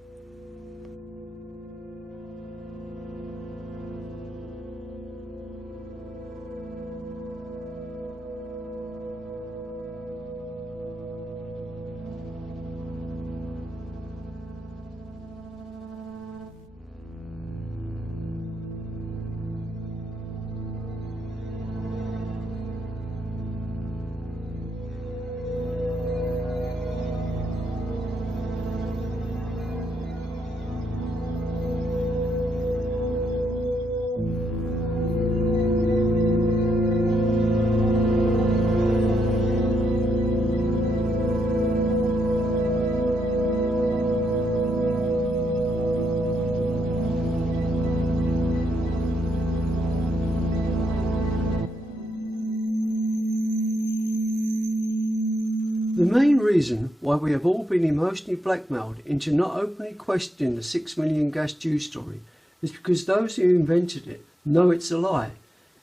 The main reason why we have all been emotionally blackmailed into not openly questioning the 6 million gas Jew story is because those who invented it know it's a lie.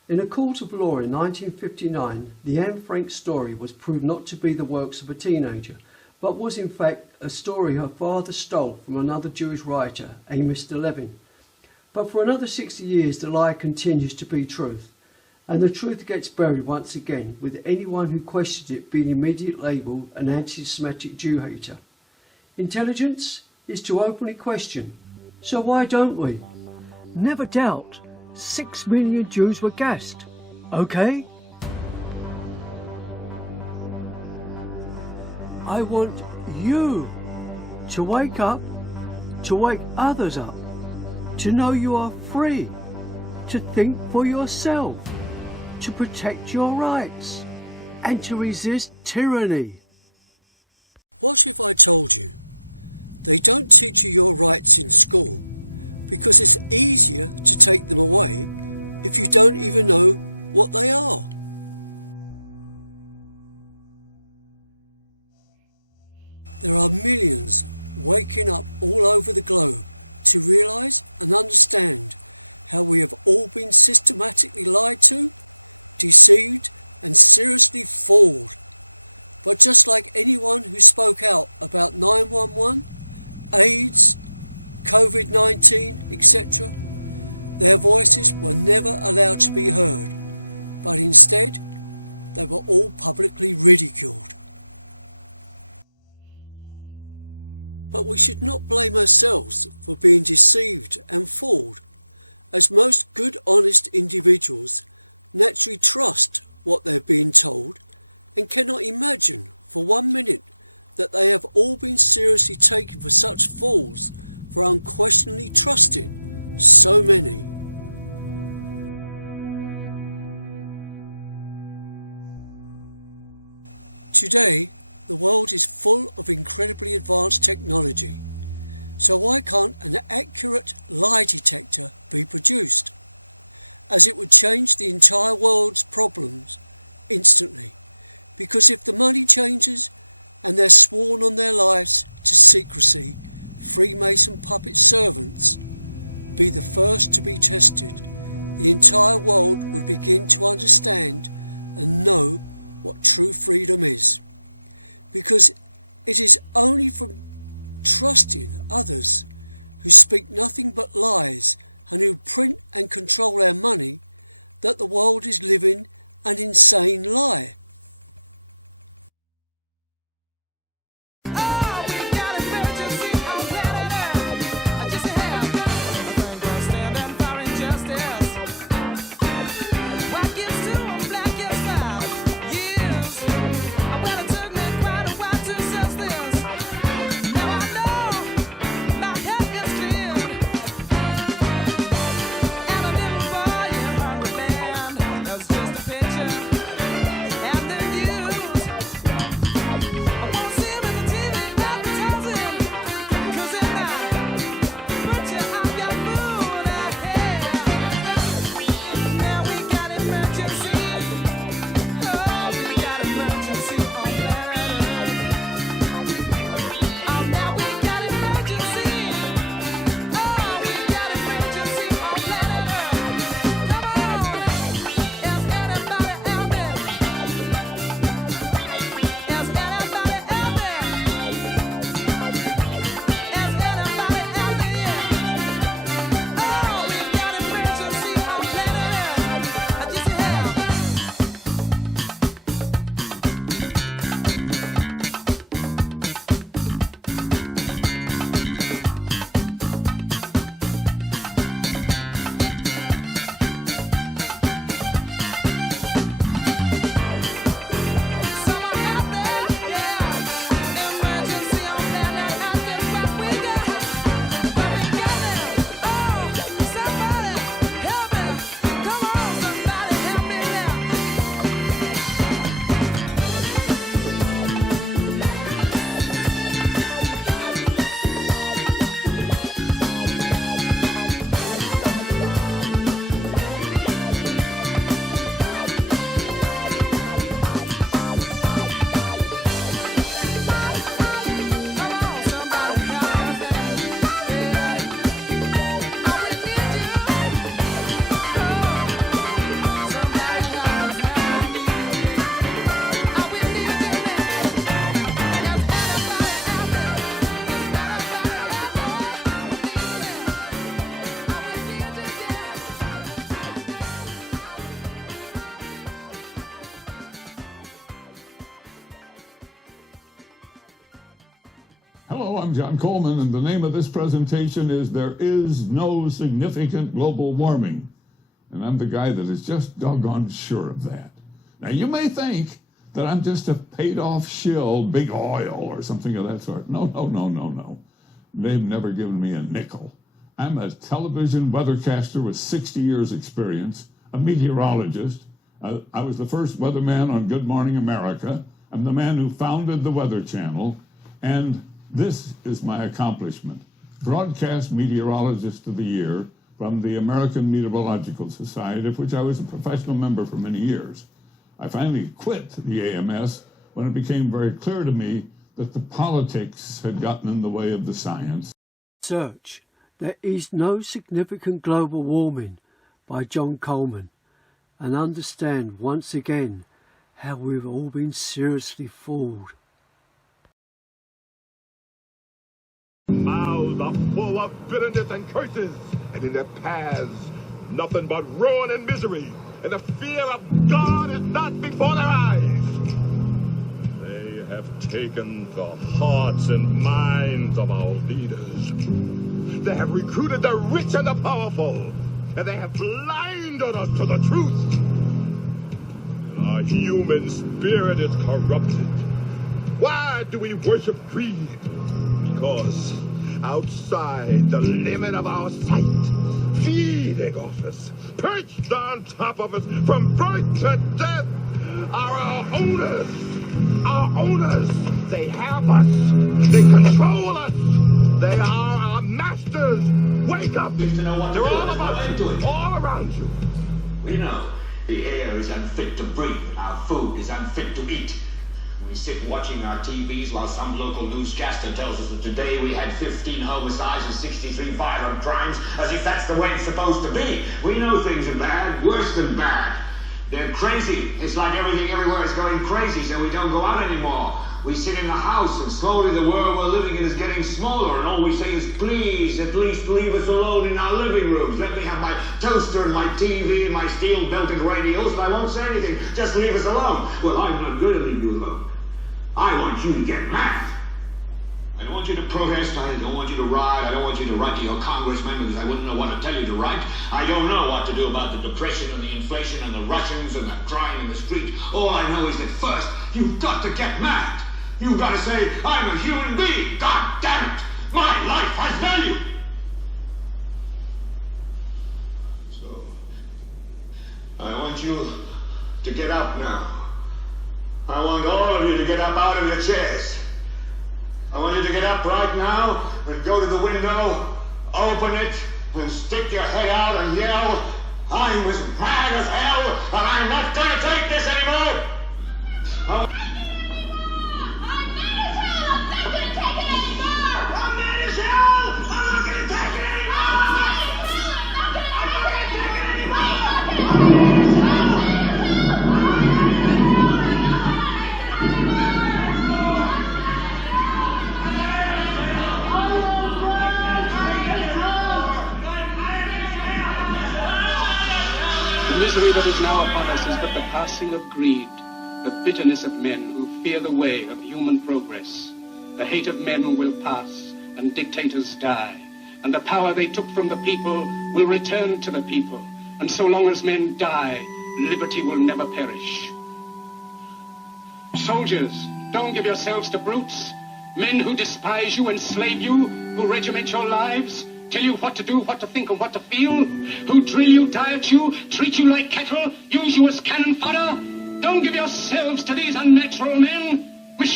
In a court of law in 1959, the Anne Frank story was proved not to be the works of a teenager, but was in fact a story her father stole from another Jewish writer, Amos de Levin. But for another 60 years the lie continues to be truth. And the truth gets buried once again, with anyone who questions it being immediately labelled an anti-Semitic Jew hater. Intelligence is to openly question, so why don't we? Never doubt 6 million Jews were gassed, okay? I want you to wake up, to wake others up, to know you are free, to think for yourself, to protect your rights and to resist tyranny. What if I told you they don't teach you your rights in school because it's easier to take them away if you don't even know what they are? There are millions waking up all over the globe to realise and understand how we have all been systematically lied to, deceived and seriously fooled. But just like anyone who spoke out about 911, AIDS, COVID-19, etc., their voices were never allowed to be heard, but instead they were all publicly ridiculed. But we should not blame ourselves for being deceived and fooled, as most good, honest individuals naturally trust what they're being told and cannot imagine for 1 minute that they have all been seriously taken for such fools for unquestionably trusting so many. Today, the world is full of incredibly advanced technology, so why can't an accurate lie detector be produced? As it would change the entire world's problems instantly, because if the money changes and they're sworn on their lives to secrecy, Freemason puppet servants be the first to be tested, the entire world would begin to understand and know what true freedom is. Because it is only from trusting others who speak nothing but lies and who print and control our money that the world is living an insane lie. Hello, I'm John Coleman, and the name of this presentation is There Is No Significant Global Warming. And I'm the guy that is just doggone sure of that. Now, you may think that I'm just a paid-off shill, big oil, or something of that sort. No. They've never given me a nickel. I'm a television weathercaster with 60 years' experience, a meteorologist, I was the first weatherman on Good Morning America. I'm the man who founded the Weather Channel, and this is my accomplishment. Broadcast Meteorologist of the Year from the American Meteorological Society, of which I was a professional member for many years. I finally quit the AMS when it became very clear to me that the politics had gotten in the way of the science. Search There Is No Significant Global Warming by John Coleman, and understand once again how we've all been seriously fooled. Mouths are full of bitterness and curses, and in their paths nothing but ruin and misery, and the fear of God is not before their eyes. They have taken the hearts and minds of our leaders. They have recruited the rich and the powerful, and they have blinded us to the truth. And our human spirit is corrupted. Why do we worship greed? Because outside the limit of our sight, feeding off us, perched on top of us from birth to death, are our owners. Our owners. They have us. They control us. They are our masters. Wake up. To know what They're all about you. All around you. We know the air is unfit to breathe. Our food is unfit to eat. We sit watching our TVs while some local newscaster tells us that today we had 15 homicides and 63 violent crimes, as if that's the way it's supposed to be. We know things are bad, worse than bad. They're crazy. It's like everything everywhere is going crazy, so we don't go out anymore. We sit in the house, and slowly the world we're living in is getting smaller, and all we say is, please, at least leave us alone in our living rooms. Let me have my toaster and my TV and my steel-belted radios, and I won't say anything. Just leave us alone. Well, I'm not going to leave you alone. I want you to get mad. I don't want you to protest. I don't want you to riot. I don't want you to write to your congressman because I wouldn't know what to tell you to write. I don't know what to do about the depression and the inflation and the Russians and the crime in the street. All I know is that first, you've got to get mad. You've got to say, I'm a human being. God damn it. My life has value. So, I want you to get up now. I want all of you to get up out of your chairs. I want you to get up right now and go to the window, open it, and stick your head out and yell, I'm as mad as hell, and I'm not going to take this anymore. I'm mad as hell! I'm not going to take it The misery that is now upon us is but the passing of greed, the bitterness of men who fear the way of human progress. The hate of men will pass, and dictators die, and the power they took from the people will return to the people, and so long as men die, liberty will never perish. Soldiers, don't give yourselves to brutes, men who despise you, enslave you, who regiment your lives, tell you what to do, what to think, and what to feel, who drill you, diet you, treat you like cattle, use you as cannon fodder. Don't give yourselves to these unnatural men with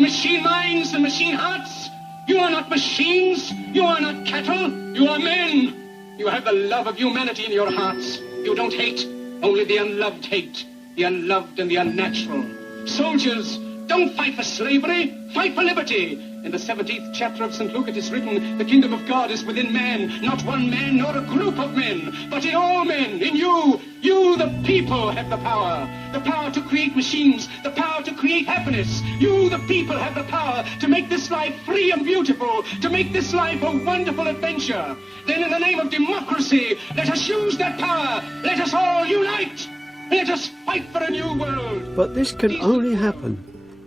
machine minds and machine hearts. You are not machines, you are not cattle, you are men. You have the love of humanity in your hearts. You don't hate, only the unloved hate, the unloved and the unnatural. Soldiers, don't fight for slavery, fight for liberty. In the 17th chapter of St. Luke it is written, the kingdom of God is within man, not one man nor a group of men, but in all men, in you. You, the people, have the power to create machines, the power to create happiness. You, the people, have the power to make this life free and beautiful, to make this life a wonderful adventure. Then in the name of democracy, let us use that power. Let us all unite. Let us fight for a new world. But this can only happen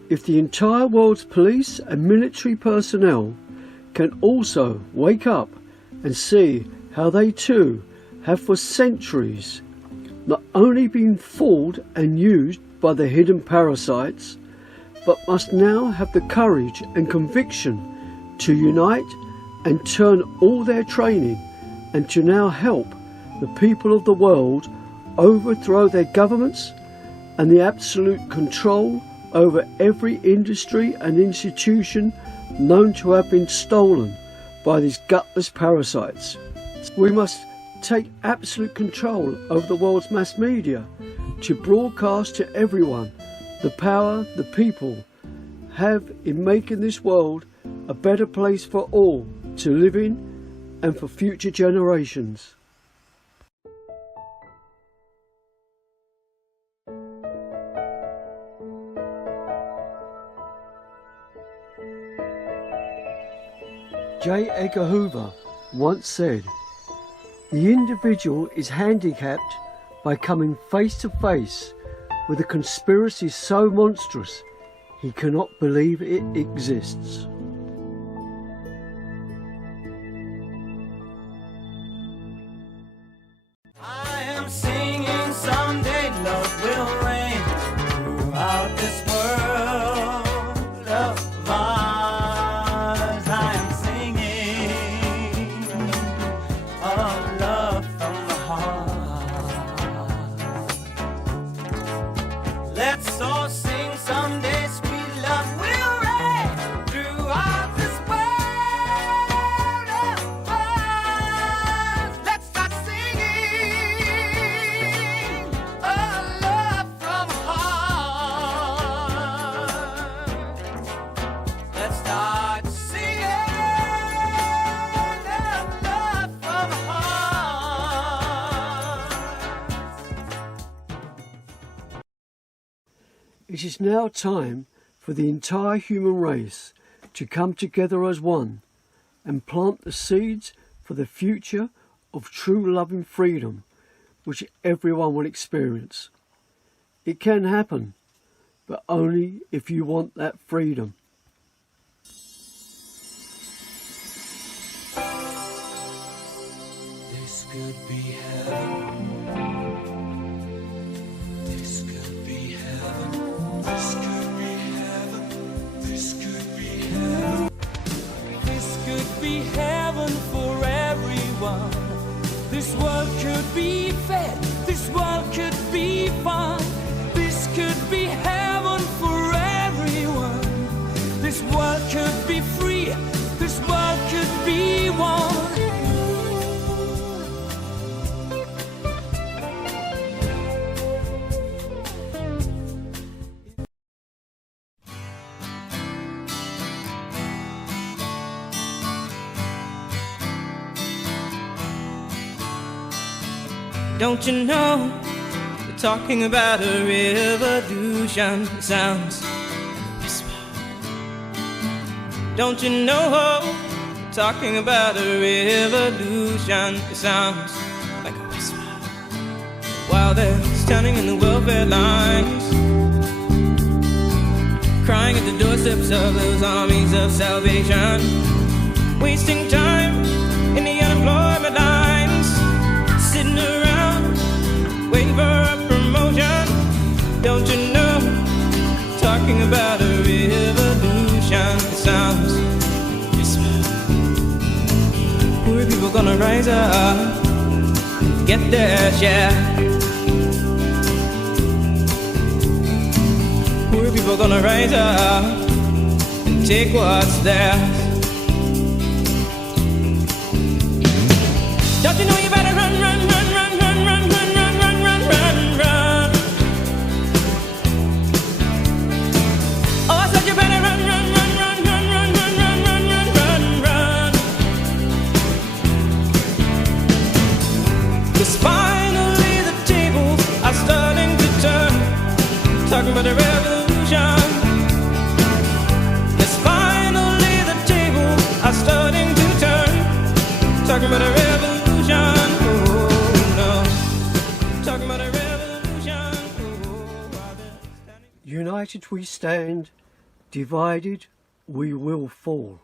if the entire world's police and military personnel can also wake up and see how they too have for centuries not only been fooled and used by the hidden parasites, but must now have the courage and conviction to unite and turn all their training and to now help the people of the world overthrow their governments and the absolute control over every industry and institution known to have been stolen by these gutless parasites. We must take absolute control over the world's mass media to broadcast to everyone the power the people have in making this world a better place for all to live in and for future generations. J. Edgar Hoover once said, "The individual is handicapped by coming face to face with a conspiracy so monstrous he cannot believe it exists." I am singing someday love will reign throughout this world of ours. I am singing a love from the heart. Let's all sing someday sweet love will reign throughout this world of ours. Let's start singing a love from the heart. Let's start singing a love from the heart. It is now time for the entire human race to come together as one and plant the seeds for the future of true love and freedom which everyone will experience. It can happen, but only if you want that freedom. This could be heaven. This could be heaven. This could be heaven. This could be heaven. This could be heaven for everyone. This world could be fair. This world could be fun. This could be heaven for everyone. This world could be free. This world could be one. Don't you know, we're talking about a revolution. It sounds like a whisper. Don't you know, we're talking about a revolution. It sounds like a whisper. While they're standing in the welfare lines, crying at the doorsteps of those armies of salvation, wasting time in the unemployment lines, sitting around waiting for a promotion. Don't you know, talking about a revolution. It sounds Christmas. Poor people gonna rise up, get their share. Poor people gonna rise up and take what's theirs. Don't you know you better run, run, run, run, run, run, run, run, run, run, run, run. Oh, I said you better run, run, run, run, run, run, run, run, run, run, run, run. 'Cause finally the tables are starting to turn. Talking about a revolution. 'Cause finally the tables are starting to turn. Talking about a revolution. United we stand, divided we will fall.